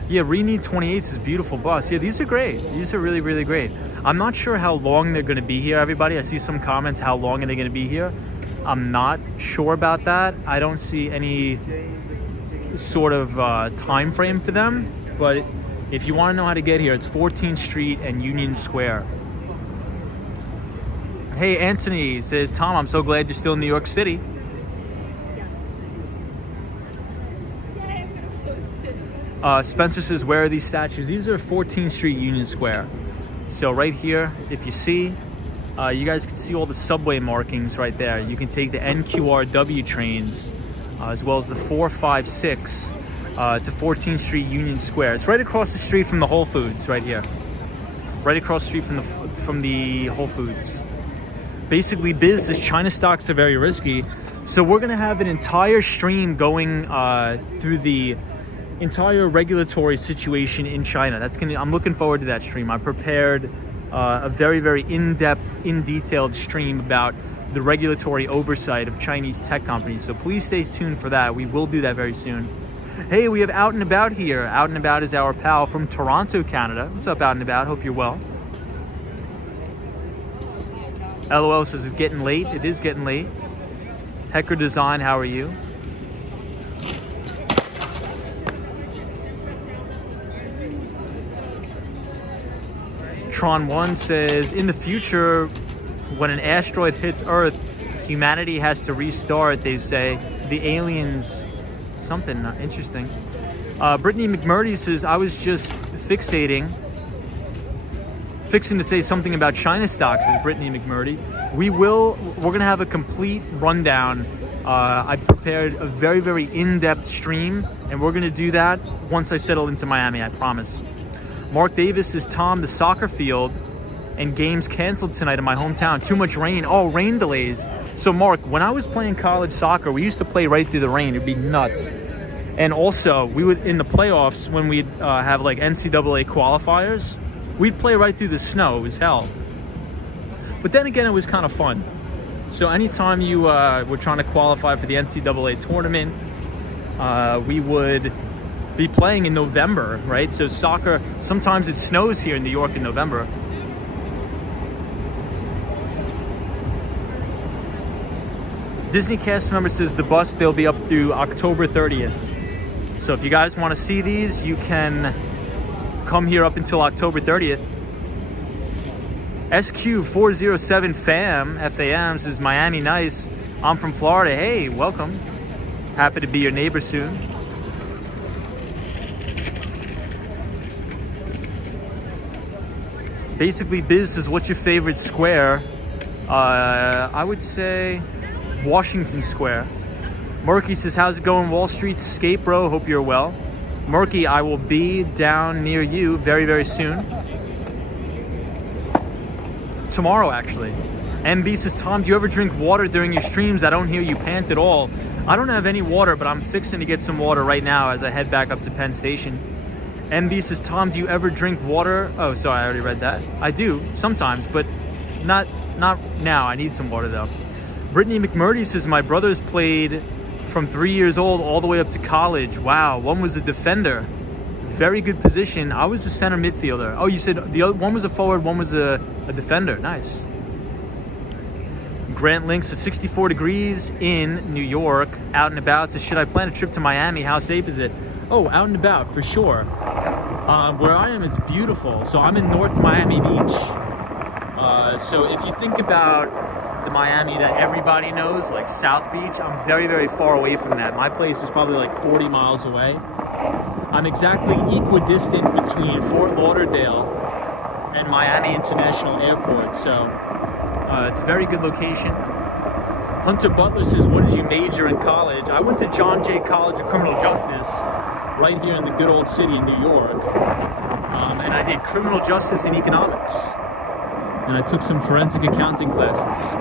Yeah, Renee 28 is a beautiful bus. Yeah, these are great. These are really, really great. I'm not sure how long they're going to be here, everybody. I see some comments, how long are they going to be here? I'm not sure about that. I don't see any sort of time frame for them. But if you want to know how to get here, it's 14th Street and Union Square. Hey, Anthony says, Tom, I'm so glad you're still in New York City. Spencer says, where are these statues? These are 14th Street, Union Square. So right here, if you see, you guys can see all the subway markings right there. You can take the NQRW trains, as well as the 456 to 14th Street, Union Square. It's right across the street from the Whole Foods right here. Right across the street from the Whole Foods. Basically, Biz says China stocks are very risky. So we're gonna have an entire stream going through the entire regulatory situation in China. I'm looking forward to that stream. I prepared a very, very in-depth, in-detailed stream about the regulatory oversight of Chinese tech companies. So please stay tuned for that. We will do that very soon. Hey, we have Out and About here. Out and About is our pal from Toronto, Canada. What's up, Out and About? Hope you're well. LOL says it's getting late. It is getting late. Hecker Design, how are you? Tron1 says, in the future, when an asteroid hits Earth, humanity has to restart, they say. The aliens, something interesting. Brittany McMurdy says, I was just fixing to say something about China stocks, says Brittany McMurdy. We're going to have a complete rundown. I prepared a very, very in-depth stream, and we're going to do that once I settle into Miami, I promise. Mark Davis says, Tom, the soccer field and games canceled tonight in my hometown. Too much rain. Oh, rain delays. So, Mark, when I was playing college soccer, we used to play right through the rain. It'd be nuts. And also, we would, in the playoffs, when we'd have like NCAA qualifiers, we'd play right through the snow. It was hell. But then again, it was kind of fun. So anytime you were trying to qualify for the NCAA tournament, we would be playing in November, right? So soccer, sometimes it snows here in New York in November. Disney cast member says the bus, they'll be up through October 30th. So if you guys want to see these, you can come here up until October 30th. SQ407 FAM says, Miami nice. I'm from Florida. Hey, welcome. Happy to be your neighbor soon. Basically, Biz says, what's your favorite square? I would say Washington Square. Murky says, how's it going, Wall Street? Skate bro, hope you're well. Murky, I will be down near you very, very soon. Tomorrow, actually. MB says, Tom, do you ever drink water during your streams? I don't hear you pant at all. I don't have any water, but I'm fixing to get some water right now as I head back up to Penn Station. MB says, Tom, do you ever drink water? Oh, sorry, I already read that. I do, sometimes, but not now. I need some water, though. Brittany McMurdy says, my brothers played from 3 years old all the way up to college. Wow, one was a defender. Very good position. I was a center midfielder. Oh, you said the other one was a forward, one was a defender. Nice. Grant Links is 64 degrees in New York. Out and about. Says, should I plan a trip to Miami? How safe is it? Oh, out and about, for sure. Where I am, it's beautiful. So I'm in North Miami Beach. So if you think about the Miami that everybody knows, like South Beach, I'm very, very far away from that. My place is probably like 40 miles away. I'm exactly equidistant between Fort Lauderdale and Miami International Airport, so it's a very good location. Hunter Butler says, what did you major in college? I went to John Jay College of Criminal Justice right here in the good old city of New York, and I did criminal justice and economics, and I took some forensic accounting classes.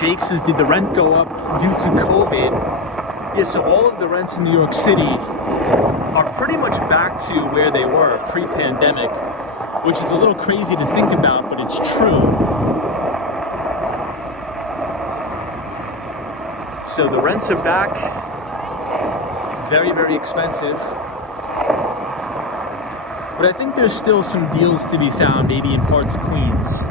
Jake says, did the rent go up due to COVID? Yeah, so all of the rents in New York City are pretty much back to where they were pre-pandemic, which is a little crazy to think about, but it's true. So the rents are back, very, very expensive. But I think there's still some deals to be found, maybe in parts of Queens.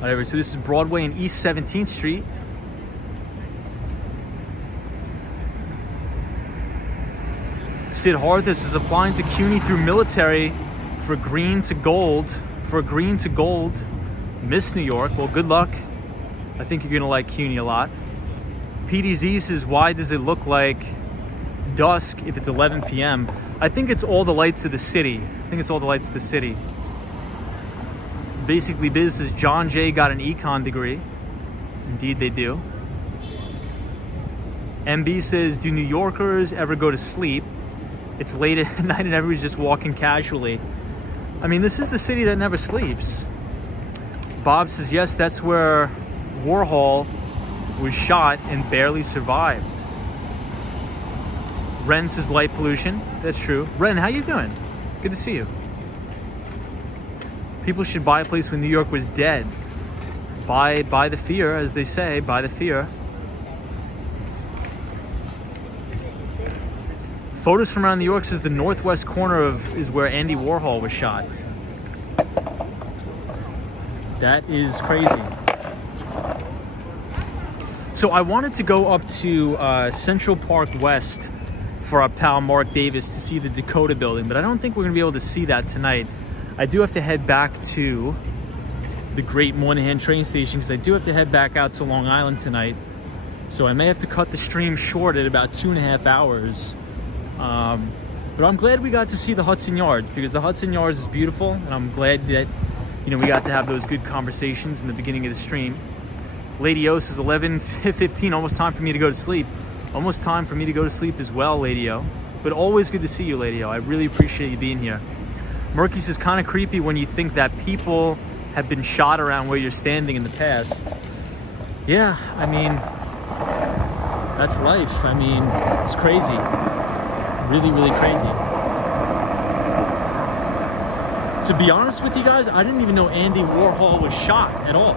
Whatever, so this is Broadway and East 17th Street. Sid Harthus is applying to CUNY through military for green to gold. Miss New York. Well, good luck. I think you're gonna like CUNY a lot. PDZ says, why does it look like dusk if it's 11 p.m.? I think it's all the lights of the city. Basically, Biz says, John Jay got an econ degree. Indeed, they do. MB says, do New Yorkers ever go to sleep? It's late at night and everybody's just walking casually. I mean, this is the city that never sleeps. Bob says, yes, that's where Warhol was shot and barely survived. Ren says, light pollution. That's true. Ren, how you doing? Good to see you. People should buy a place when New York was dead. Buy the fear, as they say, buy the fear. Photos from around New York says the northwest corner is where Andy Warhol was shot. That is crazy. So I wanted to go up to Central Park West for our pal Mark Davis to see the Dakota building, but I don't think we're gonna be able to see that tonight. I do have to head back to the Great Moynihan train station because I do have to head back out to Long Island tonight. So I may have to cut the stream short at about 2.5 hours. But I'm glad we got to see the Hudson Yards because the Hudson Yards is beautiful, and I'm glad that, you know, we got to have those good conversations in the beginning of the stream. Lady O says 11:15, almost time for me to go to sleep. Almost time for me to go to sleep as well, Lady O. But always good to see you, Lady O. I really appreciate you being here. Murky says kind of creepy when you think that people have been shot around where you're standing in the past. Yeah, I mean, that's life. I mean, it's crazy. Really, really crazy. To be honest with you guys, I didn't even know Andy Warhol was shot at all.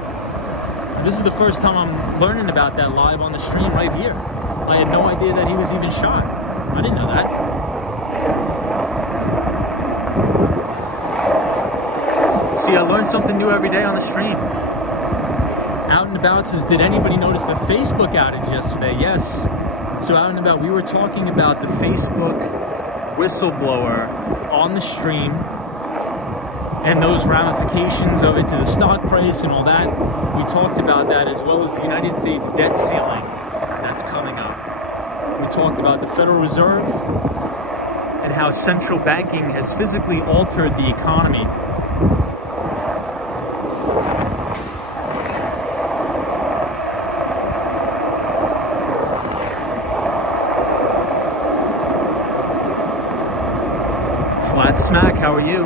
This is the first time I'm learning about that live on the stream right here. I had no idea that he was even shot. I didn't know that. See, I learned something new every day on the stream. Out and About says, did anybody notice the Facebook outage yesterday? Yes. So Out and About, we were talking about the Facebook whistleblower on the stream and those ramifications of it to the stock price and all that. We talked about that, as well as the United States debt ceiling that's coming up. We talked about the Federal Reserve and how central banking has physically altered the economy. Flat Smack, how are you?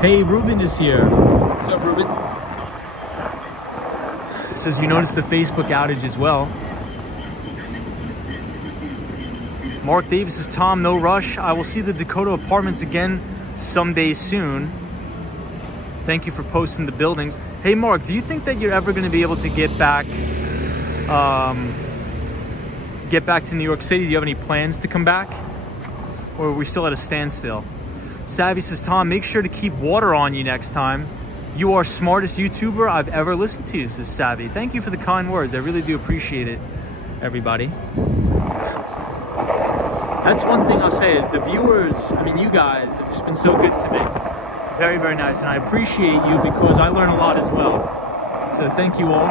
Hey, Ruben is here. What's up, Ruben? It says you noticed the Facebook outage as well. Mark Davis says, Tom, no rush. I will see the Dakota apartments again someday soon. Thank you for posting the buildings. Hey, Mark, do you think that you're ever going to be able to get back to New York City? Do you have any plans to come back? Or are we still at a standstill? Savvy says, Tom, make sure to keep water on you next time. You are smartest YouTuber I've ever listened to, says Savvy. Thank you for the kind words. I really do appreciate it, everybody. That's one thing I'll say is the viewers, I mean, you guys have just been so good to me. Very, very nice. And I appreciate you because I learn a lot as well. So thank you all.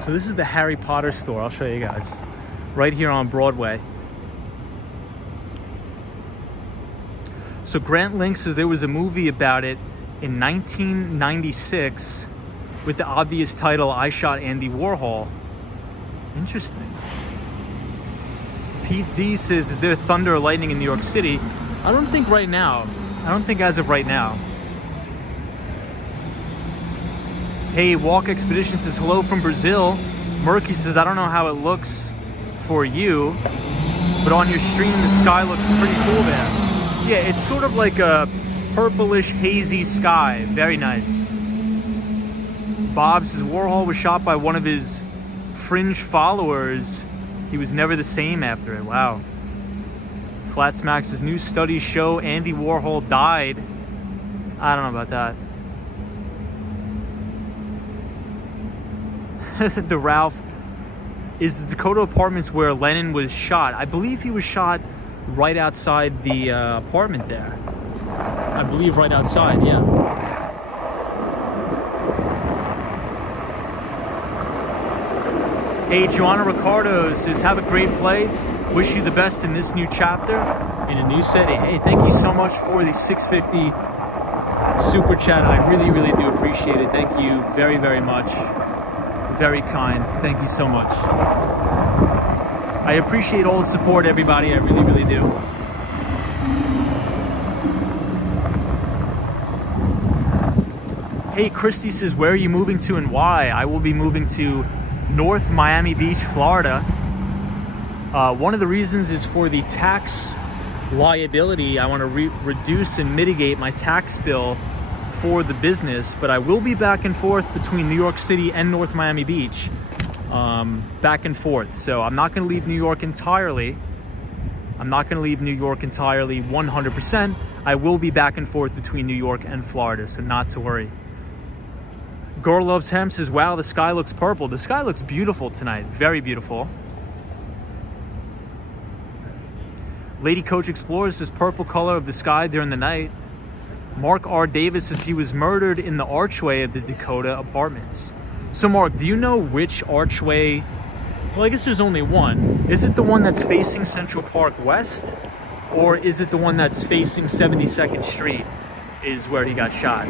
So this is the Harry Potter store. I'll show you guys. Right here on Broadway. So Grant Link says there was a movie about it in 1996 with the obvious title, I Shot Andy Warhol. Interesting. Pete Z says, is there thunder or lightning in New York City? I don't think right now. I don't think as of right now. Hey, Walk Expedition says, hello from Brazil. Murky says, I don't know how it looks for you, but on your stream, the sky looks pretty cool there. Yeah, it's sort of like a purplish, hazy sky. Very nice. Bob says, Warhol was shot by one of his fringe followers. He was never the same after it. Wow. Flat Smack says, new studies show Andy Warhol died. I don't know about that. The Ralph, is the Dakota Apartments where Lennon was shot? I believe he was shot right outside the apartment there. I believe right outside, yeah. Hey, Joanna Ricardo says, have a great play. Wish you the best in this new chapter in a new city. Hey, thank you so much for the 650 super chat. I really, really do appreciate it. Thank you very, very much. Very kind. Thank you so much. I appreciate all the support, everybody. I really, really do. Hey, Christy says, where are you moving to and why? I will be moving to North Miami Beach, Florida. One of the reasons is for the tax liability. I want to reduce and mitigate my tax bill for the business, but I will be back and forth between New York City and North Miami Beach, back and forth. So I'm not going to leave New York entirely. 100%. I will be back and forth between New York and Florida, so not to worry. Girl Loves Hemp says, wow, the sky looks purple. The sky looks beautiful tonight. Very beautiful. Lady Coach Explores says, purple color of the sky during the night. Mark R. Davis says he was murdered in the archway of the Dakota Apartments. So Mark, do you know which archway? Well, I guess there's only one. Is it the one that's facing Central Park West? Or is it the one that's facing 72nd Street is where he got shot?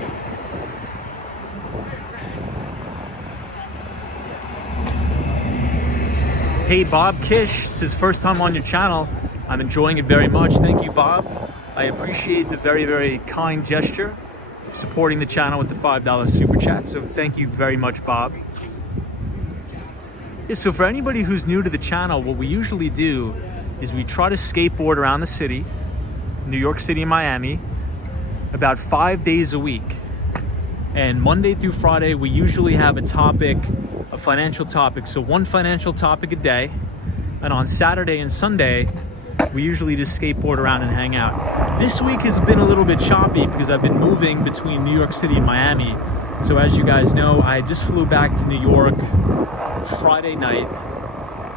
Hey, Bob Kish says, first time on your channel. I'm enjoying it very much. Thank you, Bob. I appreciate the very, very kind gesture of supporting the channel with the $5 super chat. So thank you very much, Bob. Yeah, so for anybody who's new to the channel, what we usually do is we try to skateboard around the city, New York City and Miami, about 5 days a week. And Monday through Friday, we usually have a topic, a financial topic. So one financial topic a day. And on Saturday and Sunday, we usually just skateboard around and hang out. This week has been a little bit choppy because I've been moving between New York City and Miami. So as you guys know, I just flew back to New York Friday night,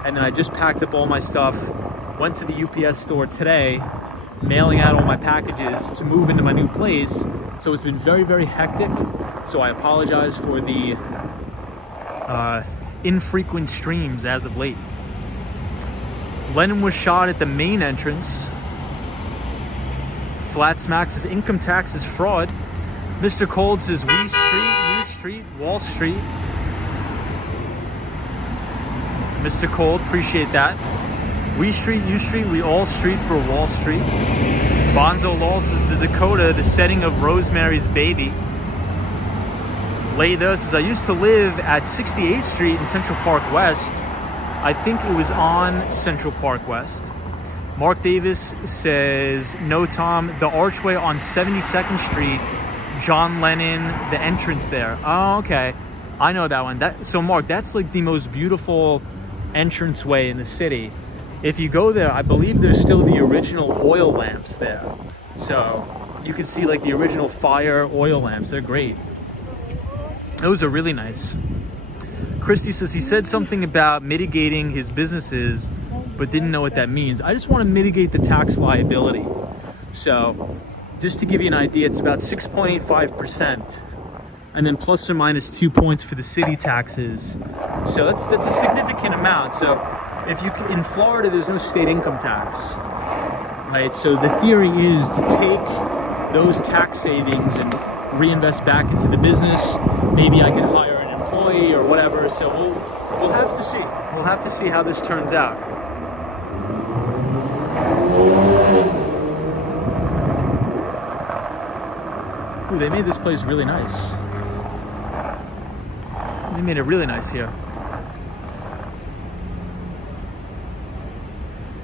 and then I just packed up all my stuff, went to the UPS store today, mailing out all my packages to move into my new place. So it's been very, very hectic. So I apologize for the infrequent streams as of late. Lennon was shot at the main entrance. Flat Smack says income tax is fraud. Mr. Cold says we street, U Street, Wall Street. Mr. Cold, appreciate that. We street, U Street, we all street for Wall Street. Bonzo Law says the Dakota, the setting of Rosemary's Baby. Layda says I used to live at 68th Street in Central Park West. I think it was on Central Park West. Mark Davis says, no, Tom, the archway on 72nd Street, John Lennon, the entrance there. Oh, okay. I know that one. So, Mark, that's like the most beautiful entranceway in the city. If you go there, I believe there's still the original oil lamps there. So you can see like the original fire oil lamps. They're great. Those are really nice. Christy says he said something about mitigating his businesses, but didn't know what that means. I just want to mitigate the tax liability. So just to give you an idea, it's about 6.85%, and then plus or minus 2 points for the city taxes. So that's a significant amount. So if you can, in Florida, there's no state income tax, right? So the theory is to take those tax savings and reinvest back into the business. Maybe I can hire an employee or whatever. So we'll have to see. We'll have to see how this turns out. Ooh, they made this place really nice. They made it really nice here.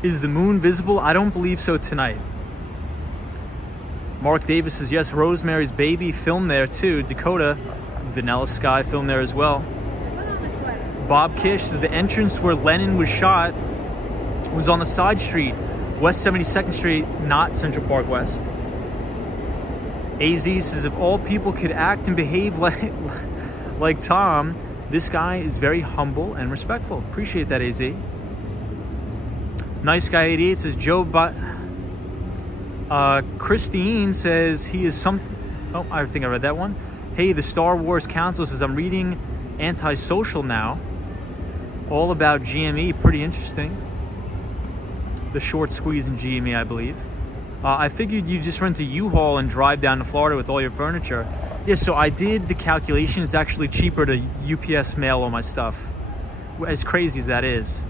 Is the moon visible? I don't believe so tonight. Mark Davis says, yes, Rosemary's Baby filmed there too. Dakota, Vanilla Sky filmed there as well. Bob Kish says the entrance where Lennon was shot was on the side street, West 72nd Street, not Central Park West. AZ says, if all people could act and behave like Tom, this guy is very humble and respectful. Appreciate that, AZ. Nice Guy 88 says, Christine says he is some... Oh, I think I read that one. Hey, the Star Wars Council says, I'm reading Antisocial now. All about GME. Pretty interesting. The short squeeze in GME, I believe. I figured you just rent a U-Haul and drive down to Florida with all your furniture. Yeah, so I did the calculation. It's actually cheaper to UPS mail all my stuff. As crazy as that is.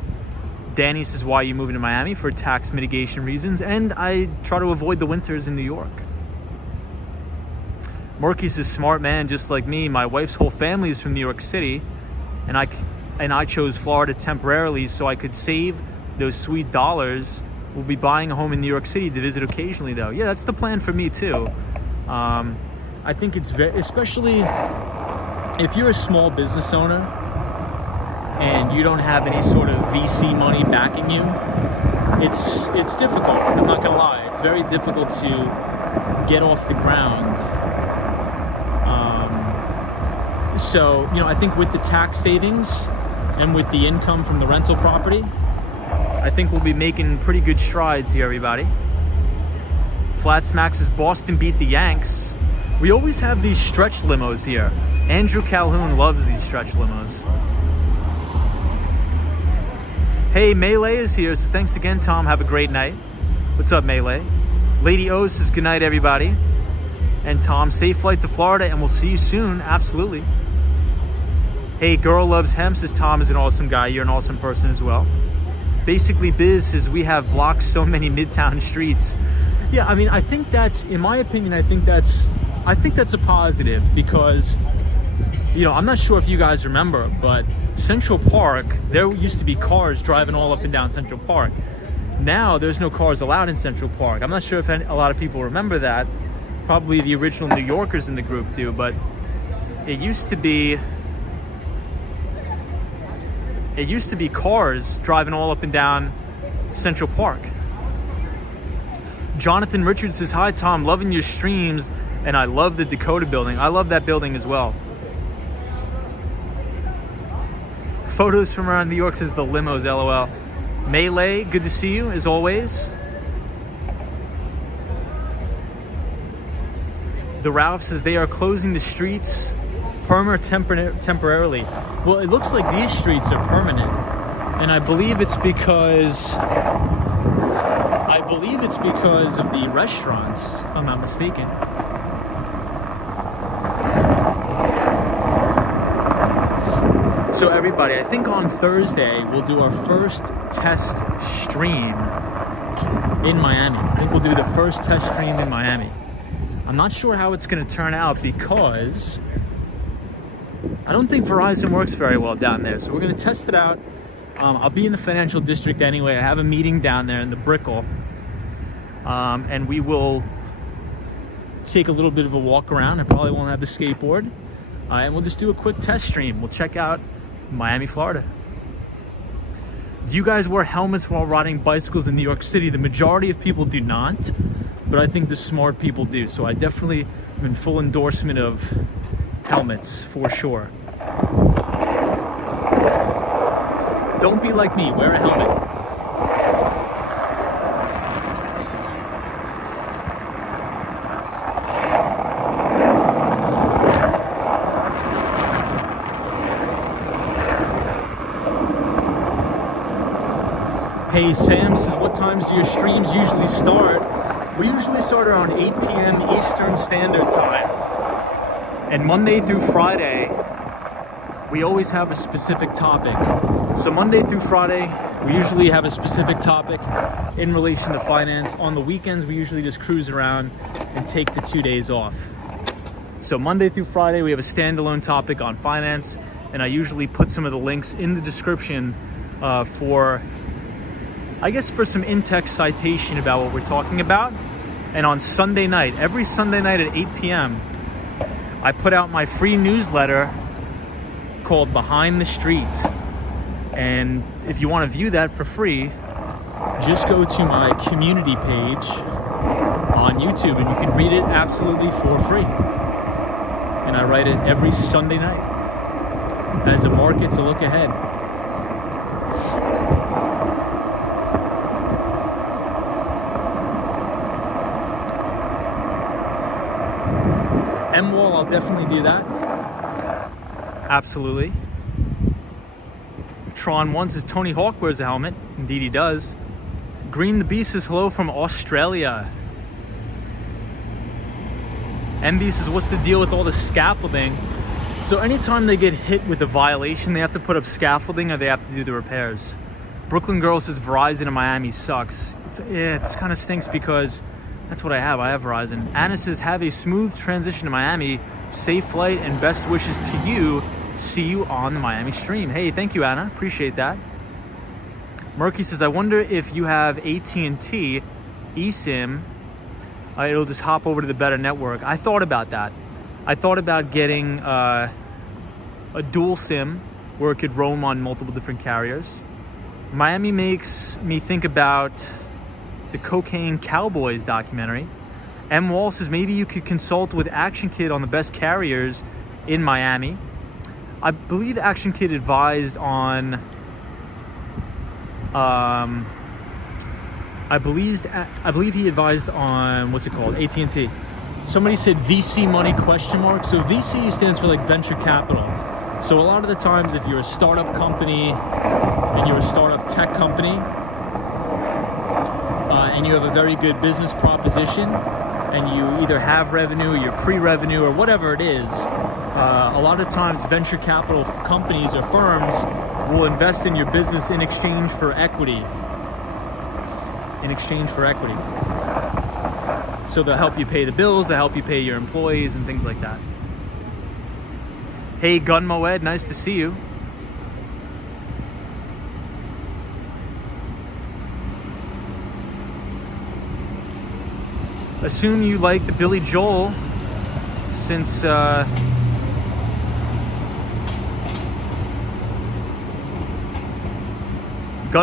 Danny says, why are you moving to Miami? For tax mitigation reasons. And I try to avoid the winters in New York. Murky says, smart man, just like me. My wife's whole family is from New York City. And I chose Florida temporarily so I could save those sweet dollars. We'll be buying a home in New York City to visit occasionally, though. Yeah, that's the plan for me, too. I think it's very, especially if you're a small business owner and you don't have any sort of VC money backing you, it's difficult. I'm not gonna lie, it's very difficult to get off the ground. So, I think with the tax savings and with the income from the rental property, I think we'll be making pretty good strides here, everybody. Flat Smack says Boston beat the Yanks. We always have these stretch limos here. Andrew Calhoun loves these stretch limos. Hey, Melee is here. Says, thanks again, Tom. Have a great night. What's up, Melee? Lady O says, good night, everybody. And Tom, safe flight to Florida, and we'll see you soon. Absolutely. Hey, Girl Loves Hemp says, Tom is an awesome guy. You're an awesome person as well. Basically, Biz says, we have blocked so many Midtown streets. Yeah, I mean, I think that's, in my opinion, I think that's a positive because, I'm not sure if you guys remember, but Central Park, there used to be cars driving all up and down Central Park. Now, there's no cars allowed in Central Park. I'm not sure if a lot of people remember that. Probably the original New Yorkers in the group do, but it used to be cars driving all up and down Central Park. Jonathan Richards says, hi, Tom, loving your streams, and I love the Dakota building. I love that building as well. Photos from around New York says the limos, LOL. Melee, good to see you, as always. The Ralph says they are closing the streets temporarily. Well, it looks like these streets are permanent, and I believe it's because of the restaurants, if I'm not mistaken. So everybody, I think on Thursday we'll do our first test stream in Miami. I think we'll do the first test stream in Miami. I'm not sure how it's going to turn out because I don't think Verizon works very well down there. So we're going to test it out. I'll be in the financial district anyway. I have a meeting down there in the Brickell. And we will take a little bit of a walk around. I probably won't have the skateboard. And we'll just do a quick test stream. We'll check out Miami, Florida. Do you guys wear helmets while riding bicycles in New York City? The majority of people do not, but I think the smart people do. So I definitely am in full endorsement of helmets for sure. Don't be like me, wear a helmet. Hey, Sam says, what times do your streams usually start? We usually start around 8 p.m. Eastern Standard Time. And Monday through Friday, we always have a specific topic. So Monday through Friday, we usually have a specific topic in relation to finance. On the weekends, we usually just cruise around and take the 2 days off. So Monday through Friday, we have a standalone topic on finance. And I usually put some of the links in the description for some in-text citation about what we're talking about. And on Sunday night, every Sunday night at 8 p.m., I put out my free newsletter called Behind the Street. And if you want to view that for free, just go to my community page on YouTube and you can read it absolutely for free. And I write it every Sunday night as a market to look ahead. M-Wall, I'll definitely do that. Absolutely. Tron1 says Tony Hawk wears a helmet. Indeed he does. Green the Beast says hello from Australia. MB says, what's the deal with all the scaffolding? So anytime they get hit with a violation, they have to put up scaffolding or they have to do the repairs. Brooklyn Girl says Verizon in Miami sucks. It's kind of stinks because that's what I have. I have Verizon. Anna says, have a smooth transition to Miami. Safe flight and best wishes to you. See you on the Miami stream. Hey, thank you, Anna. Appreciate that. Murky says, I wonder if you have AT&T eSIM. It'll just hop over to the better network. I thought about that. I thought about getting a dual SIM where it could roam on multiple different carriers. Miami makes me think about the Cocaine Cowboys documentary. M. Wall says maybe you could consult with Action Kid on the best carriers in Miami. I believe Action Kid advised on I believe he advised on, what's it called, AT&T. Somebody said VC money ? So VC stands for like venture capital. So a lot of the times if you're a startup company and you're a startup tech company and you have a very good business proposition and you either have revenue or you're pre-revenue or whatever it is, a lot of times venture capital companies or firms will invest in your business in exchange for equity. So they'll help you pay the bills, they'll help you pay your employees and things like that. Hey, Gun Moed, nice to see you. Assume you like the Billy Joel since Gun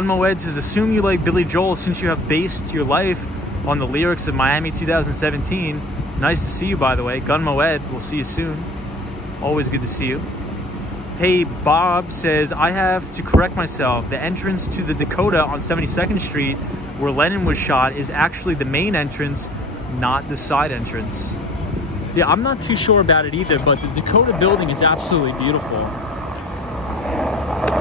Moed says, assume you like Billy Joel since you have based your life on the lyrics of Miami 2017. Nice to see you, by the way. Gun Moed, we'll see you soon. Always good to see you. Hey, Bob says, I have to correct myself. The entrance to the Dakota on 72nd Street, where Lennon was shot, is actually the main entrance, not the side entrance. Yeah, I'm not too sure about it either, but the Dakota building is absolutely beautiful.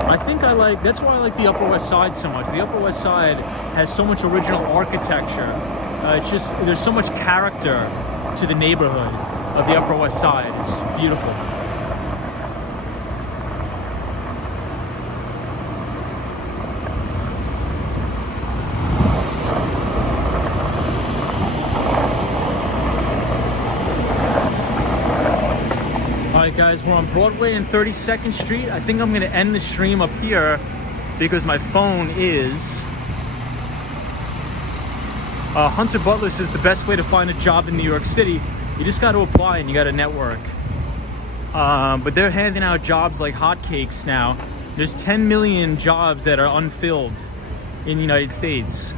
I think that's why I like the Upper West Side so much. The Upper West Side has so much original architecture. There's so much character to the neighborhood of the Upper West Side. It's beautiful. Alright guys, we're on Broadway and 32nd Street. I think I'm going to end the stream up here because my phone is... Hunter Butler says the best way to find a job in New York City, you just got to apply and you got to network. But they're handing out jobs like hotcakes now. There's 10 million jobs that are unfilled in the United States.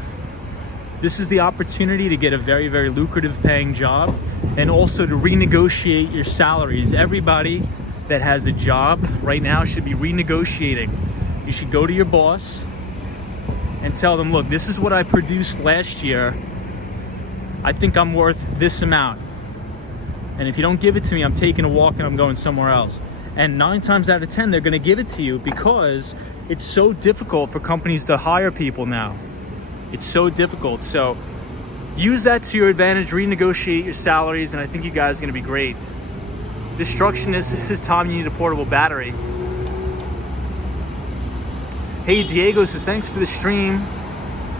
This is the opportunity to get a very, very lucrative paying job and also to renegotiate your salaries. Everybody that has a job right now should be renegotiating. You should go to your boss and tell them, look, this is what I produced last year. I think I'm worth this amount. And if you don't give it to me, I'm taking a walk and I'm going somewhere else. And 9 times out of 10, they're gonna give it to you because it's so difficult for companies to hire people now. It's so difficult. So use that to your advantage, renegotiate your salaries, and I think you guys are gonna be great. Destructionist, this is Tom, you need a portable battery. Hey, Diego says, thanks for the stream.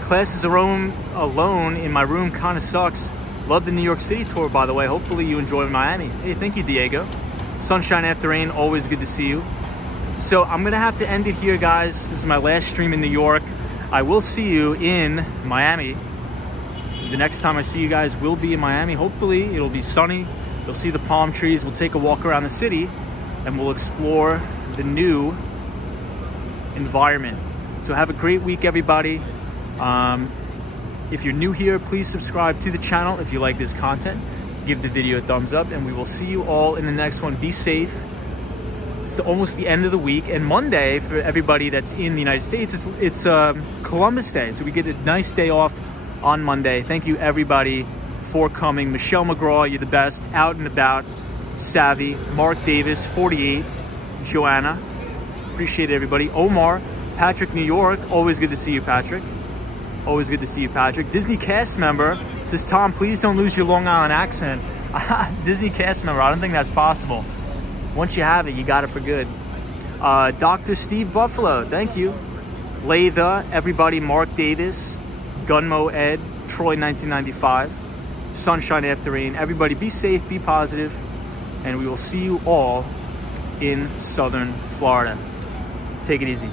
Classes alone in my room kind of sucks. Love the New York City tour, by the way. Hopefully you enjoy Miami. Hey, thank you, Diego. Sunshine after rain, always good to see you. So I'm gonna have to end it here, guys. This is my last stream in New York. I will see you in Miami. The next time I see you guys will be in Miami. Hopefully it'll be sunny. You'll see the palm trees. We'll take a walk around the city and we'll explore the new environment. So have a great week, everybody. If you're new here, please subscribe to the channel. If you like this content, give the video a thumbs up, and we will see you all in the next one. Be safe. It's almost the end of the week, and Monday for everybody that's in the United States, it's Columbus Day, so we get a nice day off on Monday. Thank you, everybody, for coming. Michelle McGraw, you're the best. Out and about, savvy. Mark Davis, 48. Joanna, appreciate it, everybody. Omar, Patrick, New York, always good to see you, Patrick. Always good to see you, Patrick. Disney cast member says, Tom, please don't lose your Long Island accent. Disney cast member, I don't think that's possible. Once you have it, you got it for good. Dr. Steve Buffalo, thank you. Latha, everybody, Mark Davis, Gunmo Ed, Troy 1995, Sunshine After Rain. Everybody be safe, be positive, and we will see you all in Southern Florida. Take it easy.